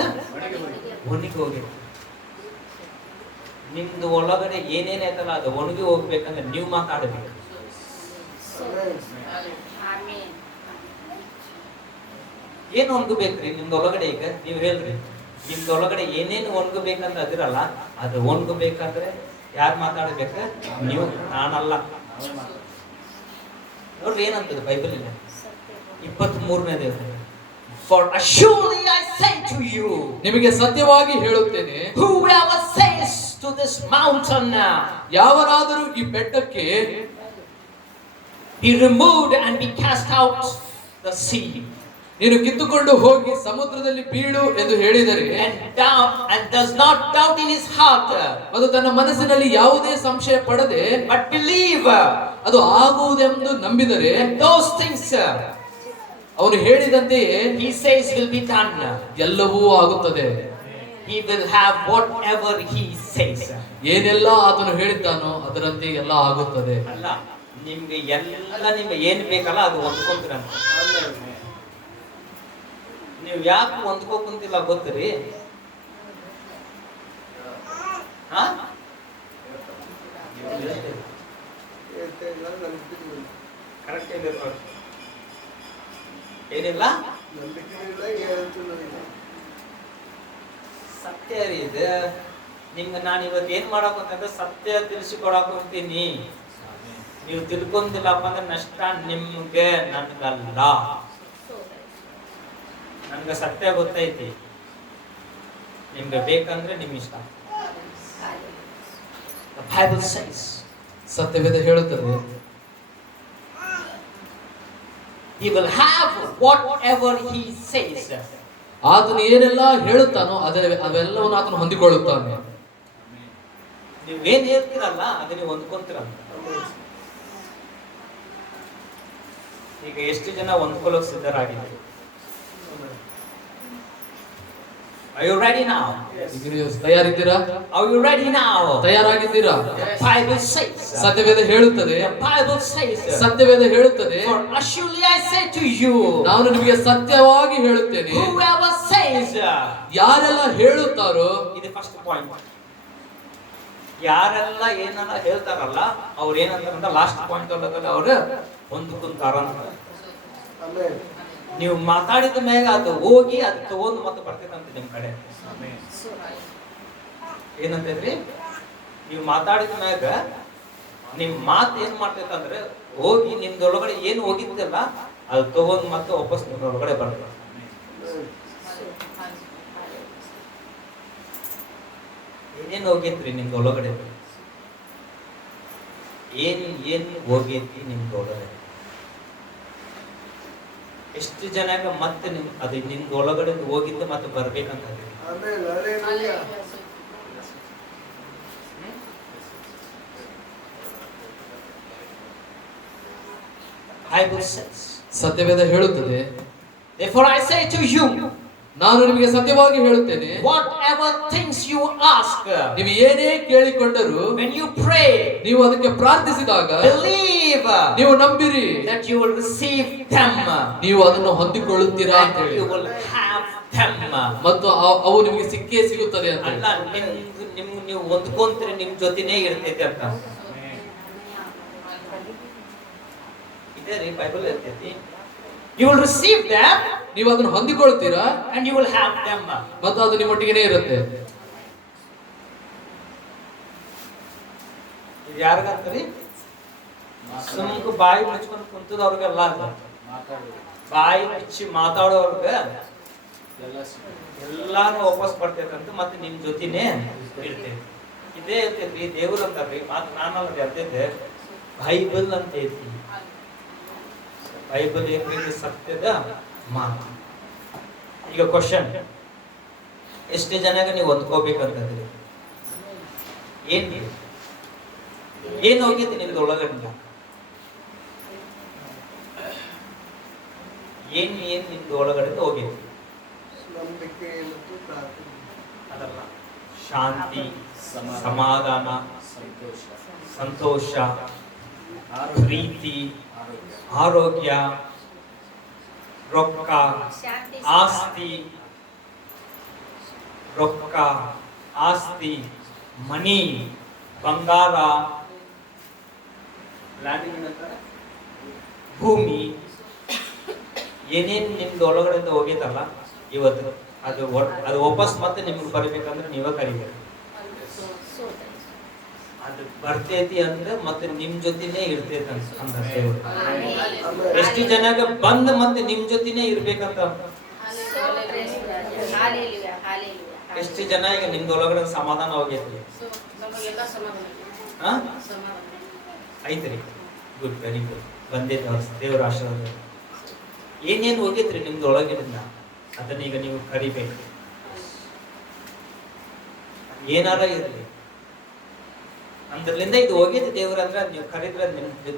ಒಣಗಿ ಹೋಗಿಲ್ಲ. ನಿಮ್ದು ಒಳಗಡೆ ಏನೇನೈತಲ್ಲ ಅದು ಒಣಗಿ ಹೋಗ್ಬೇಕಂದ್ರೆ ನೀವು ಮಾತಾಡಬೇಕು. ಏನು ಒಣಗಬೇಕ್ರಿ ನಿಮ್ದು ಒಳಗಡೆ? ಈಗ ನೀವು ಹೇಳ್ರಿ, ನಿಮ್ದು ಒಳಗಡೆ ಏನೇನು ಒಣಗಬೇಕಂತ ಅದಿರಲ್ಲ, ಅದು ಒಣಗಬೇಕಾದ್ರೆ ಯಾರು ಮಾತಾಡ್ಬೇಕ? ನೀವು, ನಾನಲ್ಲ. ನೋಡ್ರಿ ಏನಂತದ ಬೈಬಲ್ ಇಲ್ಲ 23ನೇ ದೇವರು. For surely I say to you, ನಿಮಗೆ ಸತ್ಯವಾಗಿ ಹೇಳುತ್ತೇನೆ, whoever says to this mountain, ಯಾವನಾದರೂ ಈ ಬೆಟ್ಟಕ್ಕೆ be removed and be cast out the sea, ನೀನು ಕಿತ್ತುಕೊಂಡು ಹೋಗಿ ಸಮುದ್ರದಲ್ಲಿ ಬೀಳು ಎಂದು ಹೇಳಿದರೆ, and does not doubt in his heart, ಅದು ತನ್ನ ಮನಸ್ಸಿನಲ್ಲಿ ಯಾವುದೇ ಸಂಶಯ ಪಡದೆ but believe, ಅದು ಆಗುವುದೆಂದು ನಂಬಿದರೆ, those things ಅವನು ಹೇಳಿದಂತೆಯೇ he says will be done. ಎಲ್ಲವೂ ಆಗುತ್ತದೆ. He will have whatever he says. ಏನೆಲ್ಲ ಆತನು ಹೇಳಿದ್ದಾನೋ ಅದರಂತೆ ಎಲ್ಲ ಆಗುತ್ತದೆ. ಅಲ್ಲ, ನಿಮ್ಗೆ ನಿಮ್ಗೆ ಏನ್ ಬೇಕಲ್ಲ ಅದು ಹೊಂದ್ಕೊಂತೀರಂತ. ನೀವು ಯಾಕೆ ಹೊಂದ್ಕೋಕುಂತಿಲ್ಲ ಗೊತ್ತ್ರಿ? ಕರೆಕ್ಟ್ ಏನಿಲ್ಲ, ಸತ್ಯ ರೀ ಇದು. ನಿಮ್ಗೆ ನಾನು ಇವತ್ತು ಏನ್ ಮಾಡಕ್ ಅಂತಂದ್ರೆ ಸತ್ಯ ತಿಳಿಸಿಕೊಡಕ್ ಹೋಗ್ತೀನಿ. ನೀವು ತಿಳ್ಕೊಂಡಿಲ್ಲಪ್ಪ ಅಂದ್ರೆ ನಷ್ಟ ನಿಮ್ಗೆ, ನನ್ಗಲ್ಲ. ನನ್ಗೆ ಸತ್ಯ ಗೊತ್ತೈತಿ, ನಿಮ್ಗೆ ಬೇಕಂದ್ರೆ ನಿಮ್ ಇಷ್ಟ. The Bible says, ಸತ್ಯವೇದ ಹೇಳುತ್ತದೆ, he will have whatever he says. ಆತನು ಏನೆಲ್ಲ ಹೇಳುತ್ತಾನೋ ಅವೆಲ್ಲವನ್ನು ಆತನು ಹೊಂದಿಕೊಳ್ಳುತ್ತಾನೆ. ನೀವೇನ್ ಹೇಳ್ತೀರಲ್ಲ ಅದನ್ನ ನೀವು ಹೊಂದ್ಕೊಂತೀರಂತ. ಈಗ ಎಷ್ಟು ಜನ ಹೊಂದ್ಕೊಳ್ಳೋಕೆ ಸಿದ್ಧರಾಗಿದ್ದಾರೆ? Are you ready now? ಈಗ ನೀವು ತಯಾರಿದ್ದೀರಾ? Are you ready now? ತಯಾರಾಗಿದ್ದೀರಾ? The Bible says, ಸತ್ಯವೇದ ಹೇಳುತ್ತದೆ, the Bible says, ಸತ್ಯವೇದ ಹೇಳುತ್ತದೆ, for surely I say to you, ನಾನು ನಿಮಗೆ ಸತ್ಯವಾಗಿ ಹೇಳುತ್ತೇನೆ, whoever says, ಯಾರೆಲ್ಲ ಹೇಳುತ್ತಾರೋ, ಇದು ಫಸ್ಟ್ ಪಾಯಿಂಟ್. ಯಾರೆಲ್ಲ ಏನನ್ನ ಹೇಳ್ತಾರಲ್ಲ ಅವ್ರು ಏನಂತಾರಂತ ಲಾಸ್ಟ್ ಪಾಯಿಂಟ್ ಒಳಗಡೆ ಅವ್ರು ಹೊಂದ್ಕೊಂತಾರ ಅಂತ. ನೀವು ಮಾತಾಡಿದ ಮ್ಯಾಗ ಅದು ಹೋಗಿ ಅದು ತಗೊಂಡು ಮತ್ತೆ ಬರ್ತೈತಂತ ನಿಮ್ ಕಡೆ. ಏನಂತಂದ್ರಿ? ನೀವು ಮಾತಾಡಿದ ಮ್ಯಾಗ ನಿಮ್ ಮಾತು ಏನ್ ಮಾಡ್ತೈತಂದ್ರೆ ಹೋಗಿ ನಿಮ್ದೊಳಗಡೆ ಏನು ಹೋಗಿದ್ದಲ್ಲ ಅದು ತಗೊಂಡು ಮತ್ತೆ ವಾಪಸ್ ನಿಮ್ದೊಳಗಡೆ ಬರ್ತದೆ. ಏನೇನು ಹೋಗೈತ್ರಿ ನಿಮ್ದೊಳಗಡೆ? ಏನ್ ಹೋಗೈತಿ ನಿಮ್ದೊಳಗಡೆ? ಎಷ್ಟು ಜನಕ್ಕೆ ಮತ್ತೆ ಅದು ನಿಮ್ದೊಳಗಡೆ ಹೋಗಿದ್ದು ಮತ್ತೆ ಬರ್ಬೇಕಂತ. Bible says, ಸತ್ಯವೇದ ಹೇಳುತ್ತದೆ, therefore I say to you, ನಾನು ನಿಮಗೆ ಸತ್ಯವಾಗಿ ಹೇಳುತ್ತೇನೆ, whatever things you ask, ನೀವು ಏನೇ ಕೇಳಿಕೊಂಡರೂ, when you pray, ನೀವು ಅದಕ್ಕೆ ಪ್ರಾರ್ಥಿಸಿದಾಗ, believe, ನೀವು ನಂಬಿರಿ, that you will receive them, ನೀವು ಅದನ್ನು ಹೊಂದಿಕೊಳ್ಳುತ್ತೀರಾ ಅಂತ and ಹೇಳಿ, you will have them, ಮತ್ತು ಅವು ನಿಮಗೆ ಸಿಕ್ಕೇ ಸಿಗುತ್ತದೆ ಅಂತ. ಅಲ್ಲ, ನೀವು ಹೊಂದ್ಕೊಂತೀರಿ, ನಿಮ್ ಜೊತೆನೇ ಇರ್ತೈತೆ ಅಂತ. ಇದೇ ರೀ Bible ಹೇಳ್ತೈತಿ. You will receive them, ನೀವು ಅದನ್ನು ಹೊಂದಿಕೊಳ್ತೀರಾ, and you will have them, ಮತ್ತು ಅದು ನಿಮ್ಮೊಟ್ಟಿಗೆನೇ ಇರುತ್ತೆ. ಇದು ಯಾರಿಗಂತರಿ? ಸುಮ್ಕ ಬಾಯಿ ಮುಚ್ಕೊಂಡು ಕುಂತದವ್ರಿಗೆಲ್ಲ ಅಂತ. ಬಾಯಿ ಮುಚ್ಚಿ ಮಾತಾಡೋರ್ಗ ಎಲ್ಲಾನು ವಾಪಸ್ ಬರ್ತೈತಂತ, ಮತ್ತೆ ನಿಮ್ ಜೊತೆನೆ ಇರ್ತೈತಿ. ಇದೇ ಇರ್ತೈತ್ರಿ ದೇವ್ರ ಅಂತಾರ್ರಿ. ಮಾತು ನಾನಲ್ಲ ಹೇಳ್ತೈತೆ, ಬೈಬಲ್ ಅಂತ ಐತಿ. ಬೈಬಲ್ ಏನ್ರಿ? ಸತ್ಯದ ಮಾತು. ಈಗ ಕ್ವಶನ್, ಎಷ್ಟು ಜನಗೆ ನೀವು ಹೊಂದ್ಕೋಬೇಕಂತಂದ್ರಿ? ಏನ್ ಹೋಗೈತಿ ನಿಮ್ದು ಒಳಗಡೆ? ಏನ್ ನಿಮ್ದು ಒಳಗಡೆ ಹೋಗೈತಿ? ಅದಲ್ಲ, ಶಾಂತಿ, ಸಮಾಧಾನ, ಸಂತೋಷ, ಪ್ರೀತಿ, ಆರೋಗ್ಯ, ರೊಕ್ಕ, ಆಸ್ತಿ, ಮನಿ, ಬಂಗಾರ, ಭೂಮಿ, ಏನೇನ್ ನಿಮ್ದು ಒಳಗಡೆ ಹೋಗೈತಲ್ಲ ಇವತ್ತು, ಅದು ವಾಪಸ್ ಮತ್ತೆ ನಿಮ್ಗೆ ಬರಬೇಕಂದ್ರೆ ನೀವೇ ಕರಿಬೇಕು. ಅದು ಬರ್ತೈತಿ ಅಂದ್ರೆ ಮತ್ತೆ ನಿಮ್ ಜೊತೆನೇ ಇರ್ತೈತಿ ಅಂತ ದೇವ್ರು. ಎಷ್ಟು ಜನಗ ಬಂದ್ ಮತ್ತೆ ನಿಮ್ ಜೊತೆನೇ ಇರ್ಬೇಕಂತ. ಎಷ್ಟು ಜನ ಈಗ ನಿಮ್ದೊಳಗಡೆ ಸಮಾಧಾನ ಹೋಗೈತ್ರಿ? ಹಾ ಐತ್ರಿ. Good, very good. ಬಂದೈತೆ ಅವ್ರ ದೇವ್ರ ಆಶೀರ್ವಾದ. ಏನೇನು ಹೋಗೈತ್ರಿ ನಿಮ್ದೊಳಗಿನಿಂದ ಅದನ್ನ ಈಗ ನೀವು ಕರಿಬೇಕು. ಏನಾರ ಇರಲಿ ಅಂದ್ರಲಿಂದ ಇದು ಹೋಗೈತಿ ದೇವ್ರ ಅಂದ್ರೆ ನೀವು ಕರೀದ್ರೆ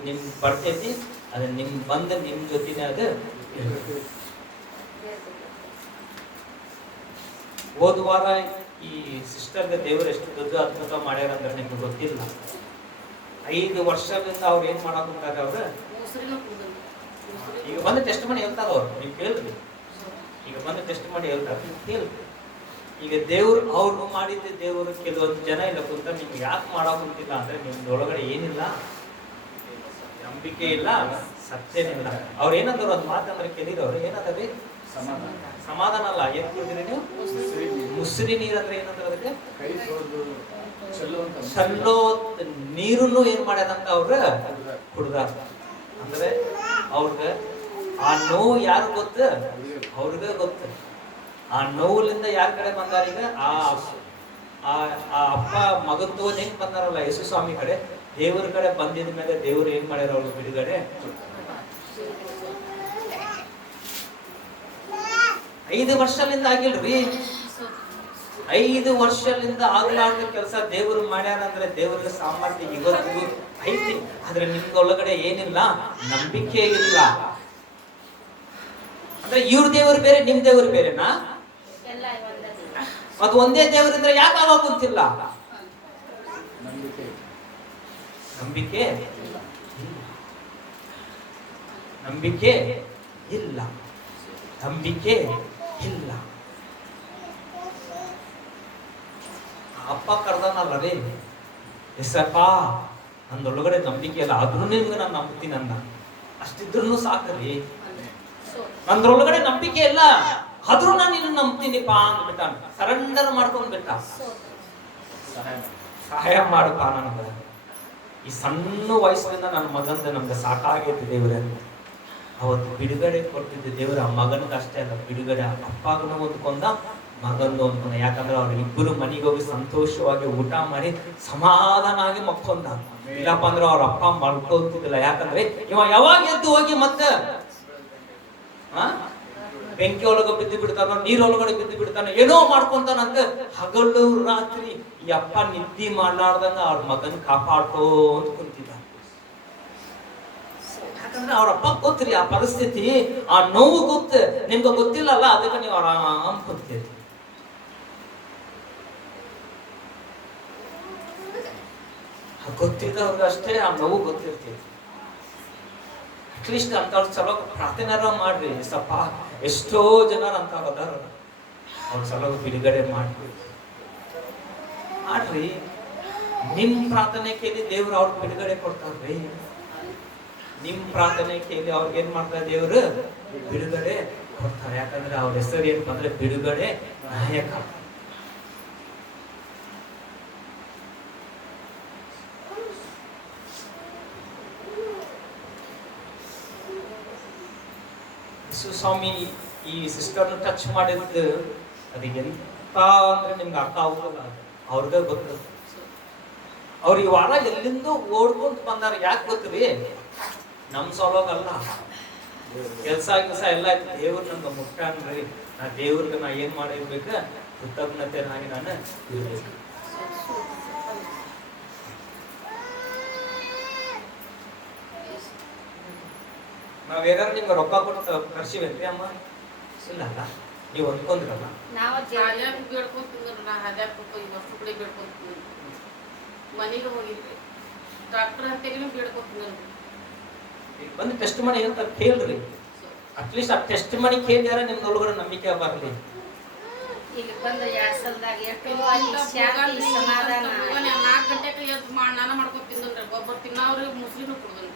ನಿಮ್ ಬರ್ತೈತಿ. ಅದನ್ನ ನಿಮ್ ಬಂದ ನಿಮ್ ಜೊತೆನೇ ಅದು ಇರ್ಬೇಕು. ಹೋದ ವಾರ ಈ ಸಿಸ್ಟರ್ಗೆ ದೇವರು ಎಷ್ಟು ದೊಡ್ಡ ಅದ್ಭುತ ಮಾಡ್ಯಾರ ಅಂದ್ರೆ ನಿಮ್ಗೆ ಗೊತ್ತಿಲ್ಲ. 5 ವರ್ಷದಿಂದ ಅವ್ರು ಏನ್ ಮಾಡಕ್ ಹೊಂಟಾರ ಅವ್ರು. ಈಗ ಬಂದು ಟೆಸ್ಟ್ ಮಾಡಿ ಹೇಳ್ತಾರ ಅವ್ರು. ನೀವು ಕೇಳ್ರಿ, ಈಗ ಬಂದು ಟೆಸ್ಟ್ ಮಾಡಿ ಹೇಳ್ತಾರ, ನೀವು ಕೇಳ್ರಿ. ಈಗ ದೇವ್ರು ಅವ್ರು ಮಾಡಿದ್ದ ದೇವರು ಕೆಲವೊಂದು ಜನ ಇಲ್ಲ ಕುಂತ ನಿಮ್ಗೆ ಯಾಕೆ ಮಾಡಕ್ ಕುಂತಿಲ್ಲ ಅಂದ್ರೆ ನಿಮ್ದೊಳಗಡೆ ಏನಿಲ್ಲ, ನಂಬಿಕೆ ಇಲ್ಲ, ಸತ್ಯನಿಲ್ಲ. ಅವ್ರು ಏನಂದ್ರು ಒಂದು ಮಾತಂದ್ರೆ ಕೇಳಿದವ್ರು ಏನಂದ್ರಿ? ಸಮಾಧಾನ ಅಲ್ಲ. ಏನ್ ಕೇಳಿದ್ರಿ ನೀವು? ಮುಸ್ರಿ ನೀರ್ ಅಂದ್ರೆ ಏನಂದ್ರೆ ಅದಕ್ಕೆ ಚಲ್ಲೋ ನೀರನ್ನು ಏನ್ ಮಾಡ್ಯಾರಂತ ಅವ್ರ ಕುಡ್ದಾರ. ಅಂದ್ರೆ ಅವ್ರಗ ಆ ನೋವು ಯಾರು ಗೊತ್ತ? ಅವ್ರಿಗ ಗೊತ್ತ. ಆ ನೋವುಲಿಂದ ಯಾರ ಕಡೆ ಬಂದಾರ ಈಗ? ಆ ಅಪ್ಪ ಮಗನ್ ತಗೊಂಡ್ ಹೆಂಗ್ ಬಂದಾರಲ್ಲ ಯೇಸು ಸ್ವಾಮಿ ಕಡೆ, ದೇವ್ರ ಕಡೆ ಬಂದಿದ ಮೇಲೆ ದೇವ್ರು ಏನ್ ಮಾಡ್ಯಾರ ಅವ್ರು ಬಿಡುಗಡೆ. 5 ವರ್ಷದಿಂದ ಆಗಿಲ್ರಿ. 5 ವರ್ಷದಿಂದ ಆಗ್ಲಾರ್ದ ಕೆಲಸ ದೇವ್ರು ಮಾಡ್ಯಾರ ಅಂದ್ರೆ ದೇವ್ರಿಗೆ ಸಾಮರ್ಥ್ಯ ಇವತ್ತಿಗೂ ಐತಿ. ಆದ್ರೆ ನಿಮ್ದೊಳಗಡೆ ಏನಿಲ್ಲ, ನಂಬಿಕೆ ಇಲ್ಲ. ಅಂದ್ರೆ ಇವ್ರ ದೇವ್ರು ಬೇರೆ, ನಿಮ್ ದೇವ್ರು ಬೇರೆನಾ? ಅದು ಒಂದೇ ದೇವರಿದ್ರೆ ಯಾಕೆ ಆಗ ಕುಂತಿಲ್ಲ? ನಂಬಿಕೆ ನಂಬಿಕೆ ಇಲ್ಲ. ನಂಬಿಕೆ ಇಲ್ಲ. ಅಪ್ಪ ಕರ್ದನಲ್ಲ ರೀ, ಎಸಪ್ಪ ನಂದೊಳಗಡೆ ನಂಬಿಕೆ ಇಲ್ಲ, ಆದ್ರೂ ನಿಮ್ಗೆ ನಾನು ನಂಬ್ತೀನಿ ಅಂದ. ಅಷ್ಟಿದ್ರು ಸಾಕ್ರಿ. ನಂದ್ರೊಳಗಡೆ ನಂಬಿಕೆ ಇಲ್ಲ, ಆದ್ರೂ ನಾನು ನಿನ್ನ ನಂಬ್ತೀನಿಪ್ಪ ಅಂದ್ಬಿಟ್ಟ. ಸರೆಂಡರ್ ಮಾಡ್ಕೊಂಡ್ ಬಿಟ್ಟ. ಸಹಾಯ ಮಾಡಪ್ಪ ನನಗ. ಈ ಸಣ್ಣ ವಯಸ್ಸಿನಿಂದ ನನ್ನ ಮಗಂದ ನಮ್ಗೆ ಸಾಕಾಗೈತಿ ದೇವ್ರೆ. ಅವತ್ತು ಬಿಡುಗಡೆ ಕೊಟ್ಟಿದ್ದ ದೇವರ ಮಗನಿಗೆ ಅಷ್ಟೇ ಅಲ್ಲ, ಬಿಡುಗಡೆ ಅಪ್ಪಗನು ಹೊಂದ್ಕೊಂಡ, ಮಗಂದು ಹೊಂದ್ಕೊಂಡ. ಯಾಕಂದ್ರೆ ಅವ್ರ ಇಬ್ಬರು ಮನೆಗೆ ಹೋಗಿ ಸಂತೋಷವಾಗಿ ಊಟ ಮಾಡಿ ಸಮಾಧಾನ ಆಗಿ ಮಕ್ಕೊಂಡ. ಇಲ್ಲಪ್ಪ ಅಂದ್ರೆ ಅವ್ರ ಅಪ್ಪ ಮಲ್ಕೋತಿದ್ದಿಲ್ಲ. ಯಾಕಂದ್ರೆ ಇವ ಯಾವಾಗ ಎದ್ದು ಹೋಗಿ ಮತ್ತೆ ಬೆಂಕಿ ಒಳಗ ಬಿದ್ದು ಬಿಡ್ತಾನ, ನೀರೊಳಗಡೆ ಬಿದ್ದು ಬಿಡ್ತಾನ, ಏನೋ ಮಾಡ್ಕೊಂತಾನಂತ ಹಗಲು ರಾತ್ರಿ ಈ ಅಪ್ಪ ನಿದ್ದೆ ಮಾಡ್ಲಾರ್ದಂಗ ಅವ್ರ ಮಗನ್ ಕಾಪಾಡ್ಕೋಂತ ಕುಂತಿದ್ದ. ಯಾಕಂದ್ರೆ ಅವ್ರ ಅಪ್ಪ ಗೊತ್ತ್ರಿ ಆ ಪರಿಸ್ಥಿತಿ, ಆ ನೋವು ಗೊತ್ತ. ನಿಮ್ಗೆ ಗೊತ್ತಿಲ್ಲಲ್ಲ, ಅದಕ್ಕೆ ನೀವು ಆರಾಮ್ ಕುಂತೀರಿ. ಗೊತ್ತಿದ್ದವ್ರಿಗೆ ಅಷ್ಟೇ ಆ ನೋವು ಗೊತ್ತಿರ್ತೀವಿ. ಅಟ್ಲೀಸ್ಟ್ ಅಂತ ಚಲೋ ಪ್ರಾರ್ಥನೆ ಮಾಡ್ರಿ. ಸಪ್ಪ ಎಷ್ಟೋ ಜನರು ಅಂತ ಅದಾರ, ಅವ್ರ ಚಲೋ ಬಿಡುಗಡೆ ಮಾಡ್ರಿ. ನಿಮ್ ಪ್ರಾರ್ಥನೆ ಕೇಳಿ ದೇವ್ರು ಅವ್ರಿಗೆ ಬಿಡುಗಡೆ ಕೊಡ್ತಾರ್ರಿ. ನಿಮ್ ಪ್ರಾರ್ಥನೆ ಕೇಳಿ ಅವ್ರಿಗೆ ಏನ್ ಮಾಡ್ತಾರೆ? ದೇವ್ರು ಬಿಡುಗಡೆ ಕೊಡ್ತಾರೆ. ಯಾಕಂದ್ರೆ ಅವ್ರ ಹೆಸರು ಏನಪ್ಪ ಅಂದ್ರೆ ಬಿಡುಗಡೆ ನಾಯಕ. ಸ್ವಾಮಿ ಈ ಸಿಸ್ಟರ್ನ ಟಚ್ ಮಾಡಿದ್ದು ಅದಕ್ಕೆ ಎಂತ ಅಂದ್ರೆ ನಿಮ್ಗೆ ಅರ್ಥ ಆಗೋಲ್ಲ. ಅವ್ರಿಗೆ ಗೊತ್ತ. ಅವ್ರು ಈ ವಾರ ಎಲ್ಲಿಂದ ಓಡ್ಕೊಂತ ಬಂದಾರ. ಯಾಕೆ ಗೊತ್ತ್ರಿ? ನಮ್ ಸೊಲೋಗಲ್ಲ, ಕೆಲ್ಸ ಎಲ್ಲ ಆಯ್ತು. ದೇವ್ರ ನಂಗೆ ಮುಟ್ಟಾನ್ರಿ. ನಾ ದೇವ್ರಿಗೆ ನಾ ಏನ್ ಮಾಡಿರ್ಬೇಕ, ಕೃತಜ್ಞತೆನಾಗಿ ನಾನು ಇರ್ಬೇಕು. ನಾವೇನಾರು ನಿಮ್ಗೆ ರೊಕ್ಕ ಕೊಟ್ಟು ಕರ್ಸಿವೇನ್ರಿ ಅಮ್ಮ? ಇಲ್ಲ ಅಲ್ಲ, ನೀವು ಅಂದ್ಕೊಂಡ್ರಲ್ಲ. ಮನೆಗೆ ಹೋಗಿದ್ರಿ, ಡಾಕ್ಟರ್ ಅಂತೇಳಿ ಬೇಡ್ಕೊತೀನಿ. ಬಂದು ಟೆಸ್ಟ್ ಮಾಡಿ ಅಂತ ಕೇಳ್ರಿ. ಅಟ್ಲೀಸ್ಟ್ ಆ ಟೆಸ್ಟ್ ಮಾಡಿ ಕೇಳಿದಾರ ನಿಮ್ದೊಳಗಡೆ ನಂಬಿಕೆ ಬರ್ಲಿ. ಈಗ ಬಂದ 2 ಸಲದಾಗ ಎಷ್ಟು ಸಮಾಧಾನ. 4 ಗಂಟೆಗೆ ಎದ್ದು ನಾನು ಮಾಡ್ಕೊಂಡು ತಿಂದ್ರೆ ಒಬ್ಬರು ತಿನ್ನವ್ರಿ ಮುಸ್ಲಿಮ್ ಕುಡ್ದನ್ರಿ.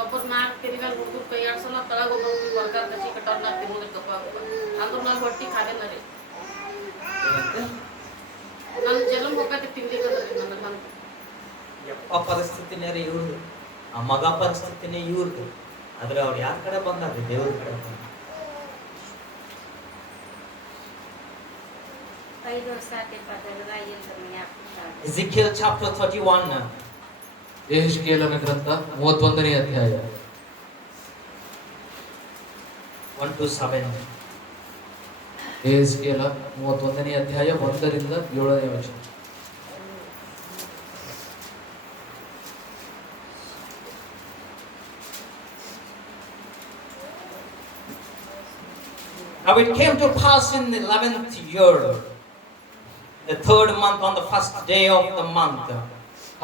ಒಬ್ಬರು 4 ತಿರುಗಾಲ ಹುಡುಗರು ಕೈ 2 ಸಲ ತಳಗ ಹೋಗಿ ವರ್ಗಾರ ಕಸಿ ಕಟ್ಟವ್ರ ನಾ ತಿನ್ನೋದ್ರ ತಪ್ಪ ಅಂದ್ರೂ ನಾನು ಹೊಟ್ಟಿ ಖಾಲಿನ ರೀ. ನನ್ನ ಜನ್ಮ ಹೋಗತ್ತೆ ತಿಂದಿದ್ದದ್ರಿ ನನ್ನ ಯಪ್ಪ ಪರಿಸ್ಥಿತಿನೇ ರೀ ಇವ್ರದ್ದು, ಆ ಮಗ ಪರಿಸ್ಥಿತಿನೇ ಇವ್ರದ್ದು. ಆದ್ರೆ ಅವ್ರು ಯಾರ ಕಡೆ ಬಂದಾರ್ರಿ? ದೇವ್ರ ಕಡೆ ಬಂದ. 5 ವರ್ಷ ಆಯ್ತು ಪದರದಾಗಿಲ್ಲ. Ezekiel chapter 31. ಯೆಹೆಜ್ಕೇಲನ ಗ್ರಂಥ 31ನೇ ಅಧ್ಯಾಯ 1 to 7. ಯೆಹೆಜ್ಕೇಲ 31ನೇ ಅಧ್ಯಾಯ 1ರಿಂದ 7ನೇ ವಚನ. Now it came to pass in the 11th year, the 3rd month, on the first day of the month.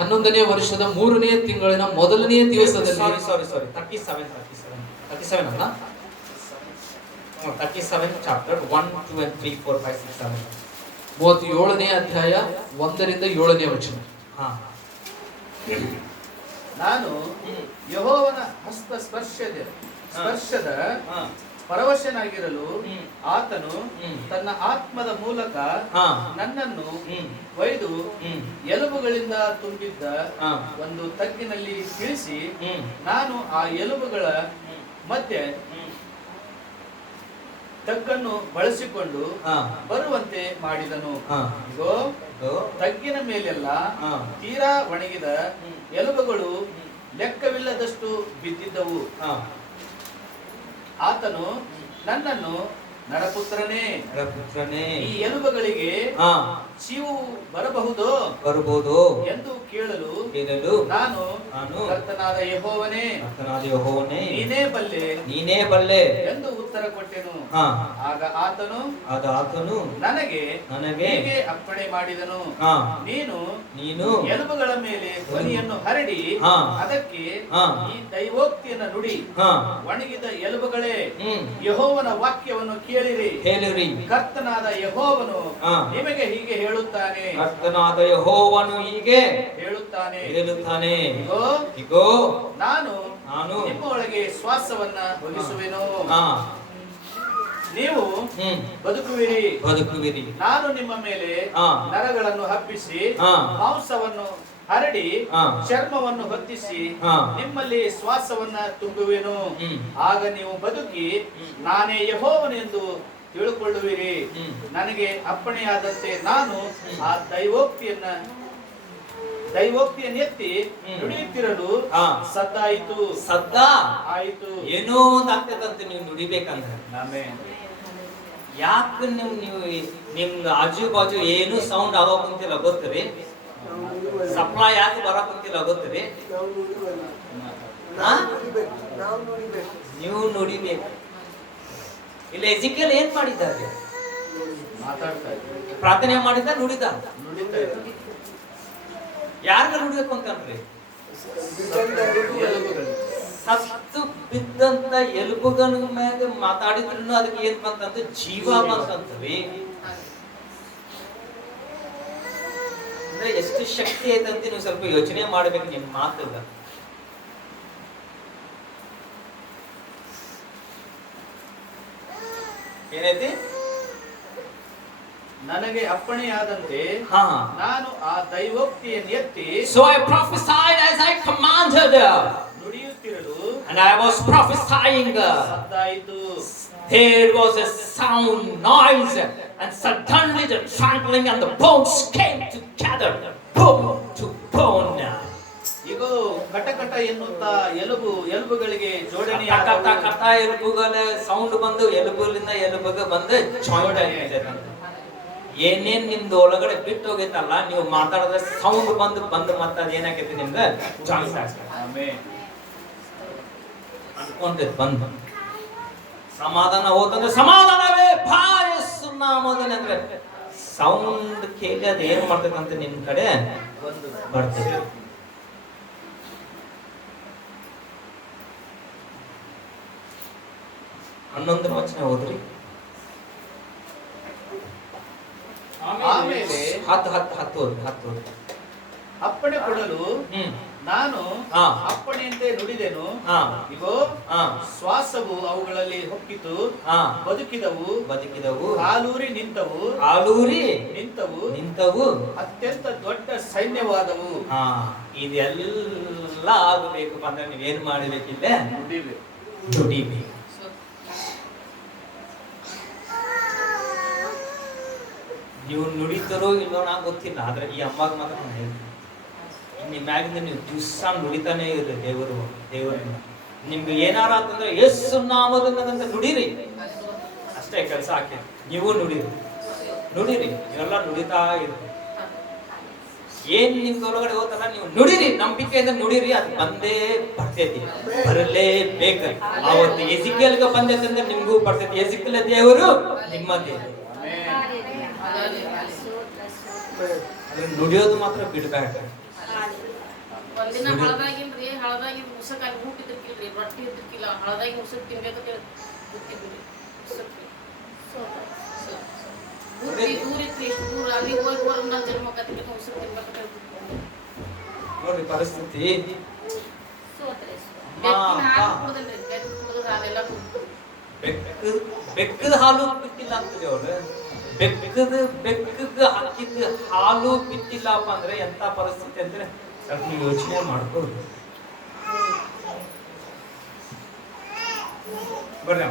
11ನೇ ವರ್ಷದ 3ನೇ ತಿಂಗಳಿನ ಮೊದಲನೇ ದಿವಸದಲ್ಲಿ. Sorry. 37 ಅಲ್ಲ? 37 chapter 1, 2 and 3, 4, 5, 6, 7. 37ನೇ ಅಧ್ಯಾಯ 1ರಿಂದ 7ನೇ ವಚನ. ಹಾ. ನಾನು ಯೆಹೋವನ ಹಸ್ತ ಸ್ಪರ್ಶದ ಪರವಶನಾಗಿರಲು ಆತನು ತನ್ನ ಆತ್ಮದ ಮೂಲಕ ನನ್ನನ್ನು ಒಯ್ದು ಎಲುಬುಗಳಿಂದ ತುಂಬಿದ್ದ ಒಂದು ತಗ್ಗಿನಲ್ಲಿ ಇಳಿಸಿ, ನಾನು ಆ ಎಲುಬುಗಳ ಮಧ್ಯೆ ತಗ್ಗನ್ನು ಬಳಸಿಕೊಂಡು ಬರುವಂತೆ ಮಾಡಿದನು. ಇಗೋ, ತಗ್ಗಿನ ಮೇಲೆಲ್ಲ ತೀರಾ ಒಣಗಿದ ಎಲುಬುಗಳು ಲೆಕ್ಕವಿಲ್ಲದಷ್ಟು ಬಿದ್ದಿದ್ದವು. ಆತನು ನನ್ನನ್ನು, ನರಪುತ್ರನೇ, ಈ ಎಲುಬುಗಳಿಗೆ ಜೀವ ಬರಬಹುದು ಎಂದು ಕೇಳಲು ನಾನು ಕರ್ತನಾದ ಯೆಹೋವನೇ ನೀನೇ ಬಲ್ಲೆ ಎಂದು ಉತ್ತರ ಕೊಟ್ಟೆನು. ಆಗ ಆತನು ನನಗೆ ಹೀಗೆ ಅಪ್ಪಣೆ ಮಾಡಿದನು, ನೀನು ಎಲುಬುಗಳ ಮೇಲೆ ಧ್ವನಿಯನ್ನು ಹರಡಿ ಅದಕ್ಕೆ ಈ ದೈವೋಕ್ತಿಯನ್ನು ನುಡಿ, ಒಣಗಿದ ಎಲುಬುಗಳೇ, ಯೆಹೋವನ ವಾಕ್ಯವನ್ನು ಕೇಳಿರಿ. ಕರ್ತನಾದ ಯೆಹೋವನು ನಿಮಗೆ ಹೀಗೆ ಹೇಳುತ್ತಾನೆ. ಕರ್ತನಾದ ಯೆಹೋವನು ಹೀಗೆ ಹೇಳುತ್ತಾನೆ. ಇಗೋ, ನಾನು ನಿಮ್ಮ ಒಳಗೆ ಶ್ವಾಸವನ್ನ ಹೊಲಿಸುವೆನು, ನೀವು ಬದುಕುವಿರಿ. ನಾನು ನಿಮ್ಮ ಮೇಲೆ ನರಗಳನ್ನು ಹಬ್ಬಿಸಿ ಮಾಂಸವನ್ನು ಹರಡಿ ಚರ್ಮವನ್ನು ಹೊತ್ತಿಸಿ ನಿಮ್ಮಲ್ಲಿ ಶ್ವಾಸವನ್ನ ತುಂಬುವೆನು. ಆಗ ನೀವು ಬದುಕಿ ನಾನೇ ಯೆಹೋವನೆಂದು ತಿಳುಕೊಳ್ಳುವಿರಿ. ನನಗೆ ಅಪ್ಪಣೆಯಾದಂತೆ ನಾನು ಆ ದೈವೋಕ್ತಿಯನ್ನೆತ್ತಿ ನುಡಿಯುತ್ತಿರಲು ಸದ್ದಾಯಿತು. ಆಯಿತು. ಏನೋ ಒಂದು ಆಗ್ತದಂತೆ ನೀವು ನುಡಿಬೇಕಂದ್ರೆ. ಯಾಕೆ ನಿಮ್ಗೆ ಆಜು ಬಾಜು ಏನು ಸೌಂಡ್ ಆಗೋ ಕುಂತಿಲ್ಲ ಗೊತ್ತರಿ? ಸಪ್ಲೈ ಯಾಕೆ ಬರಕ್ ಕುಂತಿಲ್ಲ ಗೊತ್ತರಿ? ನೀವು ನುಡಿಬೇಕು. ಇಲ್ಲಿ ಎಜಿಕೇಲ್ ಏನ್ ಮಾಡಿದ್ದಾರೆ? ಪ್ರಾರ್ಥನೆ ಮಾಡಿದ್ದ, ನುಡಿದ. ಯಾರಿಗ ನುಡಿಬೇಕು ಅಂತಂದ್ರಿ? ಸತ್ತು ಬಿದ್ದಂತ ಎಲುಬುಗಳ ಮ್ಯಾಗ ಮಾತಾಡಿದ್ರು ಅದಕ್ಕೆ ಏನ್ ಬಂತಂತ? ಜೀವ ಬಂತಂತ್ರಿ. ಅಂದ್ರೆ ಎಷ್ಟು ಶಕ್ತಿ ಐತಂತ ನೀವು ಸ್ವಲ್ಪ ಯೋಚನೆ ಮಾಡ್ಬೇಕು ನಿಮ್ ಮಾತುಗ. ಏನೈತಿ? ನನಗೆ ಅಪ್ಪಣೆಯಾದಂತೆ ನಾನು ಆ ದೈವೋಕ್ತಿಯನ್ನು ಎತ್ತಿ, so I prophesied as I commanded, ನುಡಿಯುತ್ತಿರಲು, and I was prophesying, ಸದ್ದಾಯಿತು. There was a sound, noise, and suddenly the trembling and the bones came together, bone to bone. ಇಗೋ, ಕಟಕಟ ಎನ್ನುತ್ತಾ ಎಲುಬುಗಳಿಗೆ ಜೋಡಣೆ ಕಟ ಎಲುಬುಗಳ ಸೌಂಡ್ ಬಂದು ಎಲುಬುಲಿಂದ ಎಲುಬುಗೆ ಬಂದು ಜಾಯಿಂಟ್ ಆಗಿದೆ. ಏನೇನ್ ನಿಮ್ದು ಒಳಗಡೆ ಬಿಟ್ಟು ಹೋಗೈತಲ್ಲ, ನೀವು ಮಾತಾಡಿದ್ರೆ ಸೌಂಡ್ ಬಂದು ಮತ್ತೆ ಅದೇನಾಗೈತಿ ನಿಮ್ಗೆ ಜಾಯಿಂಟ್ ಆಗ್ತದೆ. ಅನ್ಕೊಂಡೈತೆ ಬಂದು ಸಮಾಧಾನ ಹೋತಂದ್ರೆ ಸಮಾಧಾನವೇ ಭಾಯಸ್ಸು ನಾಮದಲ್ಲಿ ಅಂದ್ರೆ ಸೌಂಡ್ ಕೇಳಿ ಅದ್ ಏನ್ ಮಾಡ್ತದಂತ ನಿಮ್ ಕಡೆ ಬರ್ತದೆ. ಹನ್ನೊಂದರ ವಚನ ಹೋದ್ರಿ. ಆಮೇಲೆ ಹತ್ತು ಅಪ್ಪಣೆ ಕೊಡಲು ನಾನು ಹಾ. ಅಪ್ಪಣೆಯಂತೆ ನುಡಿದೆನು, ಹಾ. ಇಗೋ ಹಾ. ಶ್ವಾಸವು ಅವುಗಳಲ್ಲಿ ಹೊಕ್ಕಿತು, ಹಾ. ಬದುಕಿದವು, ಬದುಕಿದವು, ಹಾಲೂರಿ ನಿಂತವು, ಆಲೂರಿ ನಿಂತವು. ಅತ್ಯಂತ ದೊಡ್ಡ ಸೈನ್ಯವಾದವು. ಹಾ, ಇದೆಲ್ಲ ಆಗಬೇಕು ಅಂದ್ರೆ ನೀವೇನ್ ಮಾಡಬೇಕಿಲ್ಲ? ನುಡಿವೆ. ದುಡಿಬೇಕು. ನೀವು ನುಡಿತಾರೋ ಇಲ್ಲೋ ನಾ ಗೊತ್ತಿಲ್ಲ, ಆದ್ರೆ ಈ ಅಮ್ಮಾಗ ಮಾತ್ರ ನಾನು ಹೇಳ್ತೀನಿ, ನಿಮ್ಮ ಮ್ಯಾಗಿಂದ ನೀವು ದಿವಸ ನುಡಿತಾನೆ ಇರ್ರಿ ದೇವರನ್ನ. ನಿಮ್ಗೆ ಏನಾರ ಅಂತಂದ್ರೆ ಯೇಸು ನಾಮದಿಂದ ನುಡಿರಿ, ಅಷ್ಟೇ ಕೆಲಸ ಹಾಕಿ. ನೀವು ನುಡಿರಿ ನೀವೆಲ್ಲ ನುಡಿತಾ ಇರ್ರಿ. ಏನ್ ನಿಮ್ದೊಳಗಡೆ ಹೋತಲ್ಲ ನೀವು ನುಡಿರಿ, ನಂಬಿಕೆಯಿಂದ ನುಡಿರಿ, ಅದು ಬಂದೇ ಬರ್ತೈತಿ, ಬರಲೇಬೇಕು. ಅವತ್ತು ಎಜಿಕೇಲ್ಗೆ ಬಂದೈತೆ ಅಂದ್ರೆ ನಿಮ್ಗೂ ಬರ್ತೈತಿ. ಎಜಿಕೇಲ್ ದೇವರು ನಿಮ್ಮ ದೇವರು. ನುಡಿಯೋದು ಮಾತ್ರ ಬಿಡಬೇಡ. ಒಂದಿನ ಹಳದಾಗಿಲ್ರಿ, ಹಳದಾಗಿದ್ ಮುಸಕಾಗಿ ಊಟ ಇದ್ದಿರ್ಕಿಲ್ರಿ, ರೊಟ್ಟಿ ಇದ್ದಿರ್ಕಿಲ್ಲ, ಹಳದಾಗಿ ಮುಸಕ್ ತಿನ್ಬೇಕಂತ ಗೊತ್ತಿದ್ರಿ. ದೂರ ಇತ್ತು, ಎಷ್ಟು ದೂರ ಅಲ್ಲಿ ಹೋಗಿ ನನ್ನ ಜನ್ಮ ಕತ್ತಿಗೆ ಮುಸಕ್ ತಿನ್ಬೇಕಂತ ನೋಡ್ರಿ ಪರಿಸ್ಥಿತಿ. ಬೆಕ್ಕದ ಹಾಲು ಬಿಟ್ಟಿಲ್ಲ ಅಂತೇಳಿ ಅವ್ರು. ಬೆಕ್ಕಗೆ ಹಾಕಿದ ಹಾಲು ಬಿಟ್ಟಿಲ್ಲಪ್ಪ ಅಂದ್ರೆ ಎಂತ ಪರಿಸ್ಥಿತಿ ಅಂದ್ರೆ ಸ್ವಲ್ಪ ನೀವು ಯೋಚನೆ ಮಾಡ್ಬೋದು. ಬರ್ರಿ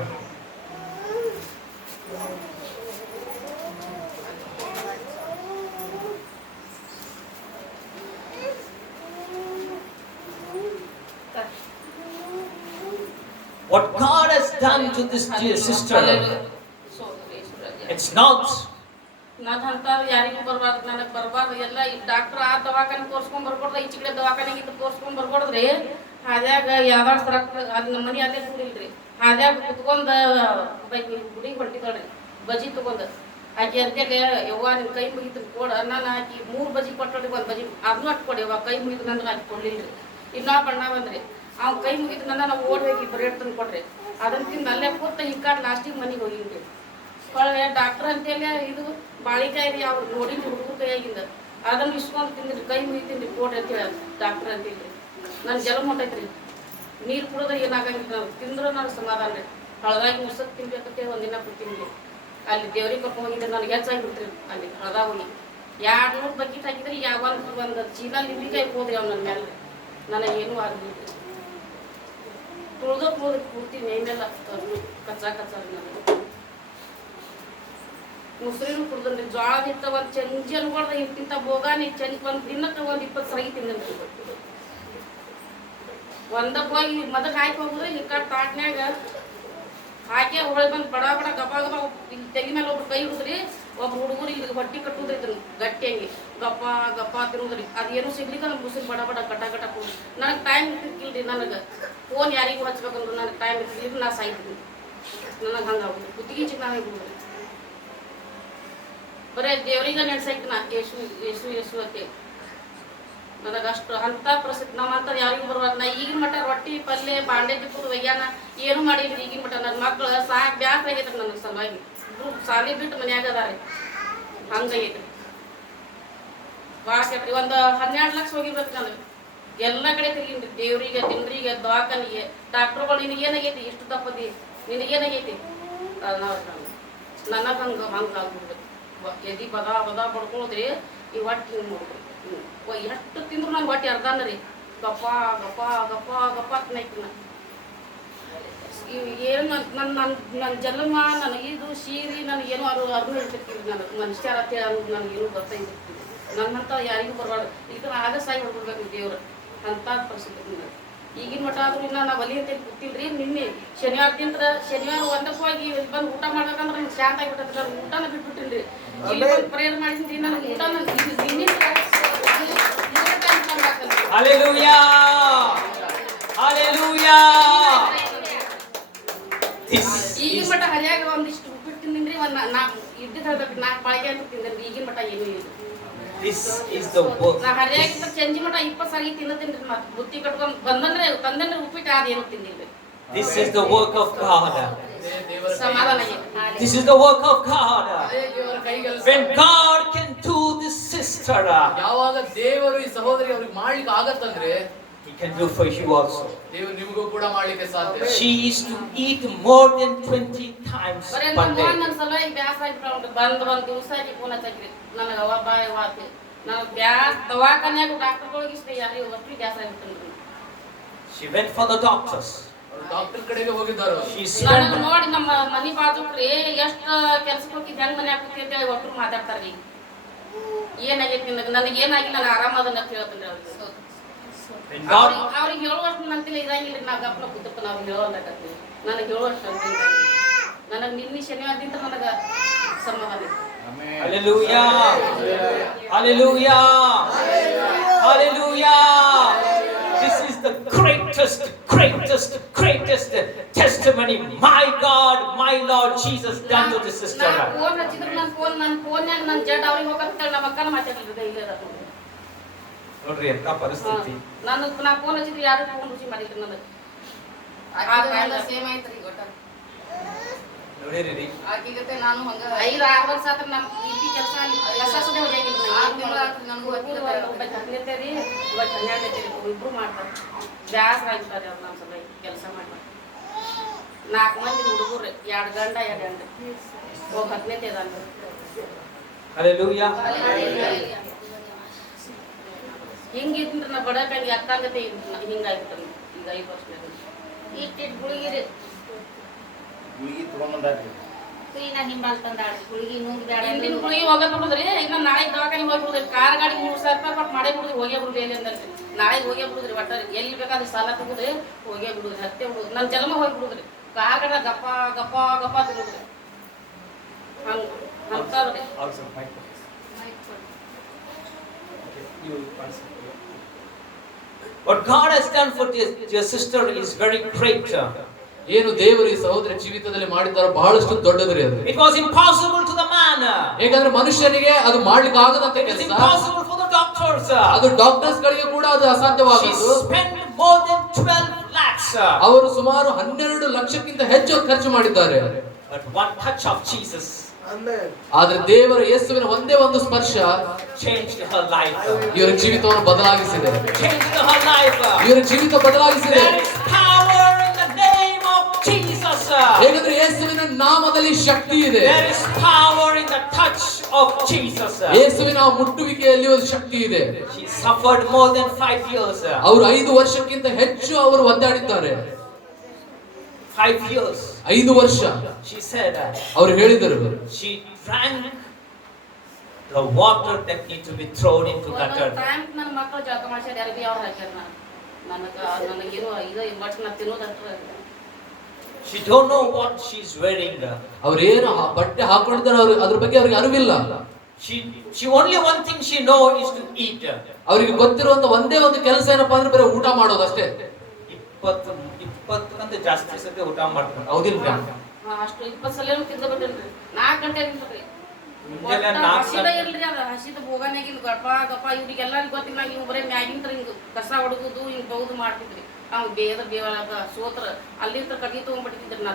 what God has done to this dear sister, it's not. ನಾನಂತಾರು ಯಾರಿಗೂ ಬರ್ಬಾರ್ದು, ನನಗೆ ಬರ್ಬಾರ್ದು. ಎಲ್ಲ ಈ ಡಾಕ್ಟರ್ ಆ ದವಾಖಾನೆ ತೋರ್ಸ್ಕೊಂಡ್ ಬರ್ಕೊಡ್ದ, ಈ ಚಿಕ್ಕಡೆ ದವಾಖಾನೆಗೆ ಇದು ತೋರ್ಸ್ಕೊಂಡ್ ಬರ್ಕೊಡ್ದ್ರಿ. ಹಾದ್ಯಾಗ ಯಾವ್ದಾರ ಸರಕ್ ಅದ್ ನಮ್ಮ ಮನೆ ಅಲ್ಲೇ ಕೂಡಿಲ್ರಿ. ಹಾದ್ಯಾಗ ಕುತ್ಕೊಂಡ ಗುಡಿಗೆ ಹೊಂಟಿದಳ್ರಿ, ಬಜಿ ತಗೊಂಡ್ ಆಕಿ ಅರ್ಜೆಗೆ ಯವ್ವ ನಿನ್ ಕೈ ಮುಗಿತು ಕೊಡ, ನಾನು ಆಕಿ 3 ಬಜಿ ಕೊಟ್ಟೊಳ್ಳಿ, 1 ಬಜಿ ಅದನ್ನೂ ಅಟ್ ಕೊಡಿ ಯವ್ವ, ಕೈ ಮುಗಿತು ನಂದ್ರೆ ಆಕಿ ಕೊಡ್ಲಿಲ್ರಿ. ಇನ್ನೂ ಬಣ್ಣ ಬಂದ್ರಿ, ಅವ್ನ ಕೈ ಮುಗಿತು ನನ್ನ ನಾವು ಓಡಿ ಹೋಗಿ ಬ್ರೆಡ್ ತಂದು ಕೊಡ್ರಿ. ಅದನ್ನ ತಿಂದು ಅಲ್ಲೇ ಕೂತ ಹಿಂಕಾಡ್ ಲಾಸ್ಟಿಗೆ ಮನೆಗೆ ಹೋಗಿನ್ರಿ. ಹೊಳೆ ಡಾಕ್ಟರ್ ಅಂತೇಳಿ ಇದು ಬಾಳಿಕಾಯಿ ರೀ, ಅವ್ರು ನೋಡಿನ್ರಿ ಹುಡುಗರ ಕೈಯಾಗಿಂದ. ಅದನ್ನ ಇಸ್ಕೊಂಡು ತಿಂದ್ರಿ, ಕೈ ಮುಗಿತೀನಿ ಕೊಡ್ರಿ ಅಂತ ಹೇಳಿ ಡಾಕ್ಟರ್ ಅಂತೇಳಿ. ನನ್ನ ಜಲಮ್ ಹೊಂಟೈತ್ರಿ, ನೀರು ಕುಡಿದ್ರೆ ಏನಾಗಂಗಿಲ್ಲ, ನಾನು ತಿಂದ್ರೆ ನನಗೆ ಸಮಾಧಾನ ರೀ. ಹಳದಾಗಿ ಮುಸಕ್ ತಿನ್ಬೇಕಂತೇಳಿ ಒಂದಿನ ಕೂತೀನಿ ರೀ. ಅಲ್ಲಿ ದೇವ್ರಿಗೆ ಕರ್ಕೊಂಡು ಹೋಗಿದ್ರೆ ನನಗೆ ಹೆಚ್ಚಾಗಿ ಬಿಡ್ತೀರಿ. ಅಲ್ಲಿ ಹಳದಾಗ ಹೋಗಿ 200 ಬಕೆಟ್ ಹಾಕಿದ್ರಿ, ಒಂದು ಚೀಲ ನಿಂಬಿಕಾಯಿ ಹೋದ್ರಿ ಅವ್ನ ನನ್ನ ಮೇಲೆ. ನನಗೇನು ಆಗಲಿಲ್ಲ, ತುಳ್ದು ಕೂಡ್ತೀನಿ ಮೇಲೆಲ್ಲ ಕಚ್ಚಾ ನನಗೆ. ಮುಸ್ರಿನೂ ಕುಡ್ದನ್ರಿ, ಜೋಳದ ಹಿಟ್ಟ ಒಂದು ಚಂಜಿ ಅನ್ಕೊಳ್ದ ಇಂತಿಂತ ಬೋಗಾನಿ ಒಂದು ದಿನಕ್ಕೆ 20 ಸರಗಿ ತಿಂದನ್ರಿ. ಒಂದಕ್ಕೆ ಹೋಗಿ ಮದಕ್ಕೆ ಹಾಕಿ ಹೋಗುದ್ರೆ ಹಿಂಕಾಡ್ ತಾಟ್ನ್ಯಾಗ ಹಾಕಿ ಹೊಳೆ ಬಂದು ಬಡ ಗಬ ಇಲ್ಲಿ ತೆಗಿ ಮೇಲೆ ಒಬ್ರು ಕೈ ಹಿಡಿದ್ರಿ, ಒಬ್ರು ಹುಡುಗರು ಇಲ್ಲಿ ಹೊಟ್ಟಿ ಕಟ್ಟುದ್ರಿ ಇದನ್ನ ಗಟ್ಟಿಯಾಗಿ ಗಪ್ಪ ತಿರುವುದ್ರಿ. ಅದೇನು ಸಿಗ್ಲಿಕ್ಕೆ ನಮ್ಗೆ ಮುಸ್ರಿ ಬಡ ಕಟ ಕೂಡಿ. ನನಗೆ ಟೈಮ್ ಇರ್ತಿಲ್ರಿ, ನನಗೆ ಫೋನ್ ಯಾರಿಗೂ ಹಚ್ಬೇಕಂದ್ರೆ ನನಗೆ ಟೈಮ್ ಇರ್ತಿಲ್ಲ, ನಾ ಸಾಯ್ತೀನಿ. ನನಗೆ ಹಂಗಾಗ್ಬಿಡ್ರಿ, ಕುತ್ತಿಗೆ ಚಿಕ್ಕ ಆಗ್ಬಿಡ್ರಿ. ಬರೇ ದೇವ್ರಿಗೆ ನೆನ್ಸಾಯ್ತು ನಾ ಯೇಸು ಅಂತ. ನನಗೆ ಅಷ್ಟು ಅಂತ ಪರಿಸ್ಥಿತಿ ನಮ್ಮಂತ ಯಾರಿಗೂ ಬರುವಾಗ ನಾ ಈಗಿನ ಮಟ್ಟ ರೊಟ್ಟಿ ಪಲ್ಯ ಬಾಂಡೆ ತಿಪ್ಪದು ಒಯ್ಯಾನ ಏನು ಮಾಡಿದ್ರಿ. ಈಗಿನ ಮಟ್ಟ ನನ್ನ ಮಕ್ಳು ಸಾಕು ಬ್ಯಾಸ್ರ ಆಗೈತ್ರಿ ನನಗೆ ಸಲುವಾಗಿ. ಸಾಲಿ ಬಿಟ್ಟು ಮನ್ಯಾಗ ಅದಾರೆ, ಹಂಗಾಗೈತ್ರಿ. ಭಾಳ ಕೆಟ್ರಿ. ಒಂದು 12 ಲಕ್ಷ ಹೋಗಿರ್ಬೇಕು ನನಗೆ. ಎಲ್ಲ ಕಡೆ ತಿರುಗಿನ್ರಿ, ದೇವ್ರಿಗೆ ತಿಂಡ್ರಿಗೆ ದವಾಖಾನಿಗೆ ಡಾಕ್ಟ್ರುಗಳು ನಿನಗೇನಾಗೈತಿ, ಇಷ್ಟು ತಪ್ಪದಿ ನಿನಗೇನಾಗೈತಿ, ನನಗೆ ಹಂಗೆ ಆಗ್ಬಿಡ್ಬೇಕು. ಎದಿ ಬದ ಬಡ್ಕೊಳದ್ರಿ, ಈ ಹೊಟ್ಟೆ ನೋಡ್ರಿ ಎಷ್ಟು ತಿಂದ್ರು ನನ್ನ ಹೊಟ್ಟೆ ಅರ್ಧಾನ ರೀ. ಗಪ್ಪ ತಿನ್ನೈತಿ. ಏನು ನನ್ನ ಜನ್ಮ ನನಗಿದು ಸೀರಿ ನನಗೇನು ಅರ್ಧ ಹೇಳ್ತಿರ್ತೀವಿ. ನನಗೆ ಮನುಷ್ಯರ ನನಗೇನು ಗೊತ್ತಾಗಿರ್ತೀವಿ. ನನ್ನಂತ ಯಾರಿಗೂ ಬರಬಾರ್ದು. ಈಗ ಆಗ ಸಾಯಿ ಹೊಡ್ಬಿಡ್ಬೇಕು ದೇವ್ರು ಅಂತ ಪರಿಸ್ಥಿತಿ. ಈಗಿನ ಮಟ್ಟ ಆದ್ರೂ ಇನ್ನ ನಾವು ಒಲಿ ಅಂತ ಕೂತಿಲ್ರಿ. ನಿನ್ನೆ ಶನಿವಾರ ಒಂದಕ್ಕೆ ಹೋಗಿ ಬಂದು ಊಟ ಮಾಡ್ಬೇಕಂದ್ರೆ ನಂಗೆ ಶಾಂತ ಆಗಿಬಿಟ್ಟೈತಿ. ನಾನು ಊಟನ ಬಿಟ್ಬಿಟ್ಟಿನ್ರಿ. ಇಲ್ಲಿ ಬಂದು ಪ್ರೇಯರ್ ಮಾಡಿದ್ರಿ, ನನಗೆ ಊಟ Hallelujah! Hallelujah! ಈಗಿನ ಮಟ್ಟ ಹರಿಯಾಗ ಒಂದಿಷ್ಟು ಉಪ್ಪಿಟ್ಟು ತಿಂದಿನ್ರಿ, ಇದ್ದಿದ್ದು ಹೇಳ್ಬೇಕು 4 ಬಾಳಿಗೆ ಅಂತ ತಿಂದ್ರಿ. ಈಗಿನ ಮಟ್ಟ ಏನೂ ಇಲ್ಲ. This is the work. ನಾ ಹರಿಯಾಗಿದ್ದ ಚಂಜಿ ಮಟ್ಟ 20 ಸಾರಿ ತಿನ್ನತಿನ್ರಿ. ಮತ್ತೆ ಬುತ್ತಿ ಕಟ್ಕೊಂಡು ತಂದಂದ್ರೆ ಉಪ್ಪಿಟ್ಟು ಅದೇನು ತಿಂದಿಲ್ರಿ. This is the work of God. ಸಮಾಧಾನ. This is the work of God. When God can do this, sister. ಯಾವಾಗ ದೇವರು ಈ ಸಹೋದರಿ ಅವ್ರಿಗೆ ಮಾಡ್ಲಿಕ್ಕೆ ಆಗತ್ತಂದ್ರೆ He can do for you also. ದೇವರು ನಿಮಗೂ ಕೂಡ ಮಾಡ್ಲಿಕ್ಕೆ ಸಾಧ್ಯ. She used to eat more than 20 times ಬರೀ per ನಮ್ಮ day. ನನ್ನ ಸಲುವಾಗಿ ಬ್ಯಾಸರ ಆಗಿಬಿಟ್ಟು ಒಂದ್ ದಿವಸ ಫೋನ್ ಹಚ್ಚಿದ್ರಿ ನನಗೆ ಅವ ಬಾಯ್ ವಾತಿ ನನಗೆ ದವಾಖಾನ್ಯಾಗ ಡಾಕ್ಟರ್ಗಳಿಗೆ ಇಷ್ಟ ಯಾರಿಗೆ ಒಟ್ಟು ಬ್ಯಾಸರ ಆಗಿಬಿಟ್ಟು She went for the doctors. Doctor ಕಡೆಗೆ ಹೋಗಿದ್ದಾರೆ. She ನನಗೆ spent ನೋಡಿ ನಮ್ಮ ಮನಿ ಬಾಜುಕ್ರಿ ಎಷ್ಟು ಕೆಲ್ಸಕ್ಕೆ ಹೋಗಿ ಹೆಂಗ್ ಮನೆ ಹಾಕುತ್ತಿ ಅಂತ ಹೇಳಿ ಒಬ್ರು ಮಾತಾಡ್ತಾರ್ರಿ. ಏನಾಗೈತಿ ನನಗೆ ಏನಾಗಿಲ್ಲ ನಾನು ಆರಾಮದನ್ನ ಅಂತ ಹೇಳ್ತೀನಿ ಅವ್ರಿಗೆ. when God ಅವ್ರಿಗೆ ಹೇಳುವಷ್ಟು ನಂತಿಲ್ಲ ಇರಂಗಿಲ್ಲ ನಾ ಗಪ್ಪನ ಕೂತಿರ್ತಾನೆ ಅವ್ರಿಗೆ ಹೇಳೋಲ್ಲಕತ್ತೀನಿ ನನಗೆ ಹೇಳುವಷ್ಟು ಅಂತಿಲ್ಲ ನನಗೆ ನಿನ್ನೆ ಶನಿವಾರದಿಂದ ನನಗೆ ಸಮಾಧಾನ ಇದೆ. Hallelujah. Hallelujah. Hallelujah. This is the greatest testimony my God, my Lord Jesus done to this sister. ನಾನು ಫೋನ್ ಹಚ್ಚಿದ್ರೆ ನನ್ನ ಫೋನ್ಯಾಗ ನನ್ನ ಜಡ್ ಅವ್ರಿಗೆ ಹೋಗಂತೇಳಿ ನಮ್ಮ ಅಕ್ಕನ ಮಾತಾಡ್ಲಿಲ್ಲ ಇಲ್ಲ ನೋಡ್ರಿ ಎಂತ ಪರಿಸ್ಥಿತಿ. ನಾ ಫೋನ್ ಹಚ್ಚಿದ್ರೆ ಯಾರು ಫೋನ್ ರುಚಿ ಮಾಡಿದ್ರು ನನಗೆ ಸೇಮ್ ಐತ್ರಿ ಗೊತ್ತ ನೋಡಿರಿ ಆಕಿಗತ್ತೆ ನಾನು ಹಂಗ 5-6 ವರ್ಷ ಆತ್ರ ನಮ್ಮ ಈ ಕೆಲಸ ಕೆಲಸನೇ ಹೋಗಿಲ್ಲ ನನಗೂ ಹತ್ತನೇತೇರಿ ಇವತ್ತು 12ನೇತೇರಿ ಇಬ್ರು ಮಾಡ್ತಾರೆ ಬ್ಯಾಸರ ಆಗಿರ್ತಾರೆ ಅವ್ರು ನಮ್ಮ ಸಲ ಕೆಲಸ ಮಾಡ್ತಾರೆ 4 ಮಂದಿ ಹುಡುಗರು 2 ಗಂಡ 2 ಹೆಣ್ಣು ಹೋಗಿ 10ನೇತೆ ಅದ Hallelujah. ಹಿಂಗಿದ್ರೆ ನಾ ಬಡಕಂಗೆ ಅಕ್ಕಂಗತೆ ಹಿಂಗಾಗಿತ್ತು ಈಗ 5 ವರ್ಷ ಇಟ್ಟು ಗುಳಿಗಿರಿ ಗುಳಿಗೆ ತಗೊಂಡ್ಬಂದಾಡ್ರಿ ಸೀನಾ ಹಿಂಬಾಲ್ ತಂದಾಡ್ರಿ ಗುಳಿಗೆ ನುಂಗ್ ಬ್ಯಾಡ ಹಿಂದಿನ ಗುಳಿಗೆ ಹೋಗಬಿಡುದ್ರಿ ಇನ್ನು ನಾಳೆ ದವಾಖಾನೆ ಹೋಗ್ಬಿಡುದ್ರಿ ಕಾರ್ ಗಾಡಿ 3,000 ರೂಪಾಯಿ ಕೊಟ್ಟು ಮಾಡೇ ಬಿಡುದ್ರಿ ಹೋಗೇ ಬಿಡುದ್ರಿ ಎಲ್ಲಿ ಅಂದ್ರಿ ನಾಳೆ ಹೋಗೇ ಬಿಡುದ್ರಿ ಒಟ್ಟ ಎಲ್ಲಿ ಬೇಕಾದ್ರೆ ಸಾಲ ತಗುದ್ರಿ ಹೋಗೇ ಬಿಡುದ್ರಿ ಹತ್ತೆ ಬಿಡುದ್ರಿ ನನ್ನ ಜನ್ಮ ಹೋಗಿ ಬಿಡುದ್ರಿ ಕಾರ್ ಗಾಡ ಗಪ್ಪ ಗಪ್ಪ ಗಪ್ಪ ತಿನ್ನುದ್ರಿ ಹಂಗ ಅಂತಾರ್ರಿ Also, mic. You answer. What God has done for your sister is very great. ಏನು ದೇವರು ಈ ಸಹೋದರ ಜೀವಿತದಲ್ಲಿ ಮಾಡಿದ್ದಾರೋ ಬಹಳಷ್ಟು ದೊಡ್ಡದ್ರಿ ಅದು. It was impossible to the man. ಹೇಗಂದ್ರೆ ಮನುಷ್ಯನಿಗೆ ಅದು ಮಾಡ್ಲಿಕ್ಕೆ ಆಗದಂತ It is ಕೆಲಸ. impossible for the doctors. ಅದು ಡಾಕ್ಟರ್ಸ್ ಗಳಿಗೆ ಕೂಡ ಅದು She ಅಸಾಧ್ಯವಾದದ್ದು. spent more than 12 lakhs. ಅವರು ಸುಮಾರು 12 ಲಕ್ಷಕ್ಕಿಂತ ಹೆಚ್ಚು ಖರ್ಚು ಮಾಡಿದ್ದಾರೆ. But one touch of Jesus ಆದ್ರೆ ದೇವರ ಯೇಸುವಿನ ಒಂದೇ ಒಂದು ಸ್ಪರ್ಶ changed her life. ಇವರ ಜೀವಿತವನ್ನು ಬದಲಾಯಿಸಿದೆ. Changed her life. ಇವರ ಜೀವಿತ ಬದಲಾಯಿಸಿದೆ. There is power in the name of Jesus. ಹೇಗಂದ್ರೆ ಯೇಸುವಿನ ನಾಮದಲ್ಲಿ ಶಕ್ತಿ ಇದೆ. There is power in the touch of Jesus. ಯೇಸುವಿನ ಮುಟ್ಟುವಿಕೆಯಲ್ಲಿ ಒಂದು ಶಕ್ತಿ ಇದೆ. She suffered more than 5 years. ಅವರು 5 ವರ್ಷಕ್ಕಿಂತ ಹೆಚ್ಚು ಅವರು ಒದ್ದಾಡಿದ್ದಾರೆ. 5 years. 5 ವರ್ಷ. She said ಅವರು ಹೇಳಿದರು she drank the water that need to be thrown into gutter. Time ನನ್ನ ಮಕ್ಕಳು ಜಳಕ ಮಾಡ್ಸ್ಯಾರ ಅರ್ಬಿ ಅವ್ರು ಹಾಕ್ಯಾರ ನನಗೇನು ಇದು ಬಟ್ ನಾ ತಿನ್ನೋದಷ್ಟು She don't know what she's wearing. ಅವ್ರೇನು ಬಟ್ಟೆ ಹಾಕೊಂಡಿದ್ದಾರೆ ಅವ್ರಿಗೆ ಅದ್ರ ಬಗ್ಗೆ ಅವ್ರಿಗೆ ಅರಿವಿಲ್ಲ. She only one thing she know is to eat. ಅವರಿಗೆ ಗೊತ್ತಿರುವಂತ ಒಂದೇ ಒಂದು ಕೆಲಸ ಏನಪ್ಪಾ ಅಂದ್ರೆ ಬರೀ ಊಟ ಮಾಡೋದು ಅಷ್ಟೇ. 20 ಜಾಸ್ತಿ ಸತಿ ಊಟ ಮಾಡ್ತಾರೆ ಹೌದಿಲ್ಲ? ಅಷ್ಟು 20 ಸಲ ತಿಂದ ಬಿಟ್ಟಿಲ್ರಿ 4 ಗಂಟೆ ಆಗಿರ್ತದ್ರಿ ಮುಂಜಾನೆ 4 ಹಸಿದ ಇಲ್ರಿ ಅದ ಹಸಿದ ಭೋಗನಾಗಿಂದ ಗಪ್ಪ ಗಪ್ಪ ಇವ್ರಿಗೆಲ್ಲರಿಗೂ ಗೊತ್ತಿಲ್ಲ ಇವ್ ಬರೇ ಮ್ಯಾಗಿಂತ್ರ ಹಿಂಗ ಕಸ ಹೊಡಗುದು ಹಿಂಗ್ ಬೌದು ಮಾಡ್ತಿದ್ರಿ ಅವ್ನು ಬೇವಲಾಗ ಸೋತ್ರ ಅಲ್ಲಿಂದ ಕಟ್ಟಿ ತಗೊಂಡ್ಬಿಟ್ಟಿದ್ರಿ ನಾ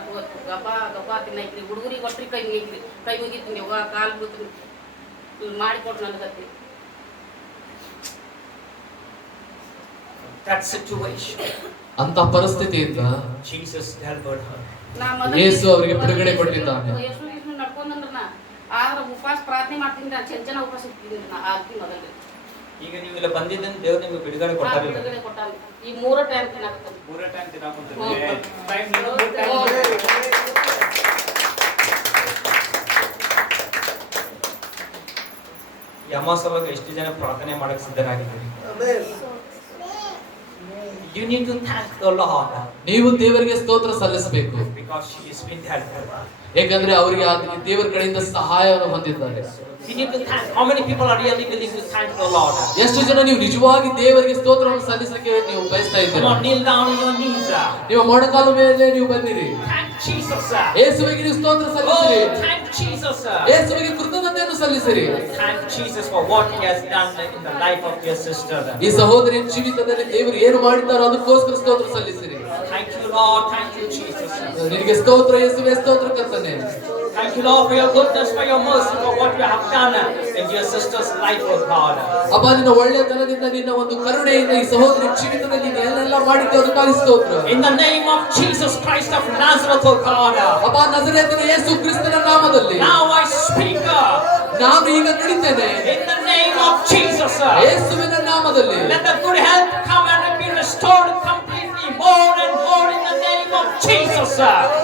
ಗಪ್ಪ ಗಪ್ಪ ತಿನ್ನೈತ್ರಿ ಹುಡುಗರಿಗೆ ಒಟ್ರಿ ಕೈ ಮುಗಿತ್ರಿ ಕೈ ಮುಗಿತೀನಿ ಯೋಗ ಕಾಲು ಬಿಡ್ತೀನಿ ಮಾಡಿಕೊಟ್ಟು ನನಗತ್ತಿ that situation. ಅಂತ ಪರಿಸ್ಥಿತಿಯಿಂದ Jesus delivered her. ಯೇಸು ಅವರಿಗೆ ಬಿಡುಗಡೆ ಕೊಟ್ಟಿದ್ದಾನೆ. ಯೇಸು ನಡ್ಕೊಂಡ್ರ ನಾ ಆದ್ರ ಉಪವಾಸ ಪ್ರಾರ್ಥನೆ ಮಾಡ್ತೀನಿ ನಾ ಚೆಂಚನ ಉಪವಾಸ ಇರ್ತೀನಿ ನಾ ಆರ್ತಿ ಮೊದಲು ಈಗ ನೀವು ಇಲ್ಲ ಬಂದಿದ್ದ ದೇವ್ರು ನಿಮಗೆ ಬಿಡುಗಡೆ ಕೊಟ್ಟಾರಿಲ್ಲ? ಬಿಡುಗಡೆ ಕೊಟ್ಟಾನ ಈ 3 ಟೈಮ್ ತಿನ್ನಾಕತ್ತೀನಿ 3 ಟೈಮ್ ತಿನ್ನಾಕೊಂತೀವಿ ಯಮ ಸಲುವಾಗ ಎಷ್ಟು ಜನ ಪ್ರಾರ್ಥನೆ ಮಾಡಕ್ಕೆ ಸಿದ್ಧರಾಗಿದ್ದೀರಿ? You need to thank the Lord. ನೀವು ದೇವರಿಗೆ ಸ್ತೋತ್ರ ಸಲ್ಲಿಸಬೇಕು. Because she has been helped. ಏಕೆಂದ್ರೆ ಅವರಿಗೆ ದೇವರ ಕಡೆಯಿಂದ ಸಹಾಯವನ್ನು ಹೊಂದಿದ್ದಾರೆ. You need to thank. How many people are really willing to thank the Lord? ಎಷ್ಟು ಜನ ನೀವು ನಿಜವಾಗಿ ದೇವರಿಗೆ ಸ್ತೋತ್ರವನ್ನು ಸಲ್ಲಿಸಲಿಕ್ಕೆ ನೀವು ಬಯಸ್ತಾ Come ಇದ್ದೀರಾ? on, kneel down on your knees. ನಿಮ್ಮ ಮೊಣಕಾಲು ಮೇಲೆ ನೀವು ಬಂದಿರಿ. Thank Jesus. ಯೇಸುವಿಗೆ ನೀವು ಸ್ತೋತ್ರ ಸಲ್ಲಿಸಿರಿ. Oh, thank Jesus. ಯೇಸುವಿಗೆ ಕೃತಜ್ಞತೆಯನ್ನು ಸಲ್ಲಿಸಿರಿ. Thank Jesus for what He has done in the life of your sister. ಈ ಸಹೋದರಿಯ ಜೀವಿತದಲ್ಲಿ ದೇವರು ಏನು ಮಾಡಿದ್ದಾರೋ ಅದಕ್ಕೋಸ್ಕರ ಸ್ತೋತ್ರ ಸಲ್ಲಿಸಿರಿ. Thank you, Lord. Thank you, Jesus. ನಿನಗೆ ಸ್ತೋತ್ರ ಯೇಸುವೆ, ಸ್ತೋತ್ರ ಕರ್ತನೆ. Thank you, Lord, for your goodness, for your mercy, for what you have done in your sister's life, oh God. ಅಪ್ಪ ನಿನ್ನ ಒಳ್ಳೆಯತನದಿಂದ ನಿನ್ನ ಒಂದು ಕರುಣೆಯಿಂದ ಈ ಸಹೋದರಿ ಜೀವಿತದಲ್ಲಿ ನೀನು ಮಾಡಿದ್ದೇವೆ ಅದಕ್ಕಾಗಿ ಸ್ತೋತ್ರ. In the name of Jesus Christ of Nazareth, O God. ಅಪ್ಪ ನಜರೇತಿನ ಯೇಸು ಕ್ರಿಸ್ತನ ನಾಮದಲ್ಲಿ Now I speak ನಾನು ಈಗ ನುಡಿತೇನೆ. in the name of Jesus. ಯೇಸುವಿನ ನಾಮದಲ್ಲಿ Let the good health come and be restored completely, more and more in the name of Jesus.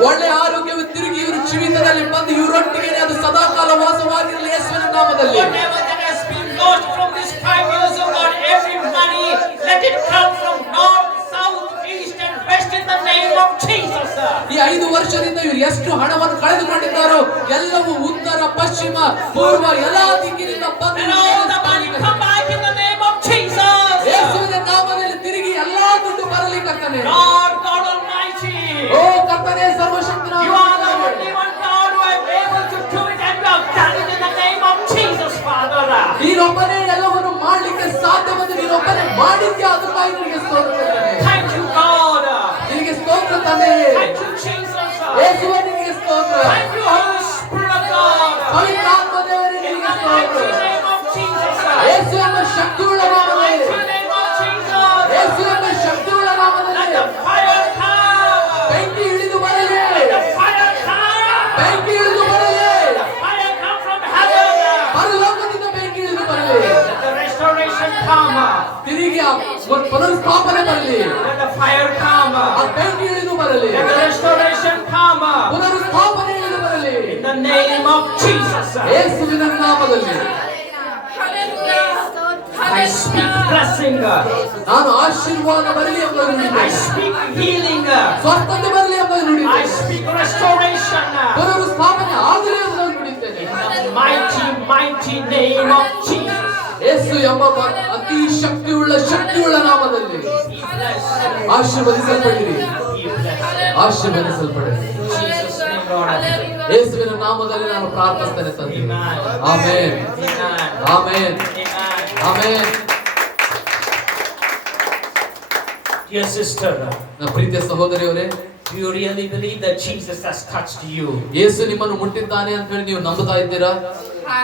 ಒಳ್ಳೆ ಆರೋಗ್ಯವು ತಿರುಗಿ ಇವರು ಜೀವಿತದಲ್ಲಿ ಬಂದು ಇವರೊಟ್ಟಿಗೆ ಅದು ಸದಾಕಾಲ ವಾಸವಾಗಿರಲಿ ಯೇಸುವಿನ ನಾಮದಲ್ಲಿ. Whatever that has been lost from these 5 years, oh God, every money, let it come from north, south, east and west in the name of Jesus. ಈ 5 ವರ್ಷದಿಂದ ಇವರು ಎಷ್ಟು ಹಣವನ್ನು ಕಳೆದುಕೊಂಡಿದ್ದಾರೋ ಎಲ್ಲವೂ ಉತ್ತರ ಪಶ್ಚಿಮ ಪೂರ್ವ ಎಲ್ಲಾ ದಿಕ್ಕಿನಿಂದ ಬಂದು And all the money come back in the name of Jesus. ಯೇಸುವಿನ ನಾಮದಲ್ಲಿ ತಿರುಗಿ ಎಲ್ಲಾ ದುಡ್ಡು ಬರಲಿ ಕರ್ತನೇ. Lord God Almighty, ಓ ಕರ್ತನೇ ಸರ್ವಶಕ್ತನ you are the only one God who is able to do it, and you have done it in the name of Jesus, Father. ನೀನೊಬ್ಬನೇ ಎಲ್ಲವನ್ನು ಮಾಡಲಿಕ್ಕೆ ಸಾಧ್ಯವಾದ ನೀನೊಬ್ಬನೇ ಮಾಡಿದ್ಯಾ ಅದಕ್ಕಾಗಿ ನಿನಗೆ ಸ್ತೋತ್ರ ಕರ್ತನೇ. Thank you, God. ನಿನಗೆ ಸ್ತೋತ್ರ ತಂದೆ. Thank you, Jesus. ಯೇಸುವೇ ನಿನಗೆ ಸ್ತೋತ್ರ. Thank you, Holy Spirit of God. ಪವಿತ್ರಾತ್ಮ ದೇವರೇ In ನಿನಗೆ the ಸ್ತೋತ್ರ. mighty name of Jesus. ಯೇಸು ಎಂಬ ಶಕ್ತಿಯುಳ್ಳ In the ನಾಮದಲ್ಲಿ mighty name of Jesus. ಯೇಸು ಎಂಬ ಶಕ್ತಿಯುಳ್ಳ Let ನಾಮದಲ್ಲಿ the fire come. ಬೆಂಕಿ ಇಳಿದು ಬರಲಿ. Let the fire come. ಬೆಂಕಿ ಇಳಿದು ಬರಲಿ. Let the fire come from heaven. ಪರಲೋಕದಿಂದ ಬೆಂಕಿ ಇಳಿದು ಬರಲಿ. Let the restoration come. ತಿರುಗಿ ಆ ಪುನರುತ್ಥಾಪನೆ ಬರಲಿ. Let the fire come. ಆ ಬೆಂಕಿ ಇಳಿದು ಬರಲಿ. Let the restoration come. ಪುನರುತ್ಥಾಪನೆ ಇಳಿದು ಬರಲಿ. In the name of Jesus. ಯೇಸುವಿನ ನಾಮದಲ್ಲಿ I speak blessing. ನಾನು ಆಶೀರ್ವಾದ ಬರಲಿ ಎಂಬುದನ್ನು I ನುಡಿದೆ. speak healing. ಸ್ವಸ್ಥತೆ ಬರಲಿ ಎಂಬುದನ್ನು I ನುಡಿದೆ. speak restoration. ಪುನರುತ್ಥಾಪನೆ ಆಗಲಿ ಎಂಬುದನ್ನು ನುಡಿದ್ದೇನೆ. In the mighty, mighty name of Jesus. ಯೇಸು ಎಂಬ ಅತಿ ಶಕ್ತಿಯುಳ್ಳ ನಾಮದಲ್ಲಿ Be blessed. ಆಶೀರ್ವದಿಸಲ್ಪಡಿರಿ. Be blessed. ಆಶೀರ್ವದಿಸಲ್ಪಡಿರಿ. In Jesus' name, Lord, I pray. ಯೇಸುವಿನ ನಾಮದಲ್ಲಿ ನಾನು ಪ್ರಾರ್ಥಿಸ್ತೇನೆ ತಂದೆ. Amen. Amen. Amen. Amen. Amen. Amen. Dear sister, ನನ್ನ ಪ್ರೀತಿಯ ಸಹೋದರಿಯವರೇ, do you really believe that Jesus has touched you? ಯೇಸು ನಿಮ್ಮನ್ನು ಮುಟ್ಟಿದ್ದಾನೆ ಅಂತ ಹೇಳಿ ನೀವು ನಂಬುತ್ತಾ ಇದ್ದೀರಾ?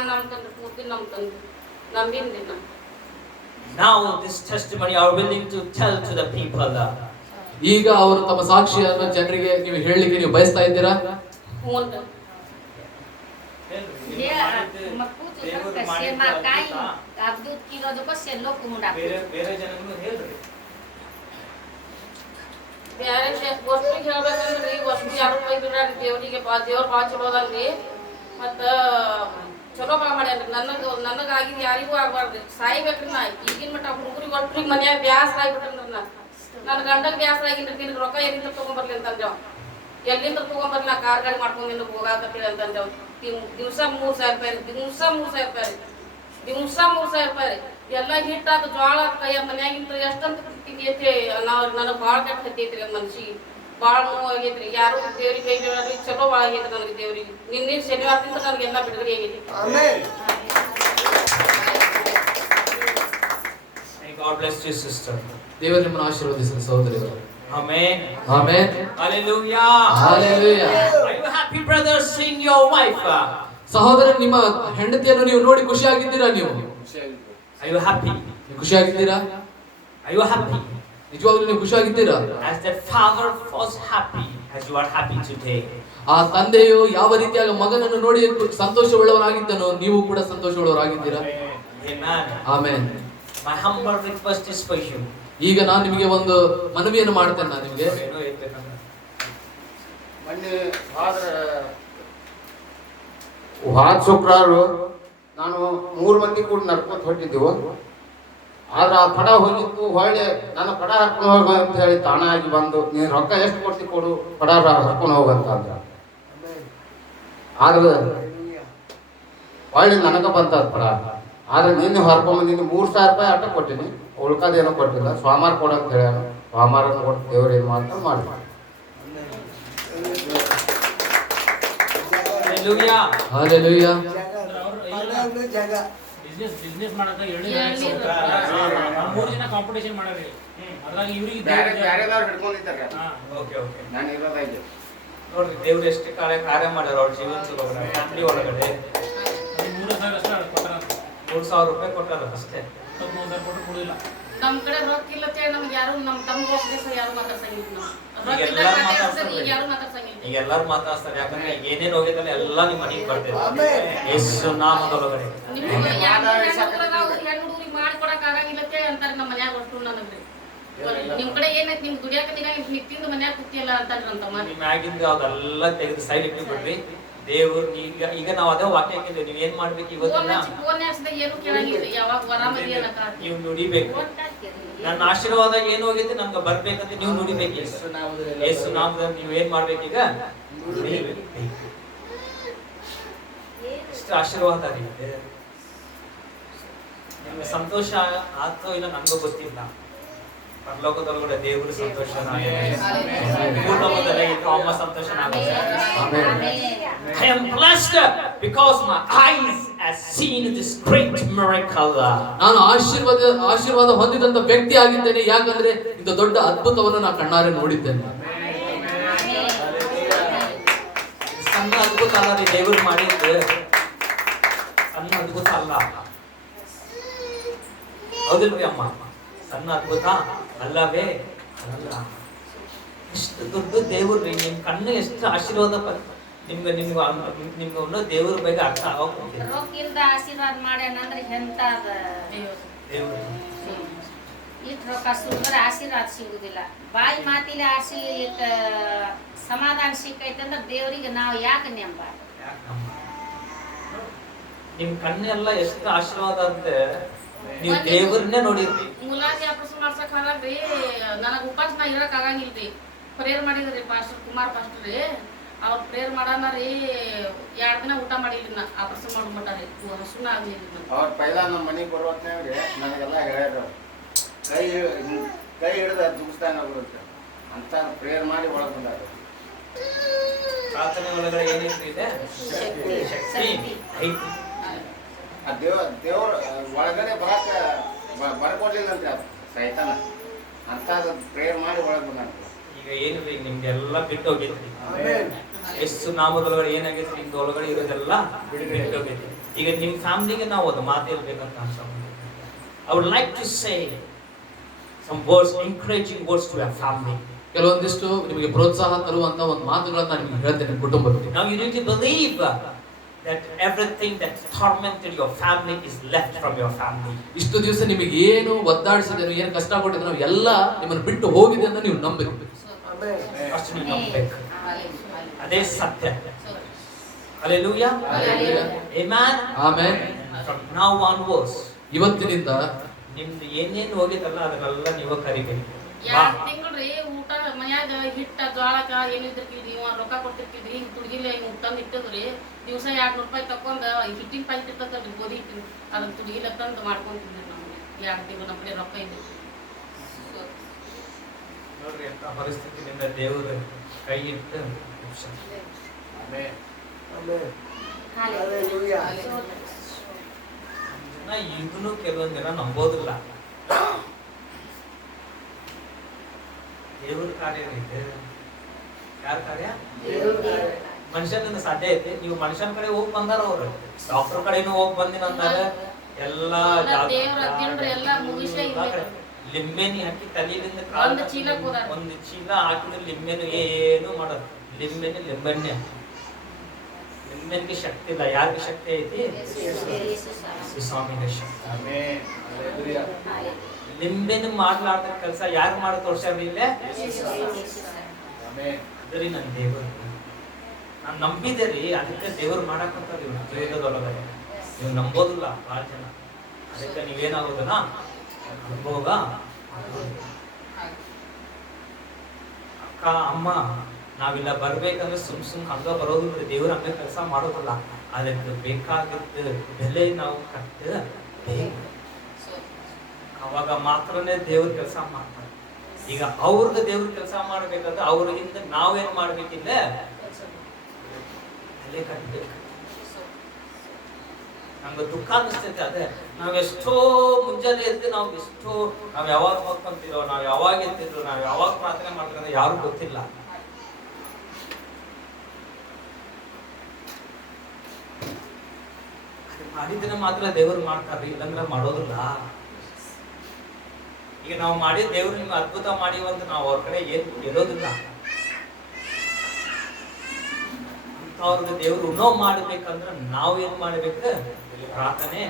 ನಂಬ್ತಂದ್ರೆ ಪೂರ್ತಿ ನಂಬ್ತಂದ್ರೆ ನಂಬಿಂದಿನ Now this testimony are willing to tell to the people. ಈಗ ಅವರು ತಮ್ಮ ಸಾಕ್ಷಿಯನ್ನು ಜನರಿಗೆ ನೀವು ಹೇಳಲಿಕ್ಕೆ ನೀವು ಬಯಸ್ತಾ ಇದ್ದೀರಾ? ಹ್ಞೂ ದೇವರು ಮಾಡಿದ್ದು ಅದ್ಭುತ ಕಿರೋದಕ್ಕೂ ಸೆಲ್ಲೋ ಕುಂಡ ಬೇರೆ ಜನಗಳು ಹೇಳ್ರಿ. ಬೇರೆ ವಸ್ತುಗೆ ಹೇಳ್ಬೇಕಂದ್ರಿ ವಸ್ತು ಯಾರು ಬೈದ್ರಿ ದೇವರಿಗೆ ದೇವ್ರು ಭಾಳ ಚಲೋ ಅದಲ್ರಿ ಮತ್ತು ಚಲೋ ಭಾಳ ಮಾಡ್ಯಾನ್ರಿ. ನನಗಾಗಿದ್ದು ಯಾರಿಗೂ ಆಗ್ಬಾರ್ದು ಸಾಯ್ಬೇಕ್ರಿ. ನಾ ಈಗಿನ ಮಟ್ಟ ಹುಡುಗರಿಗೆ ಒಟ್ಟಿಗೆ ಮನ್ಯಾಗ ಬ್ಯಾಸರ ಆಗ್ಬಿಟ್ರಿ. ನನ್ನ ಗಂಡಗೆ ಬ್ಯಾಸರ ಆಗಿನ್ರಿ. ನಿನಗೆ ರೊಕ್ಕ ಎಲ್ಲಿಂದ ತೊಗೊಂಬರ್ಲಿ ಅಂತಂದೇವ್. ಎಲ್ಲಿಂದ ತೊಗೊಂಬರ್ಲಿ ನಾ ಕಾರ್ ಗಾಡಿ ಮಾಡ್ಕೊಂಡು ನಿನಗೆ ಹೋಗಾಕತ್ತೀವಿ ಅಂತಂದೇವ್. ದಿವಸ 3,000 ರೂಪಾಯಿ ರೀ. ದಿವಸ 3,000 ರೂಪಾಯಿ ರೀ. ದಿವಸ 3,000 ರೂಪಾಯಿ ರೀ. ಎಲ್ಲ ಹಿಟ್ಟಾದ ಜೋಳ ಕೈಯ ಮನ್ಯಾಗಿಂತ ಎಷ್ಟಂತ ತಿಂಗೈತಿ. ನಾವು ನನಗೆ ಭಾಳ ಕೆಟ್ಟ ಹತ್ತೈತ್ರಿ ಮನ್ಸಿಗೆ. ಭಾಳ ನೋವು ಆಗೈತ್ರಿ. ಯಾರು ದೇವ್ರಿಗೆ ಕೈ ಬಿಡ್ರಿ. ಚಲೋ ಭಾಳ ಆಗೈತಿ ನನಗೆ ದೇವ್ರಿಗೆ. ನಿನ್ನೆ ಶನಿವಾರದಿಂದ ನನಗೆಲ್ಲ ಬಿಡುಗಡೆ ಆಗೈತಿ. May God bless you, sister. ದೇವರು ನಿಮ್ಮನ್ನು ಆಶೀರ್ವದಿಸಲಿ ಸಹೋದರಿಯರು. Amen. Amen. Hallelujah. Hallelujah. Are you happy, brothers, seeing your wife? ಸಹೋದರ, ನಿಮ್ಮ ಹೆಂಡತಿಯನ್ನು ನೀವು ನೋಡಿ ಖುಷಿಯಾಗಿದ್ದೀರಾ? ನೀವು Are you happy? ನೀವು ಖುಷಿಯಾಗಿದ್ದೀರಾ? Are you happy? ನಿಜವಾಗ್ಲೂ ನೀವು ಖುಷಿಯಾಗಿದ್ದೀರಾ? As that father was happy, as you are happy today. ಆ ತಂದೆಯು ಯಾವ ರೀತಿಯಾಗಿ ಮಗನನ್ನು ನೋಡಿ ಸಂತೋಷವುಳ್ಳವರಾಗಿದ್ದನೋ ನೀವು ಕೂಡ ಸಂತೋಷವುಳ್ಳವರಾಗಿದ್ದೀರಾ? Amen. Amen. My humble request is for you. ಈಗ ನಾನು ನಿಮಗೆ ಒಂದು ಮನವಿಯನ್ನು ಮಾಡ್ತೇನೆ. ನಾನು ನಿಮಗೆ ಮೊನ್ನೆ ಹೋದ ಶುಕ್ರವಾರ ನಾನು 3 ಮಂದಿ ಕೂಡ ನಡ್ಕೊಂಡು ಹೊರಟಿದ್ದೆವು. ಆದ್ರೆ ಆ ಪಡ ಹೋಗಿತ್ತು. ಹೊಳ್ಳಿ ನಾನು ಪಡ ಹರ್ಕೊಂಡು ಹೋಗ ಅಂತ ಹೇಳಿ ತಾನಾಗಿ ಬಂದು ನೀನು ರೊಕ್ಕ ಎಷ್ಟು ಕೊಡ್ತಿ ಕೊಡು, ಪಡ ಹರ್ಕೊಂಡು ಹೋಗಂತ ಅಂದ್ರ. ಆದ್ರೆ ಹೊಳ್ಳಿ ನನಗೆ ಬಂತದ ಪಡ. ಆದ್ರೆ ನೀನು ಹರ್ಕೊಂಬಂದಿನಿ 3,000 ರೂಪಾಯಿ ಅಟ್ಟ ಕೊಟ್ಟಿನಿ. ಉಳ್ಕದೇನೋ ಕೊಟ್ಟಿಲ್ಲ. ಸೋಮವಾರ ಕೊಡಂತ ಹೇಳ್ಯಾನ. ಸೋಮವಾರನ ಕೊಟ್ಟು ದೇವ್ರು ಏನು ಮಾಡ್ತಾರೆ ಮಾಡಿ. ಹಲ್ಲೆಲೂಯಾ. ಬಿಸ್ನೆಸ್ ಮಾಡಕ 3 ಜನ ಕಾಂಪಿಟೇಷನ್ ಮಾಡ್ರಿ. ಅದ್ರಾಗ ಇವ್ರಿಗೆ ಹಿಡ್ಕೊಂಡಿದ್ದಾರೆ. ನಾನು ಇರೋದಾಗಿ ನೋಡ್ರಿ ದೇವ್ರು ಎಷ್ಟು ಕಾರ್ಯ ಮಾಡ್ಯಾರ ಅವ್ರ ಜೀವನದೊಳಗಡೆ, ಫ್ಯಾಮಿಲಿ ಒಳಗಡೆ. 3,000 ಅಷ್ಟೇ ಕೊಟ್ಟಾರ. 3,000 ರೂಪಾಯಿ ಕೊಟ್ಟಾರ ಅಷ್ಟೇ. 3,000 ಕೊಟ್ಟು ಕೊಡಿಲ್ಲ. ನಮ್ ಕಡೆ ರೊಕ್ಕ ಇಲ್ಲತ್ತೆ ನಮ್ಗೆ ಯಾರು ನಮ್ ತಮ್ಮ ಹೋಗ್ಬೇಕು ಯಾರು ಮಾತಾಡ್ಸಂಗಿಲ್ಲ ನಾವು. ರೊಕ್ಕ ಈಗ ಇದ್ದಾಗ ಎಲ್ಲಾರು ಮಾತಾಡ್ಸ್ತಾರೆ, ಈಗ ಮಾತಾಡ್ಸ್ತಾರೆ. ಯಾರು ಮಾತಾಡ್ಸಂಗಿಲ್ಲ. ಈಗ ಎಲ್ಲಾರು ಮಾತಾಡ್ತಾರೆ, ಯಾಕಂದ್ರೆ ಏನೇನ್ ಹೋಗಿದ್ದಲ್ಲ ಎಲ್ಲ ನಿಮ್ಮ ಮನೆಗೆ ಬರ್ತೇವೆ ಯೇಸು ನಾಮದೊಳಗಡೆ. ನಿಮ್ಗೆ ಹೆಣ್ಣು ಹುಡುಗರಿಗೆ ಮಾಡ್ಕೊಡಕ್ ಆಗಂಗಿಲ್ಲತ್ತೆ ಅಂತಾರೆ ನಮ್ಮ ಮನ್ಯಾಗ ಅಷ್ಟು ನನಗ್ರಿ. ನಿಮ್ ಕಡೆ ಏನೈತಿ ನಿಮ್ ದುಡಿಯಾಕ ನೀವ್ ತಿಂದು ಮನ್ಯಾಗ ಕೂತಿಯಲ್ಲ ಅಂತಾರ್ರಿ ನಮ್ಮ ನಿಮ್ ಮ್ಯಾಗಿಂದ ಅದೆಲ್ಲ ತೆಗೆದು ಸೈಡ್ ಇಟ್ಟು ಬಿಡ್ರಿ. ದೇವ್ರು ಈಗ ನಾವು ಅದೇ ವಾಕ್ಯ ಹಾಕಿದ್ವಿ, ನೀವ್ ಏನ್ ಮಾಡ್ಬೇಕು ಇವತ್ತಿನ ಫೋನ್ ಹಚ್ಚಿದಾಗ ಏನು ಕೇಳಂಗಿಲ್ಲ, ಯಾವಾಗ ವರಾಮದಿ ಅನ್ನಕ ನೀವು ನುಡಿಬೇಕು. ನನ್ನ ಆಶೀರ್ವಾದ ಏನು ಹೋಗಿದ್ದು ನಮ್ಗೆ ಬರ್ಬೇಕಂತ ನೀವು ನುಡಿಬೇಕು. ಯೇಸು ನಾಮದಲ್ಲಿ ನೀವು ಏನ್ ಮಾಡ್ಬೇಕೀಗ? ನುಡಿಬೇಕು. ಇಷ್ಟು ಆಶೀರ್ವಾದ ರೀ. ನಿಮ್ಗೆ ಸಂತೋಷ ಆಗ್ತೋ ಇಲ್ಲ ನಮ್ಗೂ ಗೊತ್ತಿಲ್ಲ. ಪರಲೋಕದೊಳಗಡೆ ದೇವರು ಸಂತೋಷನಾಗಲಿ, ಅಮ್ಮ ಸಂತೋಷನಾಗಲಿ. I am blessed because my eyes have seen this great miracle. ನಾನು ಆಶೀರ್ವಾದ ಹೊಂದಿದಂತ ವ್ಯಕ್ತಿ ಆಗಿದ್ದೇನೆ, ಯಾಕಂದ್ರೆ ಇಂಥ ದೊಡ್ಡ ಅದ್ಭುತವನ್ನು ನಾನು ಕಣ್ಣಾರೆ ನೋಡಿದ್ದೇನೆ. ಸಣ್ಣ ಅದ್ಭುತ ಅಲ್ಲ ರೀ ದೇವರು ಮಾಡಿದ್ದು, ಸಣ್ಣ ಅದ್ಭುತ ಅಲ್ಲ. ಹೌದಿಲ್ರಿ ಅಮ್ಮ? ಸಣ್ಣ ಅದ್ಭುತ ಅಲ್ಲವೇ ಅಲ್ಲ. ಎಷ್ಟು ದೊಡ್ಡ ದೇವ್ರಿ, ನಿಮ್ ಕಣ್ಣು ಎಷ್ಟು ಆಶೀರ್ವಾದ ನಿಮ್ಗೆ ಅನ್ನೋ ದೇವ್ರ ಬಗ್ಗೆ ಅರ್ಥ ಆಗೋಗ್ತದೆ. ರೊಕ್ಕಿಲ್ದ ಆಶೀರ್ವಾದ ಮಾಡ್ಯಾನಂದ್ರೆ ಎಂತ ದೇವ್ರು ಇಟ್ ರೊಕ್ಕ ಸುರಿದ್ರೆ ಆಶೀರ್ವಾದ ಸಿಗುದಿಲ್ಲ. ಬಾಯಿ ಮಾತಿಲಿ ಸಮಾಧಾನ ಸಿಕ್ಕೈತೆ ಅಂದ್ರೆ ದೇವರಿಗೆ ನಾವು ಯಾಕೆ ನೆಂಬ? ನಿಮ್ ಕಣ್ಣೆಲ್ಲ ಎಷ್ಟು ಆಶೀರ್ವಾದ ಅಂದ್ರೆ ನೀವು ದೇವ್ರನ್ನೇ ನೋಡಿರ್ರಿ. ಮುಲಾಜಿ ಆಪರೇಷನ್ ಮಾಡ್ಸಕ್ ಹೋದ್ರಿ, ನನಗ್ ಉಪವಾಸ ಇರಕ್ ಆಗಂಗಿಲ್ರಿ. ಪ್ರೇಯರ್ ಮಾಡಿದ್ರಿ ಪಾಸ್ಟರ್ ಕುಮಾರ್ ಪಾಸ್ಟರ್ ರೀ, ಅವ್ರ ಪ್ರೇಯರ್ ಮಾಡಾನ ರೀ 2 ದಿನ ಊಟ ಮಾಡಿಲ್ರಿ. ನಾ ಆಪರೇಷನ್ ಮಾಡ್ಬಿಟ್ಟಾರಿ, ಹಸುನ ಆಗ್ಲಿಲ್ಲ. ಅವ್ರ ಪೈಲ ನಮ್ಮ ಮನೆಗೆ ಬರುವತ್ನಾಗ್ರಿ ನನಗೆಲ್ಲ ಹೇಳ್ಯಾರ, ಕೈ ಹಿಡಿದ ದುಗಿಸ್ತಾನ ಬರುತ್ತೆ ಅಂತ ಪ್ರೇಯರ್ ಮಾಡಿ ಒಳಗೆ ಬಂದಾರ. ಪ್ರಾರ್ಥನೆ ಒಳಗಡೆ ಏನೈತ್ರಿ ಇದೆ? ಶಕ್ತಿ ಐತಿ. ಆ ದೇವ್ರ ಒಳಗಡೆ ಬರ್ಕೊಡ್ಲಿಲ್ಲ ಅಂತ ಸೈತಾನ ಅಂತ ಪ್ರೇಯರ್ ಮಾಡಿ ಒಳಗೆ ಬಂದಾನ. ಈಗ ಏನು ಬೇಕು ನಿಮ್ಗೆಲ್ಲ ಬಿಟ್ಟು ಹೋಗೈತ್ರಿ. ಎಷ್ಟು ನಾಮದೊಳಗಡೆ ಏನಾಗೈತಿ ನಿಮ್ದು ಒಳಗಡೆ ಇರೋದೆಲ್ಲ ಬಿಟ್ಟು ಹೋಗೈತಿ. ಈಗ ನಿಮ್ ಫ್ಯಾಮಿಲಿಗೆ ನಾವು ಅದು ಮಾತು ಹೇಳ್ಬೇಕಂತ ಅನ್ಸೋದು. I would like to say some words, encouraging words to your family. ಕೆಲವೊಂದಿಷ್ಟು ನಿಮಗೆ ಪ್ರೋತ್ಸಾಹ ತರುವಂತ ಒಂದು ಮಾತುಗಳನ್ನ ನಿಮಗೆ ಹೇಳ್ತೇನೆ ಕುಟುಂಬಕ್ಕೆ. Now you need to believe that everything that tormented your family is left from your family. ಇಷ್ಟು ದಿವಸ ನಿಮಗೆ ಏನು ಒದ್ದಾಡಿಸಿದ್ರು, ಏನು ಕಷ್ಟ ಕೊಟ್ಟಿದ್ರು ಎಲ್ಲ ನಿಮ್ಮನ್ನು ಬಿಟ್ಟು ಹೋಗಿದೆ ಅಂತ ನೀವು ನಂಬಬೇಕು. ಅಷ್ಟು ನೀವು ನಂಬಬೇಕು. ಅದೇ ಸತ್ಯ. Hallelujah. Amen. Amen. From now onwards, ಇವತ್ತಿನಿಂದ ನಿಮ್ದು ಏನೇನು ಹೋಗಿತ್ತಲ್ಲ ಅದನ್ನೆಲ್ಲ ನೀವು ಕರಿಬೇಕು. 2 ತಿಂಗಳ್ರಿ ಊಟ ಮನ್ಯಾಗ ಹಿಟ್ಟ ಜೋಳಕ ಏನಿದ್ರಿ ನೀವು ರೊಕ್ಕ ಕೊಟ್ಟಿರ್ತಿದ್ರಿ, ಹಿಂಗ್ ತುಡ್ಗಿಲ್ಲ ಹಿಂಗ್ ತಂದು ಇಟ್ಟಿದ್ರಿ. ದಿವಸ 200 ರೂಪಾಯಿ ತಕೊಂಡ್ ಹಿಟ್ಟಿನ ಪ್ಯಾಕೆಟ್ ಇರ್ತದಲ್ರಿ ಗೋಧಿ ಹಿಟ್ಟಿನ, ಅದನ್ನ ತುಡ್ಗಿಲ್ಲ ತಂದು ಮಾಡ್ಕೊಂತಿದ್ರಿ. ನಮ್ಗೆ 2 ತಿಂಗಳು ನಮ್ಮ ಕಡೆ ರೊಕ್ಕ ಇದ್ರಿ. ನೋಡ್ರಿ ಅಂತ ಪರಿಸ್ಥಿತಿಯಿಂದ ದೇವರು ಕೈ ಇಟ್ಟು ಈಗಲೂ ಕೆಲವೊಂದು ಜನ ನಂಬೋದಿಲ್ಲ. ದೇವ್ರ ಕಾರ್ಯ ಐತೆ. ಯಾರ ಕಾರ್ಯ? ಮನುಷ್ಯನಿಂದ ಸಾಧ್ಯ ಐತಿ. ನೀವು ಮನುಷ್ಯನ ಕಡೆ ಹೋಗಿ ಬಂದಾರ, ಅವ್ರು ಡಾಕ್ಟರ್ ಕಡೆನೂ ಹೋಗಿ ಬಂದಿನಂತಾರೆ. ಎಲ್ಲಾ ಲಿಂಬೆನಿ ಹಾಕಿ ತಲೆಯಿಂದ ಒಂದು ಚೀಲ ಹಾಕಿದ್ರೆ ಲಿಂಬೆನು ಏನು ಮಾಡೋದು. ಲಿಂಬೆಣ್ಣೆ ಲಿಂಬೆನ್ಗೆ ಶಕ್ತಿ ಇಲ್ಲ. ಯಾರಿಗೆ ಶಕ್ತಿ ಐತಿ? ಸ್ವಾಮಿಗೆ ಶಕ್ತಿ. ಲಿಂಬೆನ ಮಾಡ್ಲಾರ್ದ ಕೆಲಸ ಯಾರು ಮಾಡಿ ತೋರ್ಸ್ಯಾರ್ರಿ ಇಲ್ಲೇ? ಅದ್ರಿ ನನ್ನ ದೇವರು. ನಾನು ನಂಬಿದೆ ರೀ, ಅದಕ್ಕೆ ದೇವ್ರು ಮಾಡಾಕಂತ ವೇದದೊಳಗಡೆ. ನೀವು ನಂಬೋದಿಲ್ಲ ಬಹಳ ಜನ, ಅದಕ್ಕೆ ನೀವೇನಾಗೋದಲ್ಲ ಅನುಭೋಗ. ಅಕ್ಕ ಅಮ್ಮ ನಾವಿಲ್ಲ ಬರ್ಬೇಕಂದ್ರೆ ಸುಮ್ ಹಂಗ ಬರೋದಿಲ್ಲ. ದೇವ್ರ ಹಂಗ ಕೆಲಸ ಮಾಡೋದಿಲ್ಲ. ಅದಕ್ಕೆ ಬೇಕಾಗಿದ್ದ ಬೆಲೆ ನಾವು ಕಟ್ಟಬೇಕು. ಅವಾಗ ಮಾತ್ರನೇ ದೇವ್ರ ಕೆಲಸ ಮಾಡ್ತಾರೆ. ಈಗ ಅವ್ರದ್ದು ದೇವ್ರ ಕೆಲಸ ಮಾಡ್ಬೇಕಂದ್ರೆ ಅವ್ರಿಗಿಂತ ನಾವೇನ್ ಮಾಡ್ಬೇಕಿಲ್ಲ, ಬೆಲೆ ಕಟ್ಟಬೇಕು. ನಮ್ಗೆ ದುಃಖ ಅನಿಸ್ತೈತೆ. ಅದೇ ನಾವೆಷ್ಟೋ ಮುಂಜಾನೆ ಎದ್ದು ನಾವ್ ಯಾವಾಗ ಹೋಗ್ಕೊಂತೀರೋ, ನಾವ್ ಯಾವಾಗ ಎತ್ತಿದ್ರು, ನಾವ್ ಯಾವಾಗ ಪ್ರಾರ್ಥನೆ ಮಾಡ್ತೀವಿ ಅಂದ್ರೆ ಯಾರು ಗೊತ್ತಿಲ್ಲ. ಮಾಡಿದ್ರೆ ಮಾತ್ರ ದೇವರು ಮಾಡ್ತಾರ್ರಿ, ಇಲ್ಲಂದ್ರೆ ಮಾಡೋದಿಲ್ಲ. ಈಗ ನಾವು ಮಾಡಿ ದೇವ್ರು ನಿಮ್ಗೆ ಅದ್ಭುತ ಮಾಡಿವಂತ ನಾವು ಅವ್ರ ಕಡೆ ಏನ್ ಗೆಲ್ಲೋದಿಲ್ಲ. ಅವ್ರಿಗೆ ದೇವ್ರು ಉಣೋ ಮಾಡ್ಬೇಕಂದ್ರೆ ನಾವು ಏನ್ ಮಾಡ್ಬೇಕು? ಪ್ರಾರ್ಥನೆ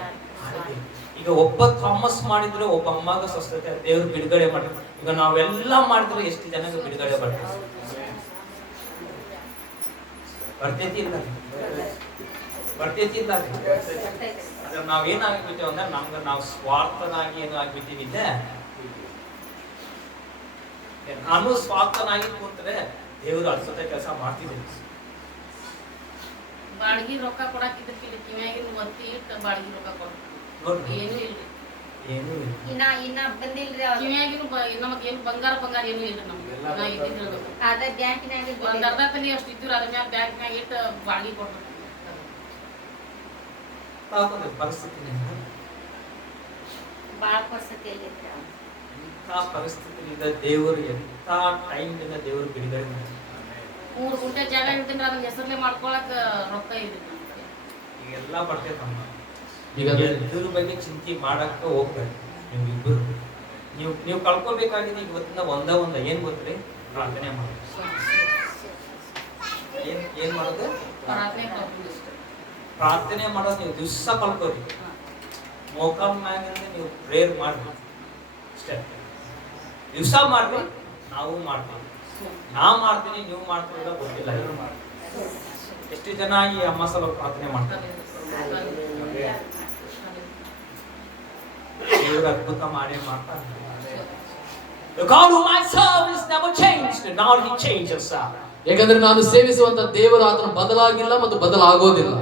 ಮಾಡ್ಬೇಕು. ಈಗ ಒಬ್ಬ ಥಾಮಸ್ ಮಾಡಿದ್ರೆ ಒಬ್ಬ ಅಮ್ಮಗೆ ಸ್ವಸ್ಥತೆ ದೇವ್ರು ಬಿಡುಗಡೆ ಮಾಡ್ತಾರೆ. ಈಗ ನಾವೆಲ್ಲ ಮಾಡಿದ್ರೆ ಎಷ್ಟು ಜನಕ್ಕೆ ಬಿಡುಗಡೆ ಬರ್ತದೆ? ಬರ್ತೈತಿ ಇಲ್ಲ? ಬರ್ತೈತಿ ಇಲ್ಲ? ಅದ್ರ ನಾವೇನಾಗ್ಬಿಟ್ಟೇವೆ ಅಂದ್ರೆ ನಮ್ಗೆ ನಾವು ಸ್ವಾರ್ಥನಾಗಿ ಏನು ಆಗ್ಬಿಟ್ಟಿವಿ ಇಲ್ಲ. ನಾನು ಸ್ವಾರ್ಥನಾಗಿ ಕೂತ್ರೆ ದೇವರು ಅದ್ಭುತ ಕೆಲಸ ಮಾಡ್ತಿದ್ದೀನಿ. ಬಾಳ್ಗಿ ರೊಕ್ಕ ಕೊಡಾಕಿದ್ದಕ್ಕಿಲ್ಲ, ಕಿವ್ಯಾಗಿನ ಒತ್ತಿ ಇಟ್ಟು ಬಾಳ್ಗಿ ರೊಕ್ಕ ಕೊಡ ನೋಡ್ರಿ ಏನು ಇಲ್ರಿ. ಏನು ಇಲ್ಲ. ಇನ್ನ ಬಂದಿಲ್ರಿ ಅವ್ರು. ಕಿವ್ಯಾಗಿನ ನಮಗೇನು ಬಂಗಾರ ಏನು ಇಲ್ರಿ ನಮ್ಗೆ. ನಾ ಇದ್ದಿದ್ದು ಹೇಳ್ಬೇಕು. ಅದ ಬ್ಯಾಂಕಿನಾಗ ಒಂದ್ ಅರ್ಧ ತಲಿ ಅಷ್ಟು ಇದ್ದು ಅದ್ರ ಮ್ಯಾಲ ಬ್ಯಾಂಕ್ನಾಗ ಇಟ್ಟು ಬಾಳ್ಗಿ ಕೊಡ್ಬೇಕು. ತಾಕೊಂಡ್ರೆ ಪರಿಸ್ಥಿತಿ ಬಾಳ ಪರಿಸ್ಥಿತಿ ಎಲ್ಲಿದ್ರಿ ಅವ್ರು. ಎಂಥ ಪರಿಸ್ಥಿತಿಯಿಂದ ದೇವರು ಎಂಥ ಟೈಮ್ನಿಂದ ದೇವರು ಬಿಡುಗಡೆ ಮಾಡ್ತಾರೆ. 3 ಗುಂಟೆ ಜಾಗ ಇರ್ತೀನಿ ಅದನ್ನ ಹೆಸರ್ಲೆ ಮಾಡ್ಕೊಳಕ್ ರೊಕ್ಕ ಇದ್ರಿ ನಮ್ ಕಡೆ. ಈಗೆಲ್ಲ ಬರ್ತೈತಮ್ಮ. ಈಗ ಇದ್ರ ಬಗ್ಗೆ ಚಿಂತೆ ಮಾಡಕ್ಕೆ ಹೋಗ್ಬೇಕು ನೀವಿಬ್ಬರು. ನೀವು ಕಳ್ಕೊಬೇಕಾಗಿದೆ ಇವತ್ತಿನ ಒಂದ ಏನ್ ಗೊತ್ತ್ರಿ? ಪ್ರಾರ್ಥನೆ ಮಾಡೋದು. ಏನ್ ಮಾಡೋದು? ಪ್ರಾರ್ಥನೆ ಕಳ್ಕೊಂಡು ಅಷ್ಟೇ. ಪ್ರಾರ್ಥನೆ ಮಾಡೋದು ನೀವು ದಿವಸ ಕಳ್ಕೋರಿ. ಮೋಕಾಲ್ ಮ್ಯಾಗಿಂದ ನೀವು ಪ್ರೇಯರ್ ಮಾಡ್ರಿ ಅಷ್ಟೇ. ದಿವಸ ಮಾಡ್ರಿ, ನಾವು ಮಾಡ್ತೀವಿ. ನಾ ಮಾಡ್ತೀನಿ, ನೀವು ಮಾಡ್ತೀರ ಗೊತ್ತಿಲ್ಲ. ಎಷ್ಟು ಜನ ಈ ಅಮ್ಮ ಸಲ ಪ್ರಾರ್ಥನೆ ಮಾಡ್ತಾರೆ? ದೇವರು ಅದ್ಭುತ ಮಾಡೇ ಮಾಡ್ತಾರೆ. The God whom I serve is never changed, nor he changes. ಯಾಕಂದ್ರೆ ನಾನು ಸೇವಿಸುವಂತ ದೇವರು ಆತನು ಬದಲಾಗಿಲ್ಲ ಮತ್ತು ಬದಲಾಗೋದಿಲ್ಲ.